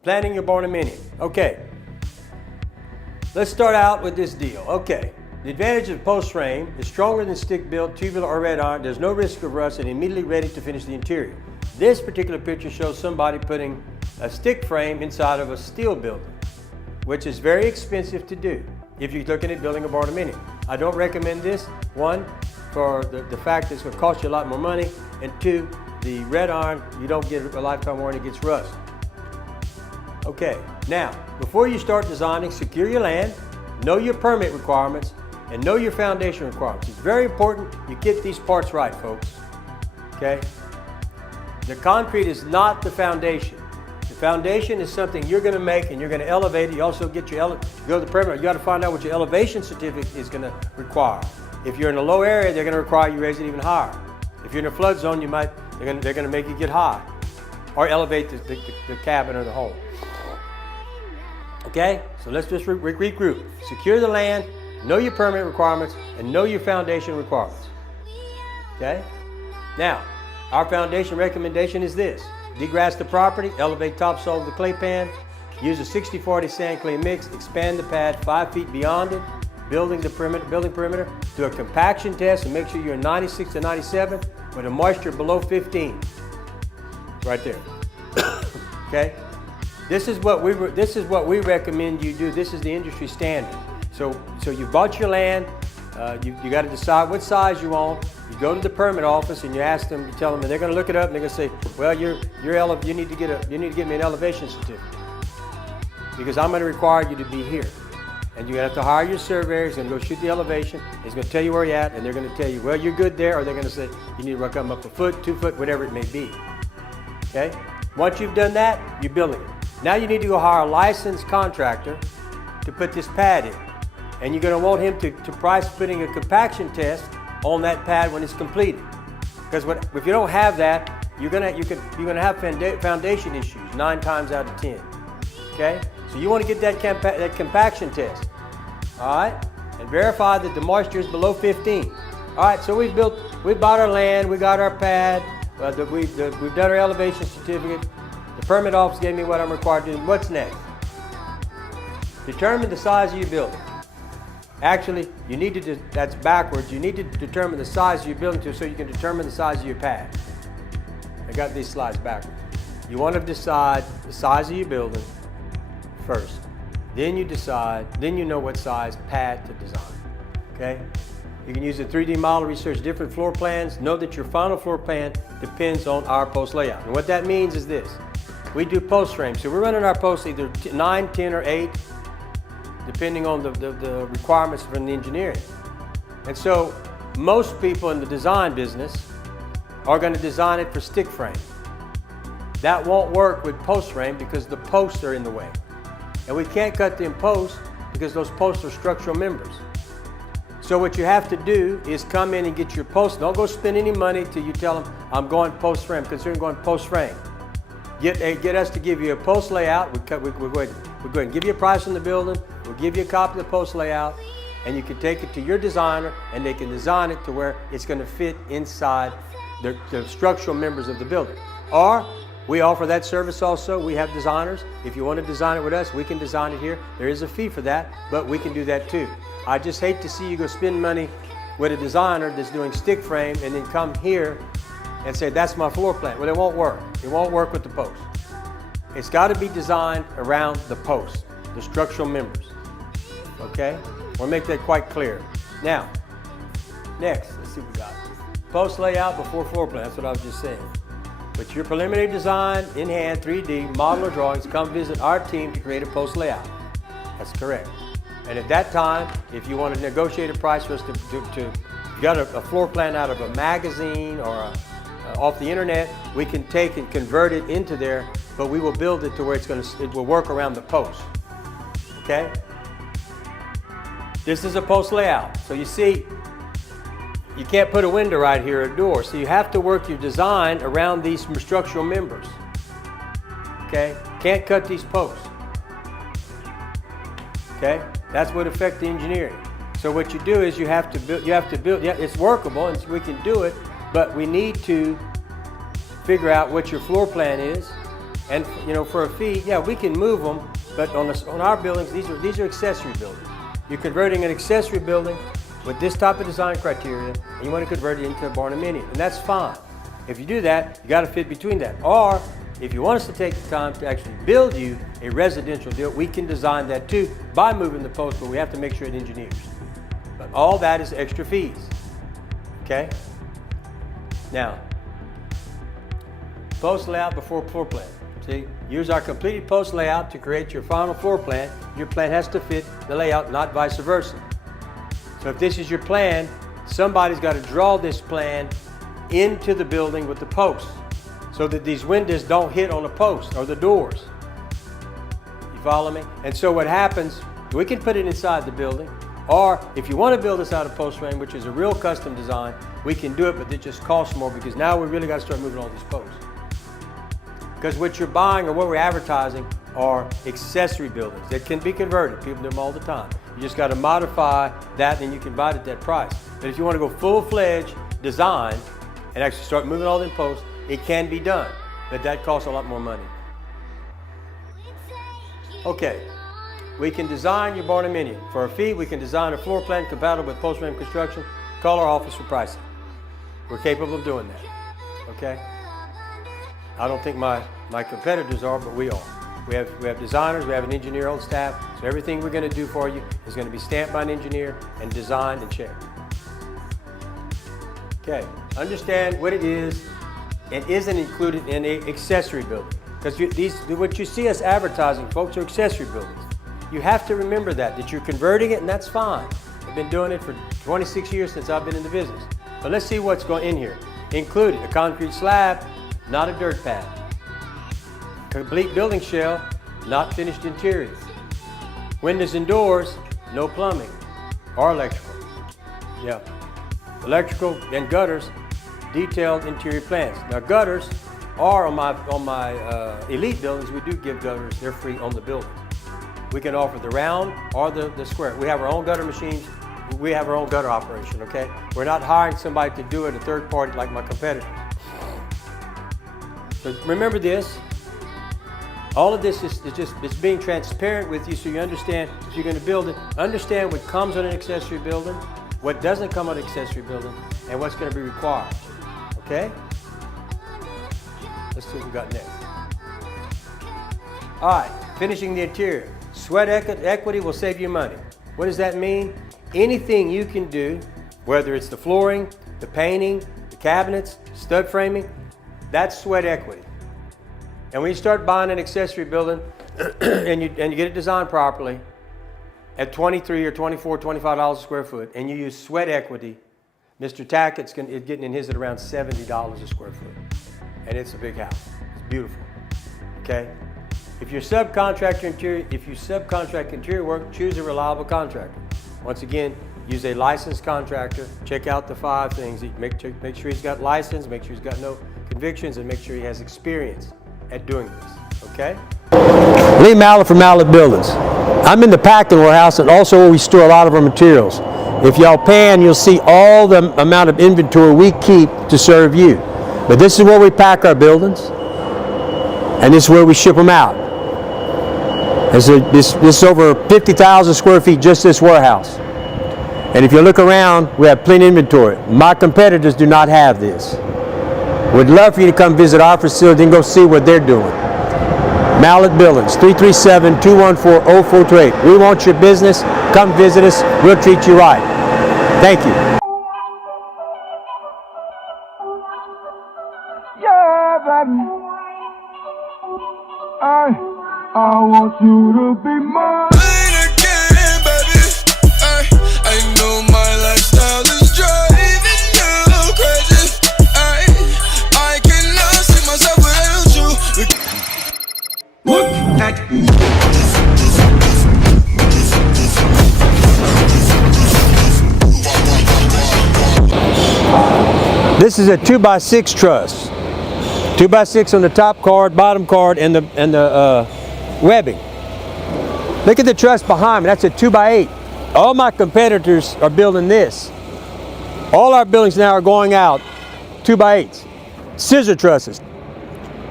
Planning your barnuminium. Okay. Let's start out with this deal. Okay. The advantage of post frame is stronger than stick-built, tubular, or red iron. There's no risk of rust and immediately ready to finish the interior. This particular picture shows somebody putting a stick frame inside of a steel building, which is very expensive to do if you're looking at building a barnuminium. I don't recommend this. One, for the fact that it's going to cost you a lot more money, and two, the red iron, you don't get a lifetime warranty, it gets rust. Okay, now, before you start designing, secure your land, know your permit requirements, and know your foundation requirements. It's very important you get these parts right, folks. Okay? The concrete is not the foundation. The foundation is something you're going to make and you're going to elevate it. You also get your go to the permit. You got to find out what your elevation certificate is going to require. If you're in a low area, they're going to require you raise it even higher. If you're in a flood zone, they're going to make you get high or elevate the cabin or the home. Okay? So let's just regroup. Secure the land. Know your permit requirements and know your foundation requirements. Okay? Now, our foundation recommendation is this. Degrass the property, elevate topsoil of the clay pan, use a 60-40 sand clay mix, expand the pad 5 feet beyond it, building perimeter, do a compaction test and make sure you're 96 to 97 with a moisture below 15. Right there. Okay? This is what we recommend you do. This is the industry standard. So you bought your land, you got to decide what size you want. You go to the permit office and you ask them, you tell them, and they're going to look it up and they're going to say, well, you need to get me an elevation certificate because I'm going to require you to be here. And you have to hire your surveyor. He's going to go shoot the elevation. He's going to tell you where you're at, and they're going to tell you, well, you're good there, or they're going to say you need to come up a foot, 2 foot, whatever it may be. Okay? Once you've done that, you're building it. Now you need to go hire a licensed contractor to put this pad in. And you're going to want him to price putting a compaction test on that pad when it's completed. Because if you don't have that, you're going to have foundation issues 9 times out of 10. Okay? So you want to get that compaction test. All right? And verify that the moisture is below 15. All right, so we bought our land, we got our pad, we've done our elevation certificate. The permit office gave me what I'm required to do. What's next? Determine the size of your building. Actually, you need to that's backwards. You need to determine the size of your building so you can determine the size of your pad. I got these slides backwards. You want to decide the size of your building first. Then you know what size pad to design. Okay? You can use a 3D model, research different floor plans. Know that your final floor plan depends on our post layout. And what that means is this. We do post frames. So we're running our posts either 9, 10, or 8, depending on the requirements from the engineering. And so most people in the design business are going to design it for stick frame. That won't work with post frame because the posts are in the way. And we can't cut them posts because those posts are structural members. So what you have to do is come in and get your posts. Don't go spend any money till you tell them, I'm going post frame, considering going post frame. Get us to give you a post layout. We'll go ahead and give you a price on the building. We'll give you a copy of the post layout, and you can take it to your designer, and they can design it to where it's going to fit inside the structural members of the building. Or we offer that service also. We have designers. If you want to design it with us, we can design it here. There is a fee for that, but we can do that too. I just hate to see you go spend money with a designer that's doing stick frame and then come here and say, that's my floor plan. Well, it won't work. It won't work with the post. It's got to be designed around the post, the structural members. Okay? We'll make that quite clear. Now, next, let's see what we got. Post layout before floor plan. That's what I was just saying. With your preliminary design in hand, 3D, model or drawings, come visit our team to create a post layout. That's correct. And at that time, if you want to negotiate a price for us you got a floor plan out of a magazine or off the internet, we can take and convert it into there, but we will build it to where it will work around the post. Okay? This is a post layout. So you see, you can't put a window right here or a door. So you have to work your design around these structural members. Okay? Can't cut these posts. Okay? That's what affects the engineering. So what you do is you have to build, yeah, it's workable and we can do it, but we need to figure out what your floor plan is And for a fee, yeah, we can move them, but on our buildings, these are accessory buildings. You're converting an accessory building with this type of design criteria, and you want to convert it into a barnuminium, and that's fine. If you do that, you got to fit between that. Or if you want us to take the time to actually build you a residential deal, we can design that too by moving the post, but we have to make sure it engineers. But all that is extra fees. Okay? Now, post layout before floor plan. See, use our completed post layout to create your final floor plan. Your plan has to fit the layout, not vice versa. So if this is your plan, somebody's got to draw this plan into the building with the posts so that these windows don't hit on the post or the doors. You follow me? And so what happens, we can put it inside the building, or if you want to build this out of post frame, which is a real custom design, we can do it, but it just costs more because now we really got to start moving all these posts. Because what you're buying or what we're advertising are accessory buildings that can be converted. People do them all the time. You just got to modify that and you can buy it at that price. But if you want to go full-fledged design and actually start moving all them posts, it can be done, but that costs a lot more money. Okay, we can design your barnuminium. For a fee, we can design a floor plan compatible with post frame construction. Call our office for pricing. We're capable of doing that, okay? I don't think my competitors are, but we are. We have designers, we have an engineer on staff, so everything we're going to do for you is going to be stamped by an engineer and designed and checked. Okay, understand what it is and isn't included in an accessory building. Because what you see us advertising, folks, are accessory buildings. You have to remember that you're converting it, and that's fine. I've been doing it for 26 years since I've been in the business. But let's see what's going in here. Included a concrete slab, not a dirt pad. Complete building shell, not finished interior. Windows and doors, no plumbing or electrical. Yeah. Electrical and gutters, detailed interior plans. Now gutters are on my elite buildings, we do give gutters, they're free on the building. We can offer the round or the square. We have our own gutter machines, we have our own gutter operation, okay? We're not hiring somebody to do it, a third party like my competitors. But remember this, all of this is just being transparent with you so you understand if you're going to build it, understand what comes on an accessory building, what doesn't come on an accessory building, and what's going to be required, okay? Let's see what we got next. All right, finishing the interior. Sweat equity will save you money. What does that mean? Anything you can do, whether it's the flooring, the painting, the cabinets, stud framing, that's sweat equity. And when you start buying an accessory building and you get it designed properly at $23 or $24, $25 a square foot, and you use sweat equity, Mr. Tackett's getting in his at around $70 a square foot. And it's a big house. It's beautiful. Okay? If you subcontract interior work, choose a reliable contractor. Once again, use a licensed contractor. Check out the 5 things. Make sure he's got license, make sure he's got no convictions, and make sure he has experience at doing this, okay? Lee Mallett from Mallett Buildings. I'm in the packing warehouse and also where we store a lot of our materials. If y'all pan, you'll see all the amount of inventory we keep to serve you. But this is where we pack our buildings, and this is where we ship them out. This is over 50,000 square feet, just this warehouse. And if you look around, we have plenty of inventory. My competitors do not have this. We'd love for you to come visit our facility and go see what they're doing. Mallett Buildings, 337-214-0428. We want your business. Come visit us. We'll treat you right. Thank you. Yeah, baby. I want you to be mine. I know my lifestyle is driving you crazy. I cannot see myself without you. Look at This is a 2x6 truss. 2x6 on the top card, bottom card, and the webbing. Look at the truss behind me. That's a 2x8. All my competitors are building this. All our buildings now are going out 2x8s. Scissor trusses.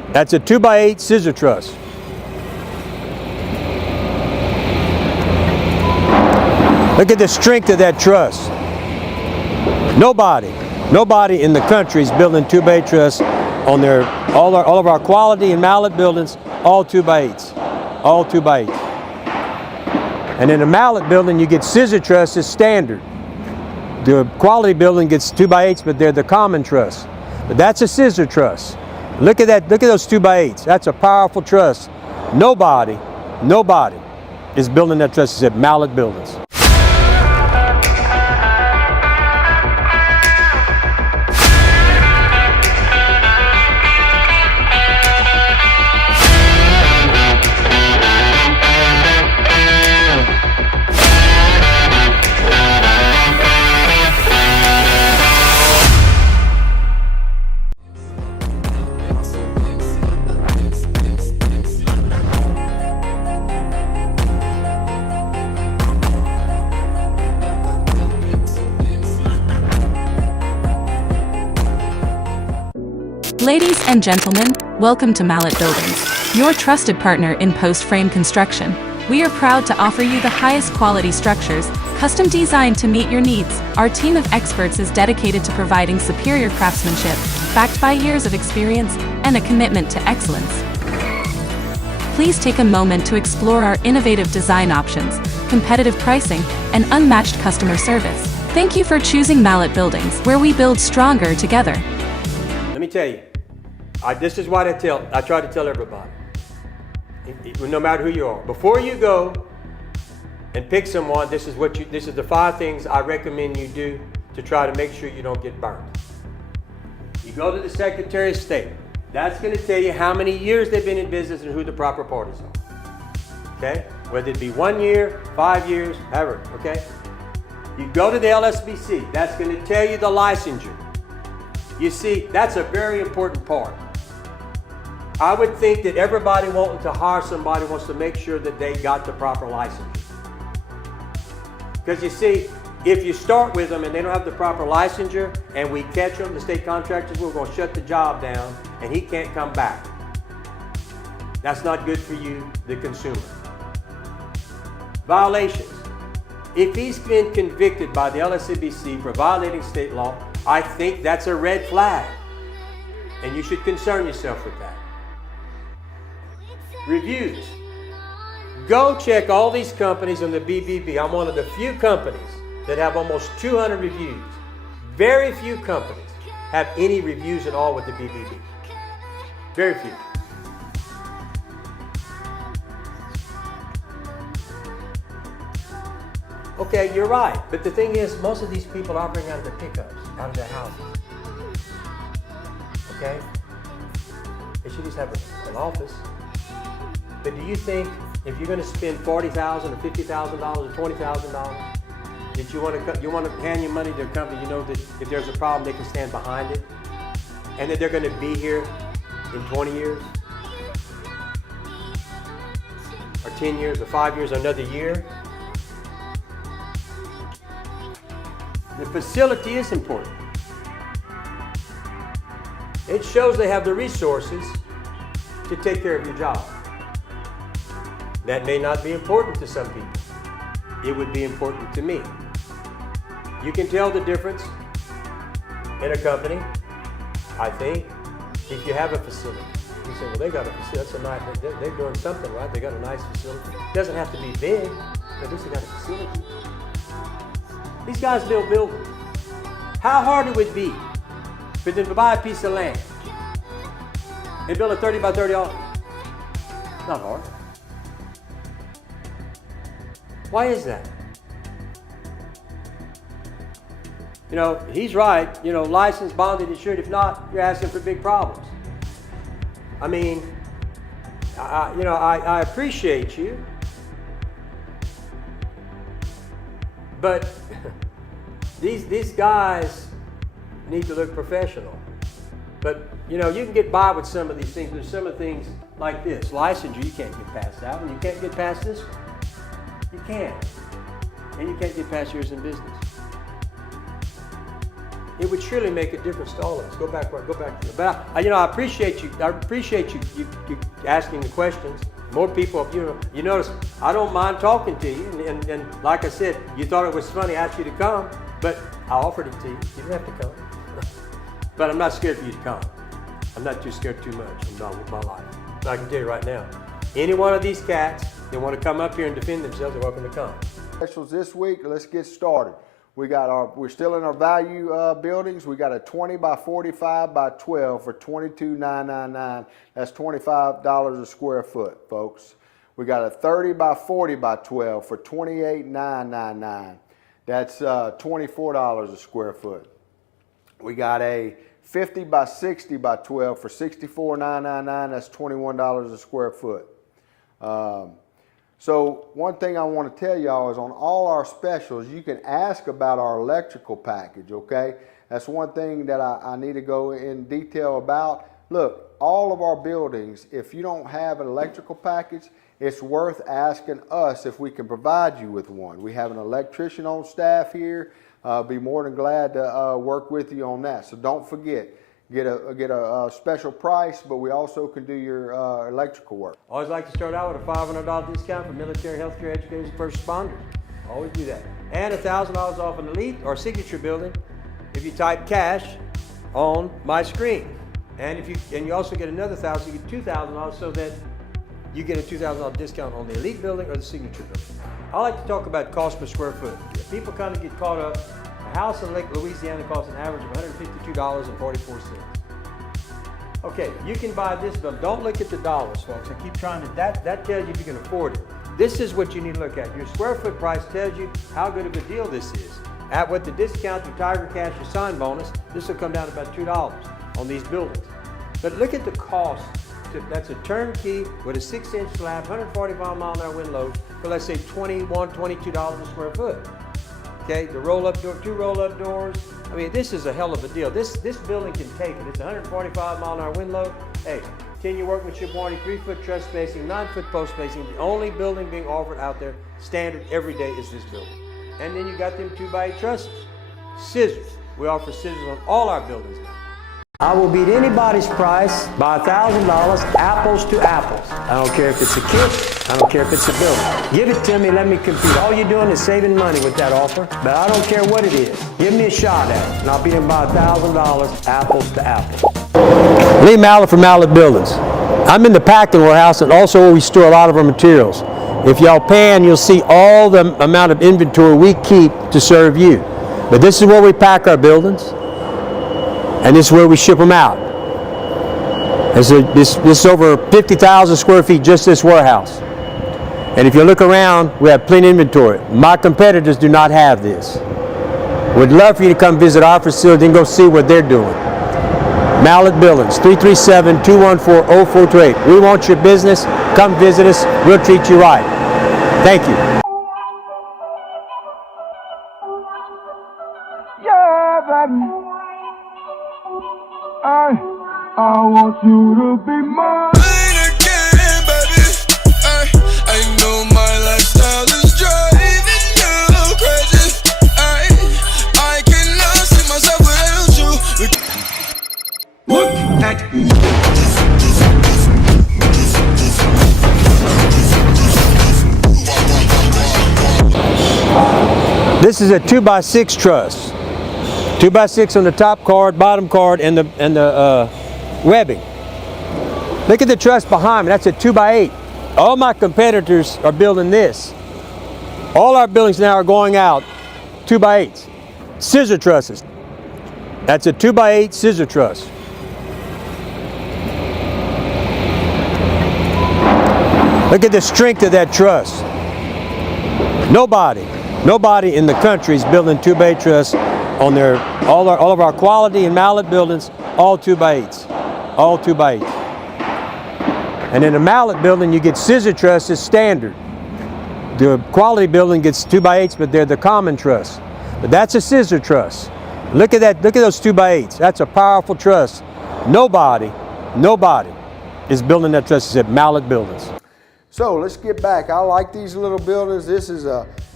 That's a 2x8 scissor truss. Look at the strength of that truss. Nobody in the country is building 2x8 truss on all of our quality and mallet buildings, all 2x8s, all 2x8s. And in a mallet building, you get scissor trusses standard. The quality building gets 2x8s, but they're the common truss. But that's a scissor truss. Look at that, look at those 2x8s. That's a powerful truss. Nobody is building that truss except mallet buildings. Ladies and gentlemen, welcome to Mallet Buildings, your trusted partner in post-frame construction. We are proud to offer you the highest quality structures, custom designed to meet your needs. Our team of experts is dedicated to providing superior craftsmanship, backed by years of experience and a commitment to excellence. Please take a moment to explore our innovative design options, competitive pricing, and unmatched customer service. Thank you for choosing Mallet Buildings, where we build stronger together. Let me tell you, this is what I try to tell everybody, no matter who you are. Before you go and pick someone, this is the 5 things I recommend you do to try to make sure you don't get burned. You go to the Secretary of State. That's going to tell you how many years they've been in business and who the proper parties are. Okay? Whether it be 1 year, 5 years, however, okay? You go to the LSBC. That's going to tell you the licensure. You see, that's a very important part. I would think that everybody wanting to hire somebody wants to make sure that they got the proper licensure. Because you see, if you start with them and they don't have the proper licensure and we catch them, the state contractors, we're going to shut the job down and he can't come back. That's not good for you, the consumer. Violations. If he's been convicted by the LSCBC for violating state law, I think that's a red flag, and you should concern yourself with that. Reviews. Go check all these companies on the BBB. I'm one of the few companies that have almost 200 reviews. Very few companies have any reviews at all with the BBB. Very few. Okay, you're right. But the thing is, most of these people are operating out of their pickups, out of their houses. Okay? They should just have an office. But do you think if you're going to spend $40,000 or $50,000 or $20,000, that you want to hand your money to a company, you know that if there's a problem, they can stand behind it, and that they're going to be here in 20 years, or 10 years, or 5 years, or another year? The facility is important. It shows they have the resources to take care of your job. That may not be important to some people. It would be important to me. You can tell the difference in a company, I think, if you have a facility. You say, well, they got a facility, that's a nice, they're doing something, right? They got a nice facility. It doesn't have to be big, but at least they got a facility. These guys build buildings. How hard it would be for them to buy a piece of land and build a 30 by 30 office? Not hard. Why is that? You know, he's right. You know, licensed, bonded, insured. If not, you're asking for big problems. I mean, I appreciate you, but these guys need to look professional. But you know, you can get by with some of these things. There's some of the things like this. Licensure, you can't get past that one. You can't get past this one. You can't. And you can't get past yours in business. it would surely make a difference to all of us. Go back. But I appreciate you. I appreciate you asking the questions. More people, you notice I don't mind talking to you, and like I said, you thought it was funny. I asked you to come, but I offered it to you. You didn't have to come. But I'm not scared for you to come. I'm not too scared too much. I'm not with my life. But I can tell you right now, any one of these cats that want to come up here and defend themselves are welcome to come. Specials this week. Let's get started. We're still in our value buildings. We got a 20 by 45 by 12 for $22,999. That's $25 a square foot, folks. We got a 30 by 40 by 12 for $28,999. That's $24 a square foot. We got a 50 by 60 by 12 for $64,999. That's $21 a square foot. So one thing I want to tell y'all is on all our specials, you can ask about our electrical package, okay? That's one thing that I need to go in detail about. Look, all of our buildings, if you don't have an electrical package, it's worth asking us if we can provide you with one. We have an electrician on staff here. Be more than glad to work with you on that. So don't forget. Get a special price, but we also can do your electrical work. Always like to start out with a $500 discount for military, healthcare, educators, and first responders. Always do that. And $1,000 off an elite or signature building if you type cash on my screen. And you also get another $1,000, you get $2,000 so that you get a $2,000 discount on the elite building or the signature building. I like to talk about cost per square foot. People kind of get caught up. A house in Lake Louisiana costs an average of $152.44. Okay, you can buy this, but don't look at the dollars, folks. I keep trying to, that tells you if you can afford it. This is what you need to look at. Your square foot price tells you how good of a deal this is. With the discount to Tiger Cash or sign bonus, this will come down to about $2 on these buildings. But look at the cost. That's a turnkey with a 6-inch slab, 145 mile an hour wind load for let's say $21, $22 a square foot. Okay, the roll-up door, 2 roll-up doors. I mean, this is a hell of a deal. This building can take it. It's 145 mile an hour wind load. Hey, 10-year workmanship warranty, 3-foot truss spacing, 9-foot post spacing. The only building being offered out there standard every day is this building. And then you got them 2x8 trusses. Scissors. We offer scissors on all our buildings now. I will beat anybody's price by $1,000, apples to apples. I don't care if it's a kit, I don't care if it's a building. Give it to me, let me compete. All you're doing is saving money with that offer, but I don't care what it is. Give me a shot at it, and I'll beat him by $1,000, apples to apples. Lee Mallett from Mallett Buildings. I'm in the packing warehouse and also where we store a lot of our materials. If y'all pan, you'll see all the amount of inventory we keep to serve you. But this is where we pack our buildings. And this is where we ship them out. This is over 50,000 square feet, just this warehouse. And if you look around, we have plenty of inventory. My competitors do not have this. We'd love for you to come visit our facility and go see what they're doing. Mallett Buildings, 337-214-0428. We want your business. Come visit us. We'll treat you right. Thank you. Yeah, baby. I want you to be mine. Again, baby. I know my lifestyle is driving you crazy. I cannot see myself without you. Look at me. This is a 2x6 truss. 2x6 on the top card, bottom card, and the webbing. Look at the truss behind me. That's a 2x8. All my competitors are building this. All our buildings now are going out 2x8s. Scissor trusses. That's a 2x8 scissor truss. Look at the strength of that truss. Nobody in the country is building 2x8 truss on all of our quality and Mallett buildings, all 2x8s, all 2x8. And in a Mallett building, you get scissor trusses standard. The quality building gets 2x8s, but they're the common truss. But that's a scissor truss. Look at that. Look at those 2x8s. That's a powerful truss. Nobody is building that truss except Mallett Buildings. So let's get back. I like these little buildings. This is a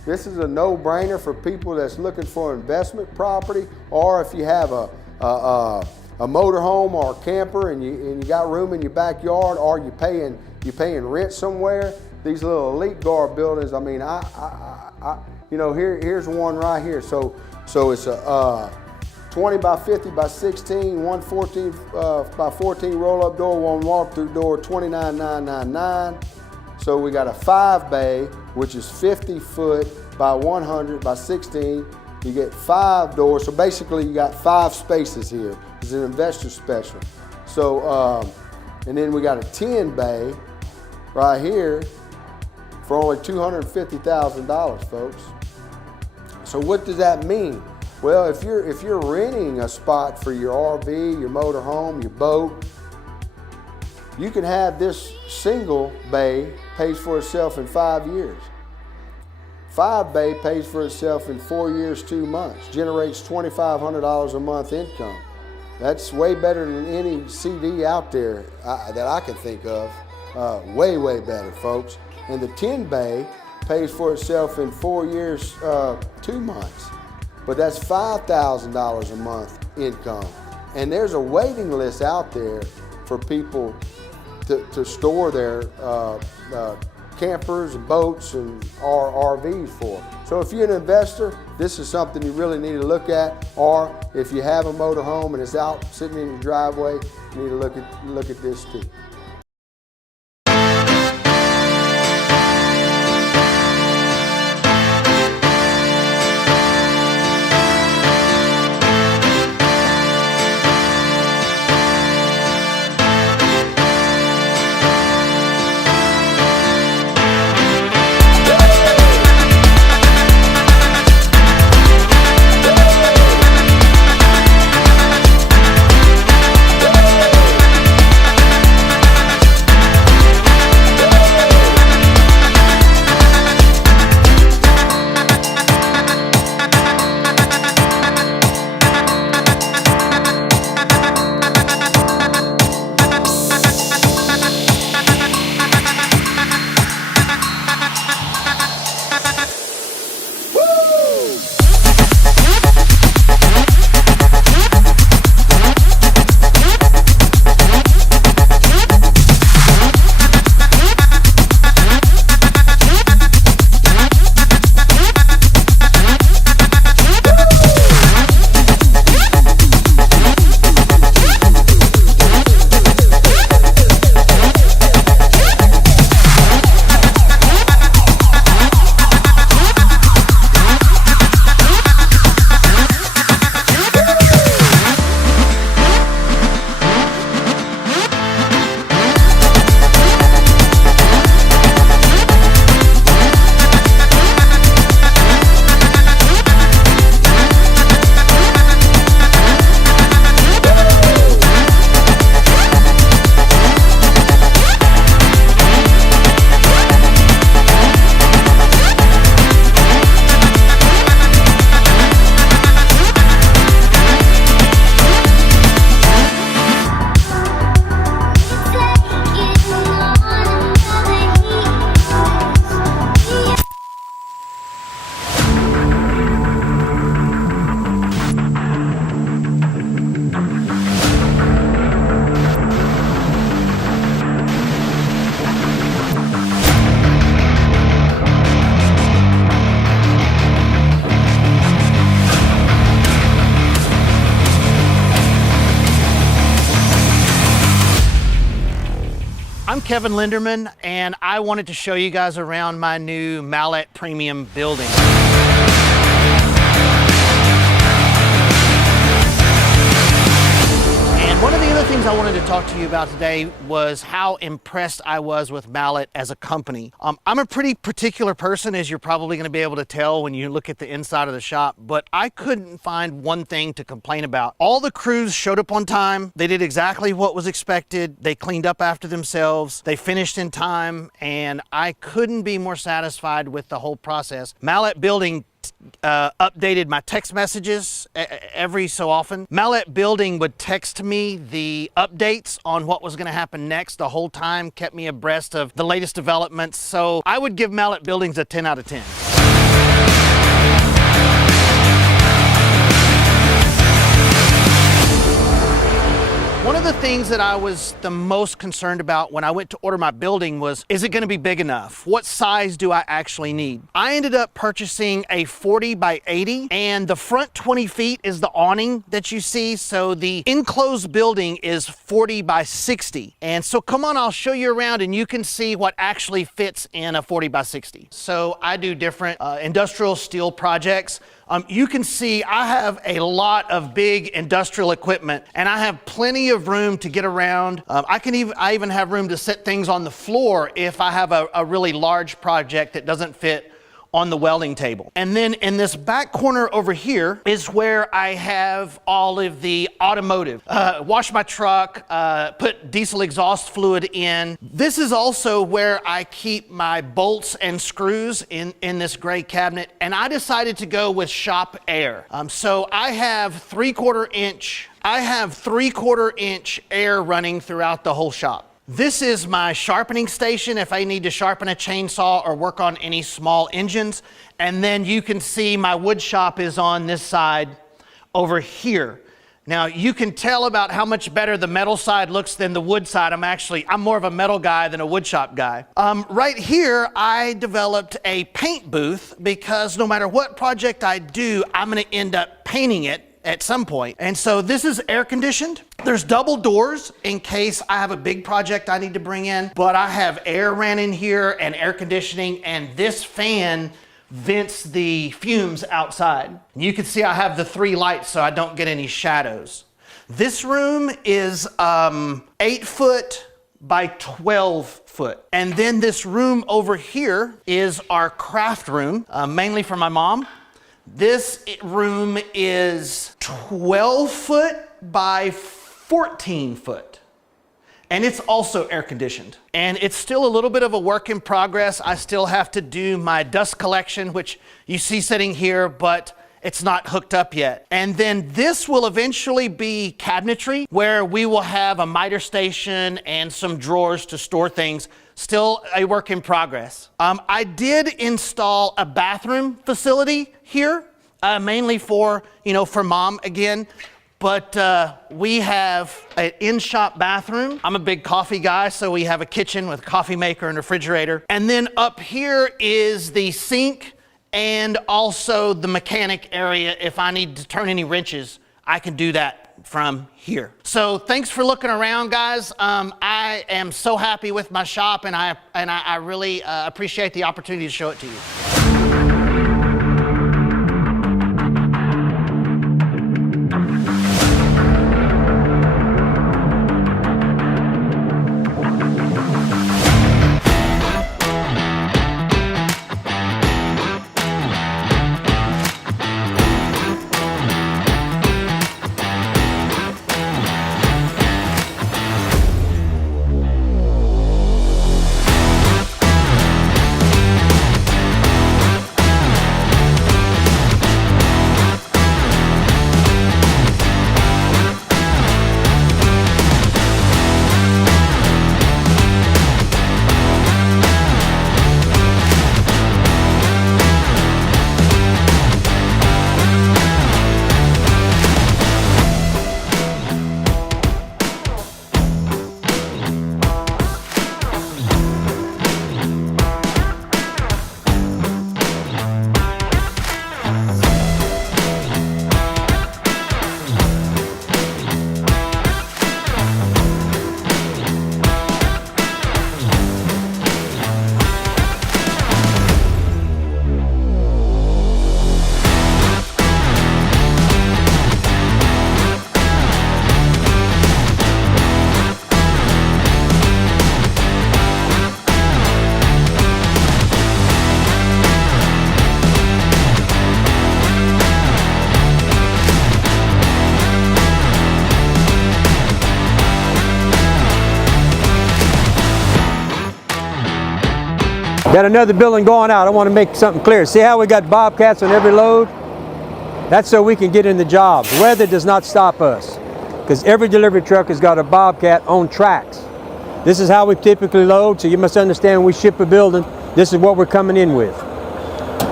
This is a no-brainer for people that's looking for investment property, or if you have a motorhome or a camper and you got room in your backyard, or you're paying rent somewhere. These little Elite Guard buildings. I mean, you know, here's one right here. So it's a 20 by 50 by 16, 114 by 14 roll-up door, one walk-through door, $29,999. So we got a 5-bay, which is 50 foot by 100 by 16. You get 5 doors, so basically you got 5 spaces here. It's an investor special. So, and then we got a 10-bay right here for only $250,000, folks. So what does that mean? Well, if you're renting a spot for your RV, your motor home, your boat, you can have this single bay pays for itself in 5 years. 5-bay pays for itself in 4 years, 2 months, generates $2,500 a month income. That's way better than any CD out there that I can think of. Way, way better, folks. And the 10-bay pays for itself in 4 years, 2 months. But that's $5,000 a month income. And there's a waiting list out there for people to store their campers and boats and RVs for. So if you're an investor, this is something you really need to look at. Or if you have a motor home and it's out sitting in your driveway, you need to look at this too. I'm Kevin Linderman, and I wanted to show you guys around my new Mallet Premium building. And one of the other things I wanted to talk to you about today was how impressed I was with Mallet as a company. I'm a pretty particular person, as you're probably going to be able to tell when you look at the inside of the shop, but I couldn't find one thing to complain about. All the crews showed up on time. They did exactly what was expected. They cleaned up after themselves. They finished in time, and I couldn't be more satisfied with the whole process. Mallet Building updated my text messages every so often. Mallet Building would text me the updates on what was going to happen next the whole time, kept me abreast of the latest developments. So I would give Mallet Buildings a 10 out of 10. One of the things that I was the most concerned about when I went to order my building was, is it going to be big enough? What size do I actually need? I ended up purchasing a 40 by 80, and the front 20 feet is the awning that you see. So the enclosed building is 40 by 60. And so come on, I'll show you around and you can see what actually fits in a 40 by 60. So I do different industrial steel projects. You can see I have a lot of big industrial equipment, and I have plenty of room to get around. I even have room to set things on the floor if I have a really large project that doesn't fit on the welding table. And then in this back corner over here is where I have all of the automotive. Wash my truck, put diesel exhaust fluid in. This is also where I keep my bolts and screws in this gray cabinet, and I decided to go with shop air. So I have 3/4 inch air running throughout the whole shop. This is my sharpening station if I need to sharpen a chainsaw or work on any small engines. And then you can see my wood shop is on this side over here. Now you can tell about how much better the metal side looks than the wood side. I'm more of a metal guy than a wood shop guy. Right here, I developed a paint booth because no matter what project I do, I'm gonna end up painting it at some point. And so this is air conditioned. There's double doors in case I have a big project I need to bring in, but I have air ran in here and air conditioning, and this fan vents the fumes outside. You can see I have the 3 lights so I don't get any shadows. This room is 8 foot by 12 foot. And then this room over here is our craft room, mainly for my mom. This room is 12 foot by 14 foot. And it's also air conditioned. And it's still a little bit of a work in progress. I still have to do my dust collection, which you see sitting here, but it's not hooked up yet. And then this will eventually be cabinetry, where we will have a miter station and some drawers to store things. Still a work in progress. I did install a bathroom facility here, mainly for mom again. But we have an in-shop bathroom. I'm a big coffee guy, so we have a kitchen with a coffee maker and refrigerator. And then up here is the sink and also the mechanic area. If I need to turn any wrenches, I can do that from here. So thanks for looking around, guys. I am so happy with my shop, and I really appreciate the opportunity to show it to you. Got another building going out. I want to make something clear. See how we got Bobcats on every load? That's so we can get in the job. Weather does not stop us, because every delivery truck has got a Bobcat on tracks. This is how we typically load, so you must understand when we ship a building, this is what we're coming in with.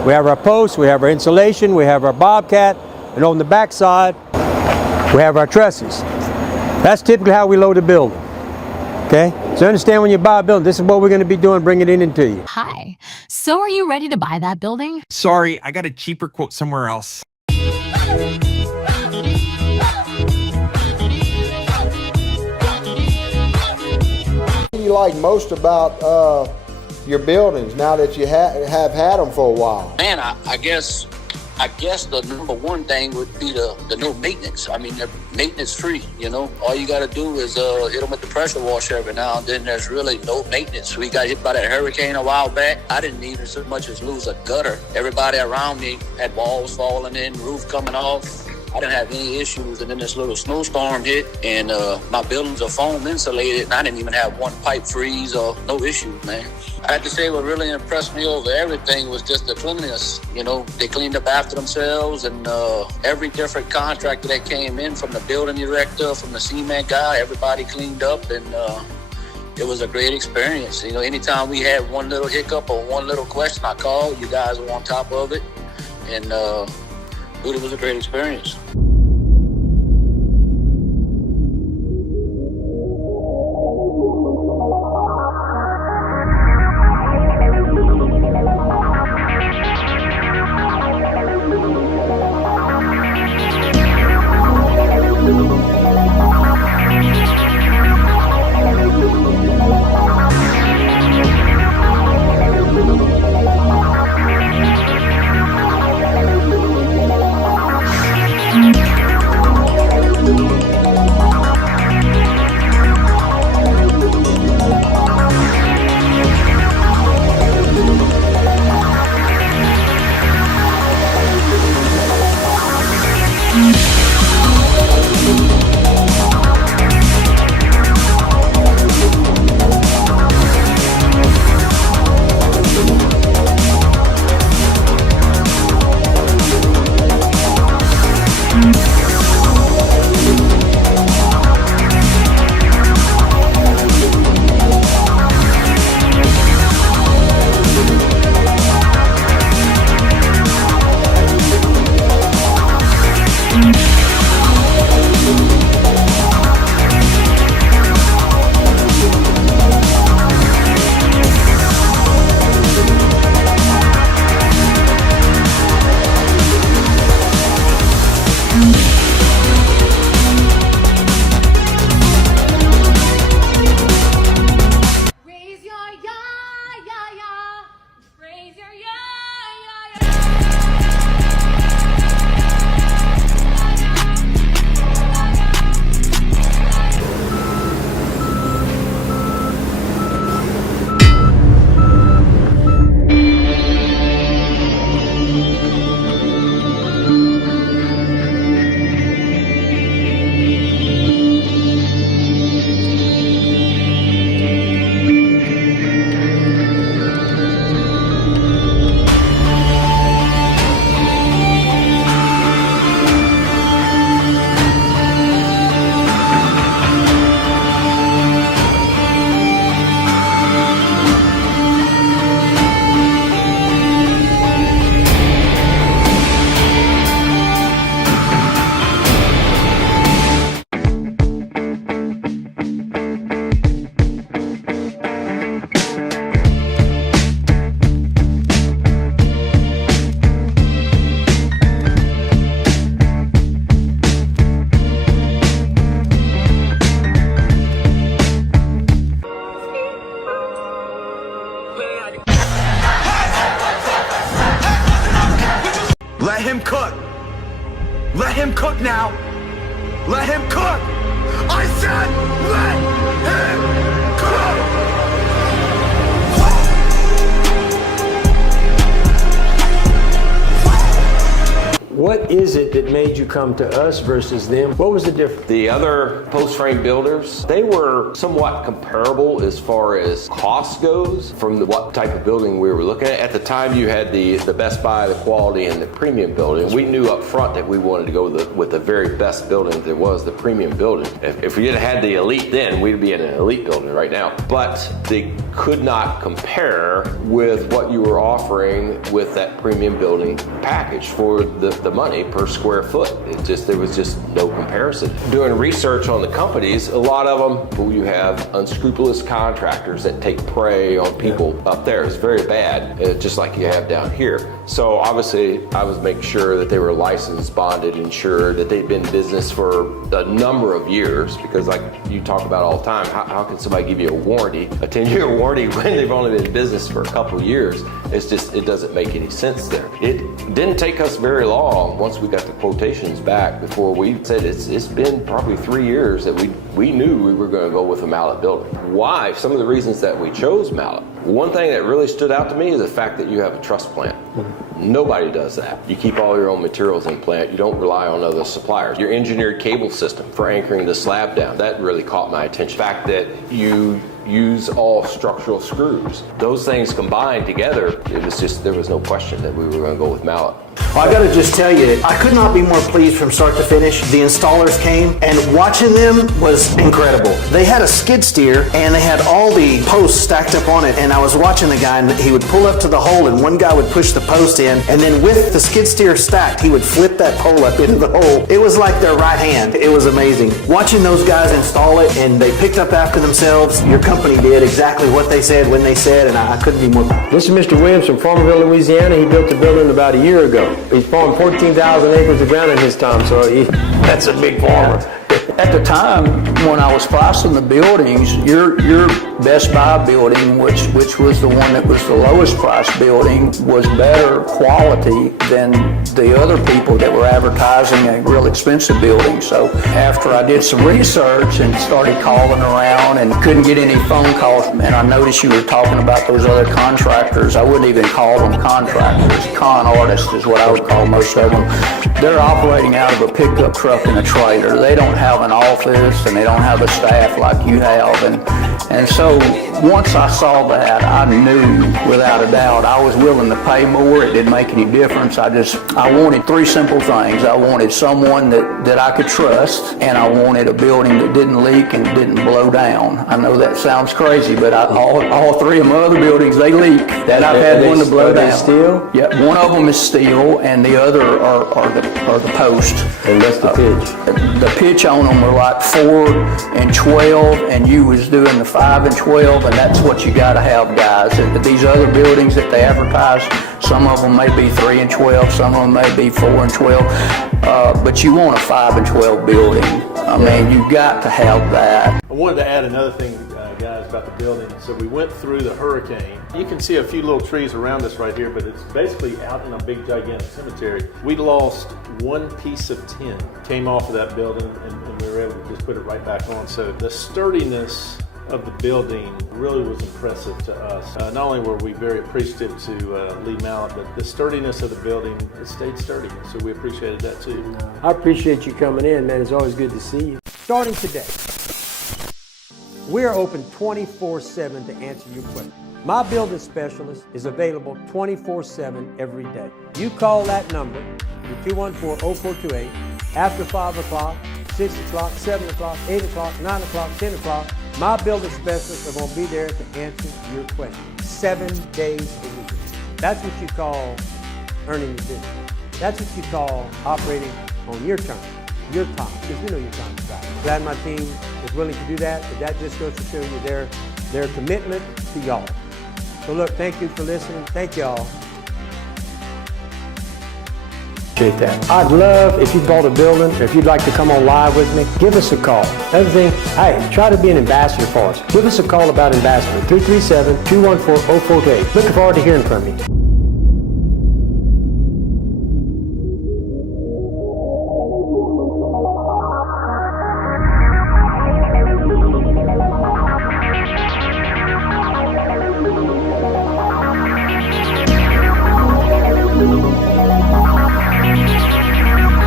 we have our posts, we have our insulation, we have our bobcat, and on the back side, we have our trusses. That's typically how we load a building. Okay? So understand when you buy a building, this is what we're going to be doing, bringing it into you. Hi. So are you ready to buy that building? Sorry, I got a cheaper quote somewhere else. What do you like most about your buildings now that you have had them for a while? Man, I guess the number one thing would be the no maintenance. I mean, they're maintenance free, you know. All you got to do is hit them with the pressure washer every now and then. There's really no maintenance. We got hit by that hurricane a while back. I didn't even so much as lose a gutter. Everybody around me had walls falling in, roof coming off. I didn't have any issues, and then this little snowstorm hit, and my buildings are foam insulated, and I didn't even have one pipe freeze or no issues, man. I have to say what really impressed me over everything was just the cleanliness. You know, they cleaned up after themselves, and every different contractor that came in, from the building director, from the cement guy, everybody cleaned up, and it was a great experience. You know, anytime we had one little hiccup or one little question, I called. You guys were on top of it, and it was a great experience. Let him cook. Let him cook now. Let him cook. I said let him cook. What is it that made you come to us versus them? What was the difference? The other post frame builders, they were somewhat comparable as far as cost goes from what type of building we were looking at. At the time, you had the best buy, the quality, and the premium building. We knew up front that we wanted to go with the very best building there was, the premium building. If we had had the elite then, we'd be in an elite building right now. But they could not compare with what you were offering with that premium building package for the money per square foot. There was just no comparison. Doing research on the companies, a lot of them, you have unscrupulous contractors that take prey on people up there. It's very bad, just like you have down here. So obviously, I was making sure that they were licensed, bonded, insured, that they'd been in business for a number of years, because like you talk about all the time, how can somebody give you a warranty, a 10-year warranty, when they've only been in business for a couple of years? It doesn't make any sense there. It didn't take us very long once we got the quotations back before we said it's been probably 3 years that we knew we were going to go with a Mallet building. Why? Some of the reasons that we chose Mallet. One thing that really stood out to me is the fact that you have a truss plant. Nobody does that. You keep all your own materials in plant. You don't rely on other suppliers. Your engineered cable system for anchoring the slab down, that really caught my attention. The fact that you use all structural screws. Those things combined together, there was no question that we were going to go with Mallet. Well, I gotta just tell you, I could not be more pleased from start to finish. The installers came, and watching them was incredible. They had a skid steer, and they had all the posts stacked up on it, and I was watching the guy, and he would pull up to the hole, and one guy would push the post in, and then with the skid steer stacked, he would flip that pole up into the hole. It was like their right hand. It was amazing. Watching those guys install it, and they picked up after themselves. Your company did exactly what they said when they said, and I couldn't be more. This is Mr. Williams from Farmerville, Louisiana. He built the building about a year ago. He farmed 14,000 acres of ground in his time, so that's a big farmer. At the time when I was pricing the buildings, your Best Buy building, which was the one that was the lowest price building, was better quality than the other people that were advertising a real expensive building. So after I did some research and started calling around and couldn't get any phone calls, and I noticed you were talking about those other contractors, I wouldn't even call them contractors. Con artists is what I would call most of them. They're operating out of a pickup truck and a trailer. They don't have an office and they don't have a staff like you have. And so once I saw that, I knew without a doubt I was willing to pay more. It didn't make any difference. I wanted three simple things. I wanted someone that I could trust, and I wanted a building that didn't leak and didn't blow down. I know that sounds crazy, but all three of my other buildings, they leak. That I've had one to blow down. Steel? Yeah, one of them is steel, and the other are the post. And that's the pitch. The pitch on them were like 4 and 12, and you was doing the 5 and 12, and that's what you got to have, guys. These other buildings that they advertise, some of them may be 3 and 12, some of them may be 4 and 12, but you want a 5 and 12 building. I mean, you got to have that. I wanted to add another thing, guys, about the building. So we went through the hurricane. You can see a few little trees around us right here, but it's basically out in a big, gigantic cemetery. We lost one piece of tin, came off of that building, and we were able to just put it right back on. So the sturdiness of the building really was impressive to us. Not only were we very appreciative to Lee Mallet, but the sturdiness of the building, it stayed sturdy. So we appreciated that too. I appreciate you coming in, man. It's always good to see you. Starting today, we are open 24/7 to answer your questions. My building specialist is available 24/7 every day. You call that number, the 214-0428, after 5 o'clock, 6 o'clock, 7 o'clock, 8 o'clock, 9 o'clock, 10 o'clock. My building specialists are going to be there to answer your questions 7 days a week. That's what you call earning your business. That's what you call operating on your terms, your time, because we know your time is valuable. Glad my team is willing to do that, but that just goes to show you their commitment to y'all. So look, thank you for listening. Thank y'all. Appreciate that. I'd love if you bought a building, or if you'd like to come on live with me, give us a call. Another thing, hey, try to be an ambassador for us. Give us a call about ambassador, 337-214-0428. Looking forward to hearing from you.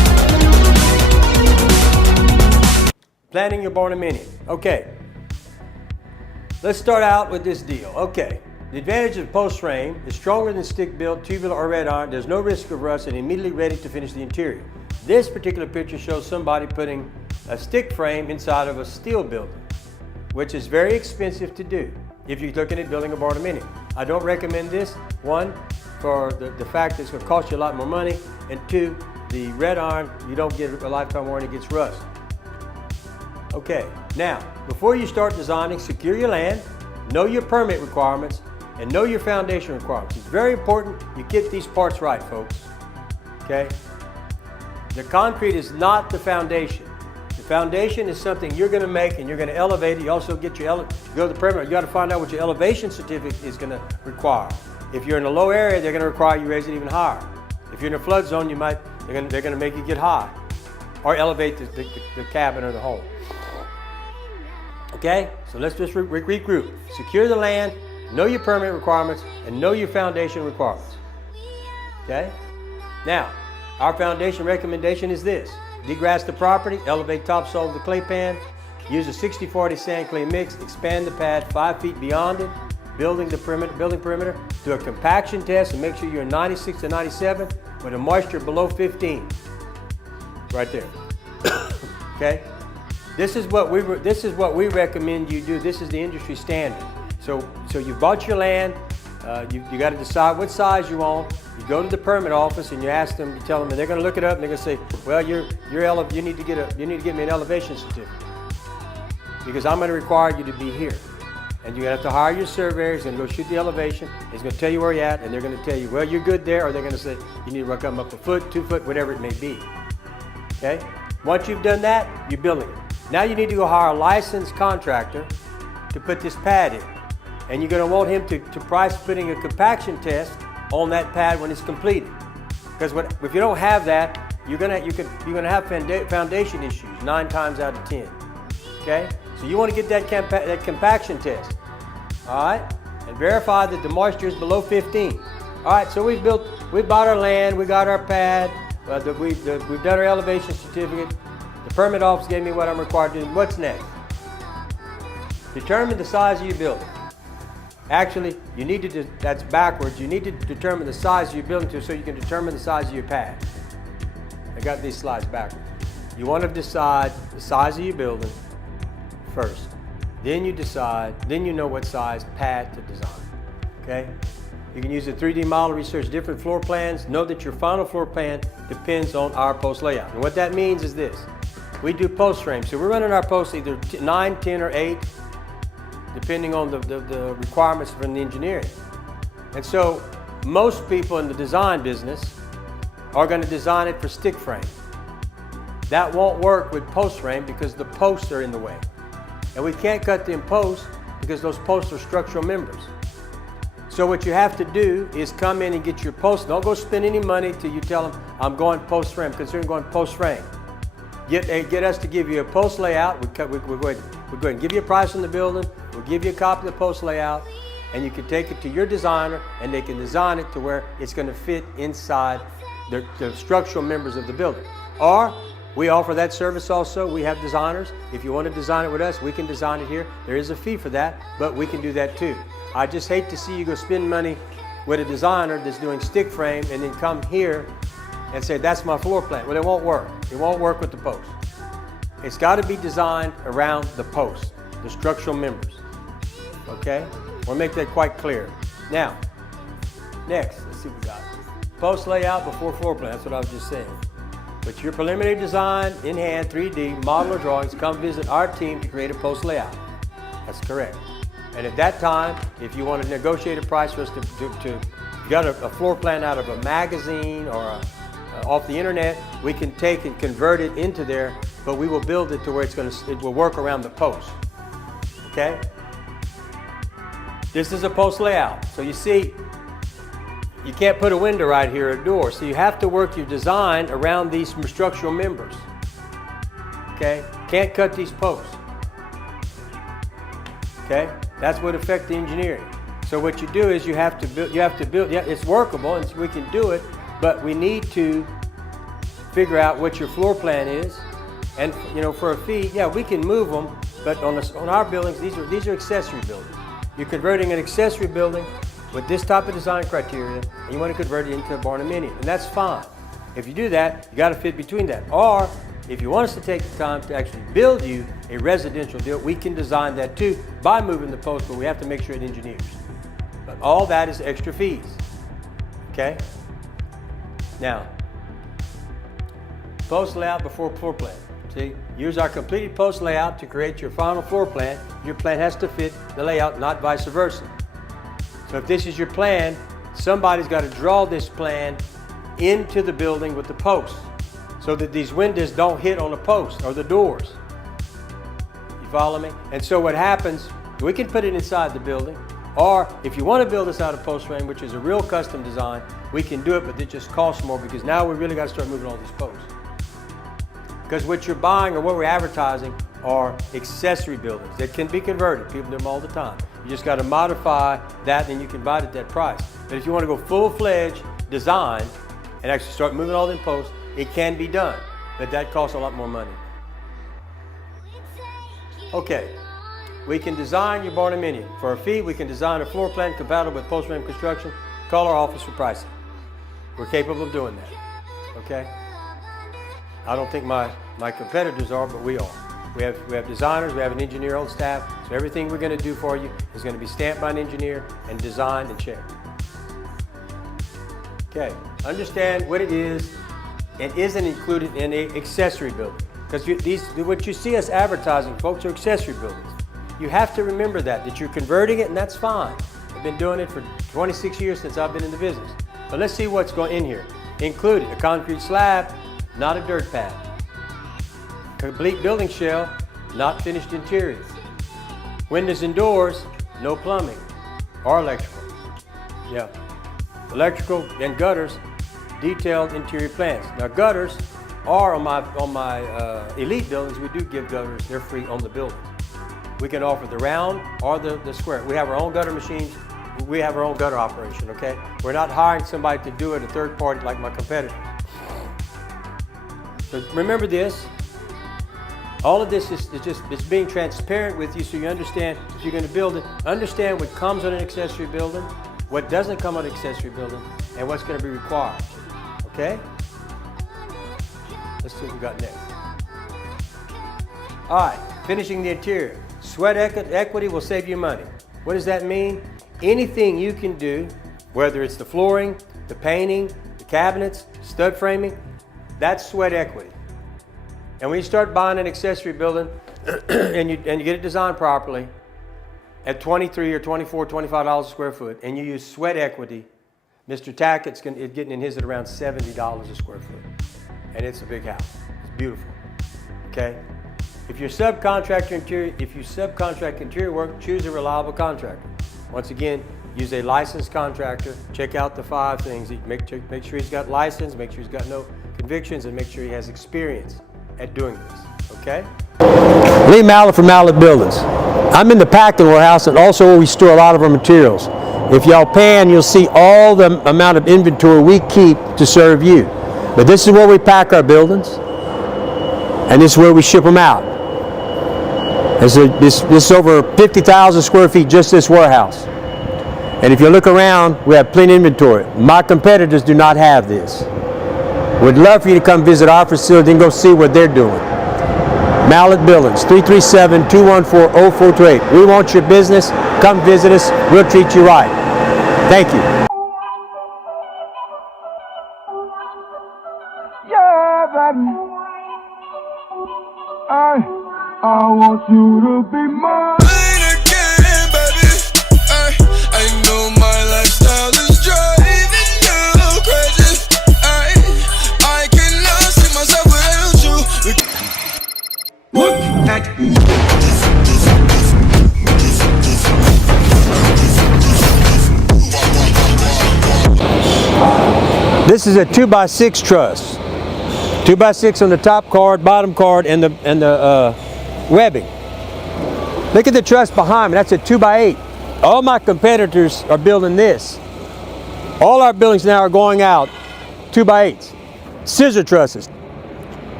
planning your barnuminium. Okay, let's start out with this deal. Okay, the advantage of post frame is stronger than stick-built, tubular, or red iron. There's no risk of rust and immediately ready to finish the interior. This particular picture shows somebody putting a stick frame inside of a steel building, which is very expensive to do if you're looking at building a barnuminium. I don't recommend this, one, for the fact that it's going to cost you a lot more money, and two, the red iron, you don't get a lifetime warranty, it gets rust. Okay, now, before you start designing, secure your land, know your permit requirements, and know your foundation requirements. It's very important you get these parts right, folks, okay? The concrete is not the foundation. The foundation is something you're going to make and you're going to elevate it. You also get your, go to the permit, you got to find out what your elevation certificate is going to require. If you're in a low area, they're going to require you raise it even higher. If you're in a flood zone, they're going to make you get high or elevate the cabin or the home. Okay, so let's just regroup. Secure the land, know your permit requirements, and know your foundation requirements. Okay? Now, our foundation recommendation is this. Degrass the property, elevate topsoil of the clay pan, use a 60-40 sand clay mix, expand the pad 5 feet beyond it, building perimeter, do a compaction test and make sure you're 96 to 97 with a moisture below 15. Right there. Okay? This is what we recommend you do. This is the industry standard. So you bought your land, you got to decide what size you want. You go to the permit office and you ask them, you tell them, and they're going to look it up and they're going to say, well, you need to get me an elevation certificate because I'm going to require you to be here. And you're going to have to hire your surveyor. He's going to go shoot the elevation. He's going to tell you where you're at, and they're going to tell you, well, you're good there, or they're going to say, you need to come up a foot, 2 foot, whatever it may be. Okay? Once you've done that, you're building it. Now you need to go hire a licensed contractor to put this pad in. And you're going to want him to price putting a compaction test on that pad when it's completed. Because if you don't have that, you're going to have foundation issues 9 times out of 10. Okay? So you want to get that compaction test. All right? And verify that the moisture is below 15. All right, so we bought our land, we got our pad, we've done our elevation certificate. The permit office gave me what I'm required to do. What's next? Determine the size of your building. Actually, you need to, that's backwards. You need to determine the size of your building so you can determine the size of your pad. I got these slides backwards. You want to decide the size of your building first. Then you know what size pad to design, okay? You can use a 3D model, research different floor plans. Know that your final floor plan depends on our post layout. And what that means is this. We do post frames. So we're running our posts either 9, 10, or 8, depending on the requirements from the engineering. And so most people in the design business are going to design it for stick frame. That won't work with post frame because the posts are in the way. And we can't cut them posts because those posts are structural members. So what you have to do is come in and get your posts. Don't go spend any money till you tell them, I'm going post frame, considering going post frame. Get us to give you a post layout. We'll go ahead and give you a price on the building. We'll give you a copy of the post layout, and you can take it to your designer, and they can design it to where it's going to fit inside the structural members of the building. Or we offer that service also. We have designers. If you want to design it with us, we can design it here. There is a fee for that, but we can do that too. I just hate to see you go spend money with a designer that's doing stick frame and then come here and say, that's my floor plan. Well, it won't work. It won't work with the post. It's got to be designed around the post, the structural members. Okay? We'll make that quite clear. Now, next, let's see what we got. Post layout before floor plan. That's what I was just saying. With your preliminary design in hand, 3D, model or drawings, come visit our team to create a post layout. That's correct. And at that time, if you want to negotiate a price for us to get a floor plan out of a magazine or off the internet, we can take and convert it into there, but we will build it to where it will work around the post. Okay? This is a post layout. So you see, you can't put a window right here or a door. So you have to work your design around these structural members. Okay? Can't cut these posts. Okay? That's what affects the engineering. So what you do is you have to build, yeah, it's workable and we can do it, but we need to figure out what your floor plan is And for a fee, yeah, we can move them, but on our buildings, these are accessory buildings. You're converting an accessory building with this type of design criteria, and you want to convert it into a barnuminium, and that's fine. If you do that, you got to fit between that. Or if you want us to take the time to actually build you a residential deal, we can design that too by moving the post, but we have to make sure it engineers. But all that is extra fees. Okay? Now, post layout before floor plan. See, use our completed post layout to create your final floor plan. Your plan has to fit the layout, not vice versa. So if this is your plan, somebody's got to draw this plan into the building with the posts so that these windows don't hit on the post or the doors. You follow me? And so what happens, we can put it inside the building, or if you want to build this out of post frame, which is a real custom design, we can do it, but it just costs more because now we really got to start moving all these posts. Because what you're buying or what we're advertising are accessory buildings that can be converted. People do them all the time. You just got to modify that and you can buy it at that price. But if you want to go full-fledged design and actually start moving all them posts, it can be done, but that costs a lot more money. Okay, we can design your barnuminium. For a fee, we can design a floor plan compatible with post frame construction. Call our office for pricing. We're capable of doing that, okay? I don't think my competitors are, but we are. We have designers, we have an engineer on staff, so everything we're going to do for you is going to be stamped by an engineer and designed and checked. Okay, understand what it is and isn't included in an accessory building. Because what you see us advertising, folks, are accessory buildings. You have to remember that you're converting it, and that's fine. I've been doing it for 26 years since I've been in the business. But let's see what's going in here. Included a concrete slab, not a dirt pad. Complete building shell, not finished interior. Windows and doors, no plumbing or electrical. Yeah. Electrical and gutters, detailed interior plans. Now gutters are on my elite buildings, we do give gutters, they're free on the buildings. We can offer the round or the square. We have our own gutter machines, we have our own gutter operation, okay? We're not hiring somebody to do it, a third party like my competitor. But remember this, all of this is just being transparent with you so you understand if you're going to build it, understand what comes on an accessory building, what doesn't come on an accessory building, and what's going to be required, okay? Let's see what we got next. All right, finishing the interior. Sweat equity will save you money. What does that mean? Anything you can do, whether it's the flooring, the painting, the cabinets, stud framing, that's sweat equity. And when you start buying an accessory building and you get it designed properly at $23 or $24, $25 a square foot, and you use sweat equity, Mr. Tackett's getting in his at around $70 a square foot. And it's a big house. It's beautiful. Okay? If you subcontract interior work, choose a reliable contractor. Once again, use a licensed contractor. Check out the 5 things. Make sure he's got license, make sure he's got no convictions, and make sure he has experience at doing this, okay? Lee Mallett from Mallett Buildings. I'm in the packing warehouse and also where we store a lot of our materials. If y'all pan, you'll see all the amount of inventory we keep to serve you. But this is where we pack our buildings, and this is where we ship them out. This is over 50,000 square feet, just this warehouse. And if you look around, we have plenty of inventory. My competitors do not have this. We'd love for you to come visit our facility and go see what they're doing. Mallett Buildings, 337-214-0428. We want your business. Come visit us. We'll treat you right. Thank you. Yeah, baby. I want you to be mine. I know my lifestyle is driving you crazy. I cannot see myself without you. Look at This is a 2x6 truss. 2x6 on the top card, bottom card, and the webbing. Look at the truss behind me. That's a 2x8. All my competitors are building this. All our buildings now are going out 2x8s. Scissor trusses.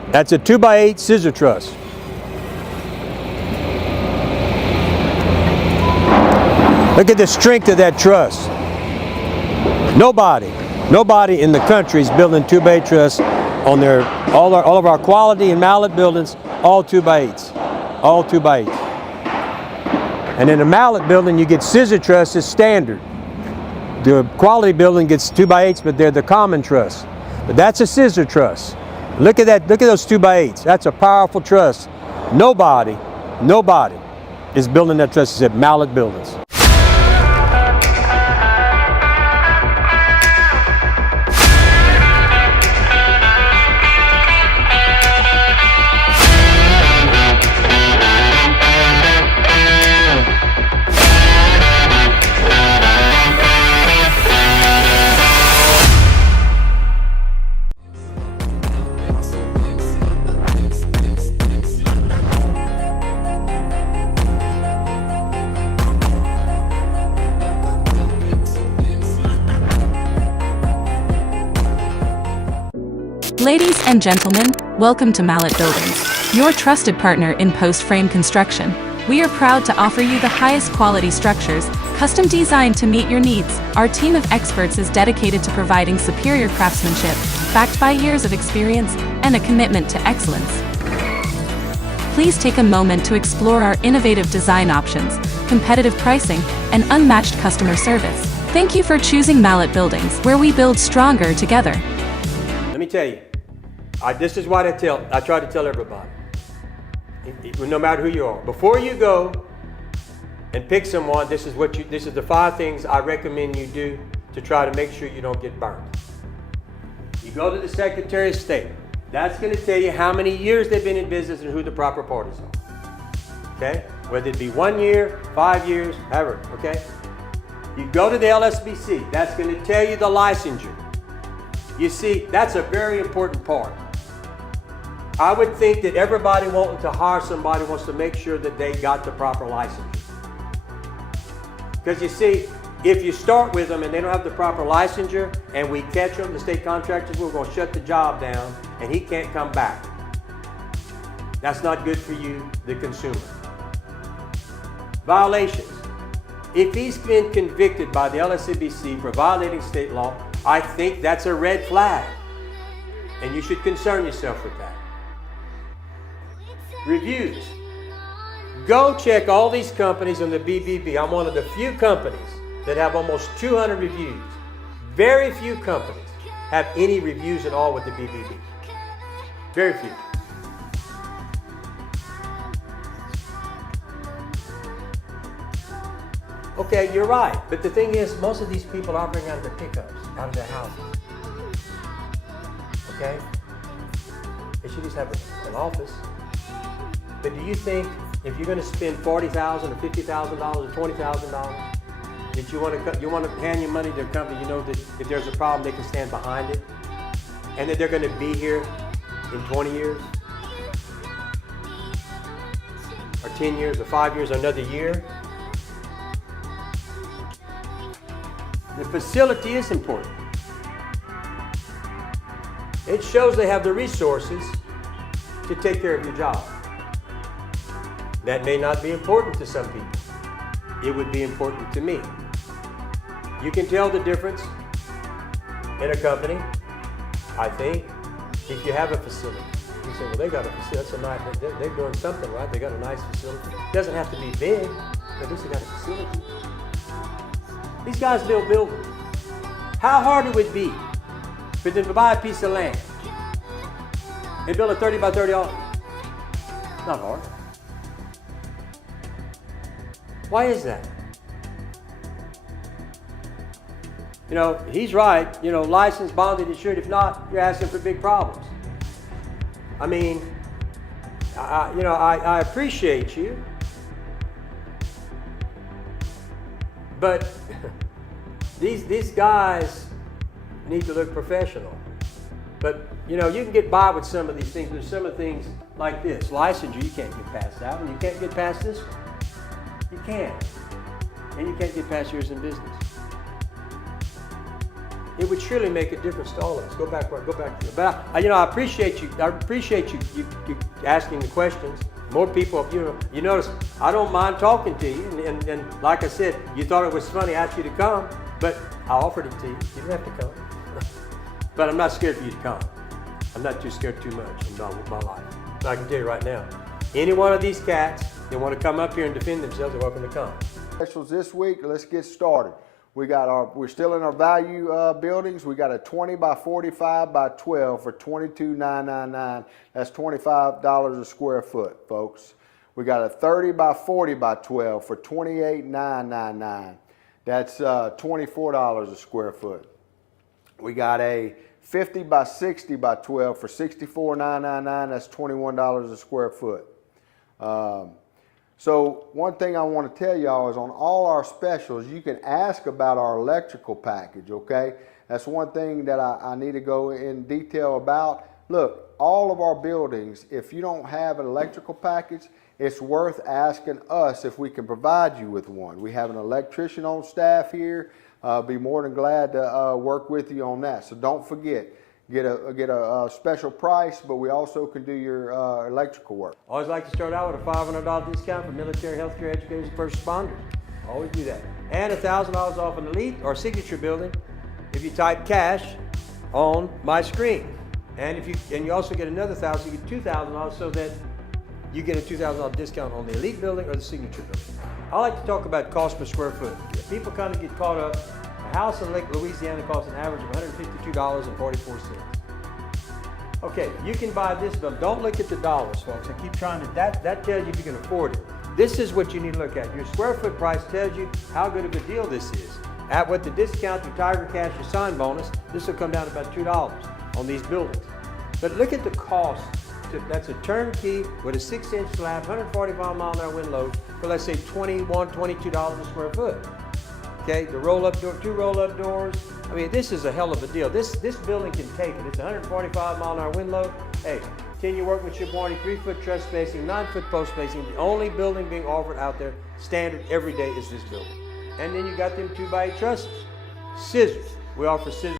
That's a 2x8 scissor truss. Look at the strength of that truss. Nobody in the country is building 2x8 truss on their, all of our quality and mallet buildings, all 2x8s, all 2x8s. And in a mallet building, you get scissor trusses standard. The quality building gets 2x8s, but they're the common truss. But that's a scissor truss. Look at that, look at those 2x8s. That's a powerful truss. Nobody is building that truss except mallet buildings. Ladies and gentlemen, welcome to Mallet Buildings, your trusted partner in post-frame construction. We are proud to offer you the highest quality structures, custom designed to meet your needs. Our team of experts is dedicated to providing superior craftsmanship, backed by years of experience and a commitment to excellence. Please take a moment to explore our innovative design options, competitive pricing, and unmatched customer service. Thank you for choosing Mallet Buildings, where we build stronger together. Let me tell you, this is what I try to tell everybody, no matter who you are. Before you go and pick someone, this is the 5 things I recommend you do to try to make sure you don't get burned. You go to the Secretary of State. That's going to tell you how many years they've been in business and who the proper parties are. Okay? Whether it be 1 year, 5 years, however, okay? You go to the LSBC. That's going to tell you the licensure. You see, that's a very important part. I would think that everybody wanting to hire somebody wants to make sure that they got the proper licensure. Because you see, if you start with them and they don't have the proper licensure and we catch them, the state contractors, we're going to shut the job down and he can't come back. That's not good for you, the consumer. Violations. If he's been convicted by the LSCBC for violating state law, I think that's a red flag, and you should concern yourself with that. Reviews. Go check all these companies on the BBB. I'm one of the few companies that have almost 200 reviews. Very few companies have any reviews at all with the BBB. Very few. Okay, you're right. But the thing is, most of these people are operating out of their pickups, out of their houses. Okay? They should just have an office. But do you think if you're going to spend $40,000 or $50,000 or $20,000, that you want to hand your money to a company, you know that if there's a problem, they can stand behind it, and that they're going to be here in 20 years, or 10 years, or 5 years, or another year? The facility is important. It shows they have the resources to take care of your job. That may not be important to some people. It would be important to me. You can tell the difference in a company, I think, if you have a facility. You say, well, they got a facility, that's a nice, they're doing something right, they got a nice facility. It doesn't have to be big, but at least they got a facility. These guys build buildings. How hard it would be for them to buy a piece of land and build a 30 by 30 office? Not hard. Why is that? You know, he's right. You know, licensed, bonded, insured. If not, you're asking for big problems. I mean, I appreciate you, but these guys need to look professional. But you know, you can get by with some of these things. There's some of the things like this. Licensure, you can't get past that one. You can't get past this one. You can't. And you can't get past yours in business. it would surely make a difference to all of us. Go back to it. But I appreciate you. I appreciate you asking the questions. More people, you notice I don't mind talking to you, and like I said, you thought it was funny. I asked you to come, but I offered it to you. You didn't have to come. But I'm not scared for you to come. I'm not too scared too much with my life. But I can tell you right now, any one of these cats that want to come up here and defend themselves are welcome to come. Specials this week. Let's get started. We're still in our value buildings. We got a 20 by 45 by 12 for $22,999. That's $25 a square foot, folks. We got a 30 by 40 by 12 for $28,999. That's $24 a square foot. We got a 50 by 60 by 12 for $64,999. That's $21 a square foot. So one thing I want to tell y'all is on all our specials, you can ask about our electrical package, okay? That's one thing that I need to go in detail about. Look, all of our buildings, if you don't have an electrical package, it's worth asking us if we can provide you with one. We have an electrician on staff here. Be more than glad to work with you on that. So don't forget. Get a special price, but we also can do your electrical work. Always like to start out with a $500 discount for military, healthcare, educators, and first responders. Always do that. And $1,000 off an elite or signature building if you type cash on my screen. And you also get another $1,000, you get $2,000 so that you get a $2,000 discount on the elite building or the signature building. I like to talk about cost per square foot. People kind of get caught up. A house in Lake Louisiana costs an average of $152.44. Okay, you can buy this, but don't look at the dollars, folks. I keep trying to, that tells you if you can afford it. This is what you need to look at. Your square foot price tells you how good of a deal this is. With the discount through Tiger Cash or sign bonus, this will come down to about $2 on these buildings. But look at the cost. That's a turnkey with a 6-inch slab, 145 mile an hour wind load for let's say $21, $22 a square foot. Okay, the roll-up door, 2 roll-up doors. I mean, this is a hell of a deal. This building can take it. It's 145 mile an hour wind load. Hey, 10-year workmanship warranty, 3-foot truss spacing, 9-foot post spacing. The only building being offered out there standard every day is this building. And then you got them 2x8 trusses. Scissors. We offer scissors.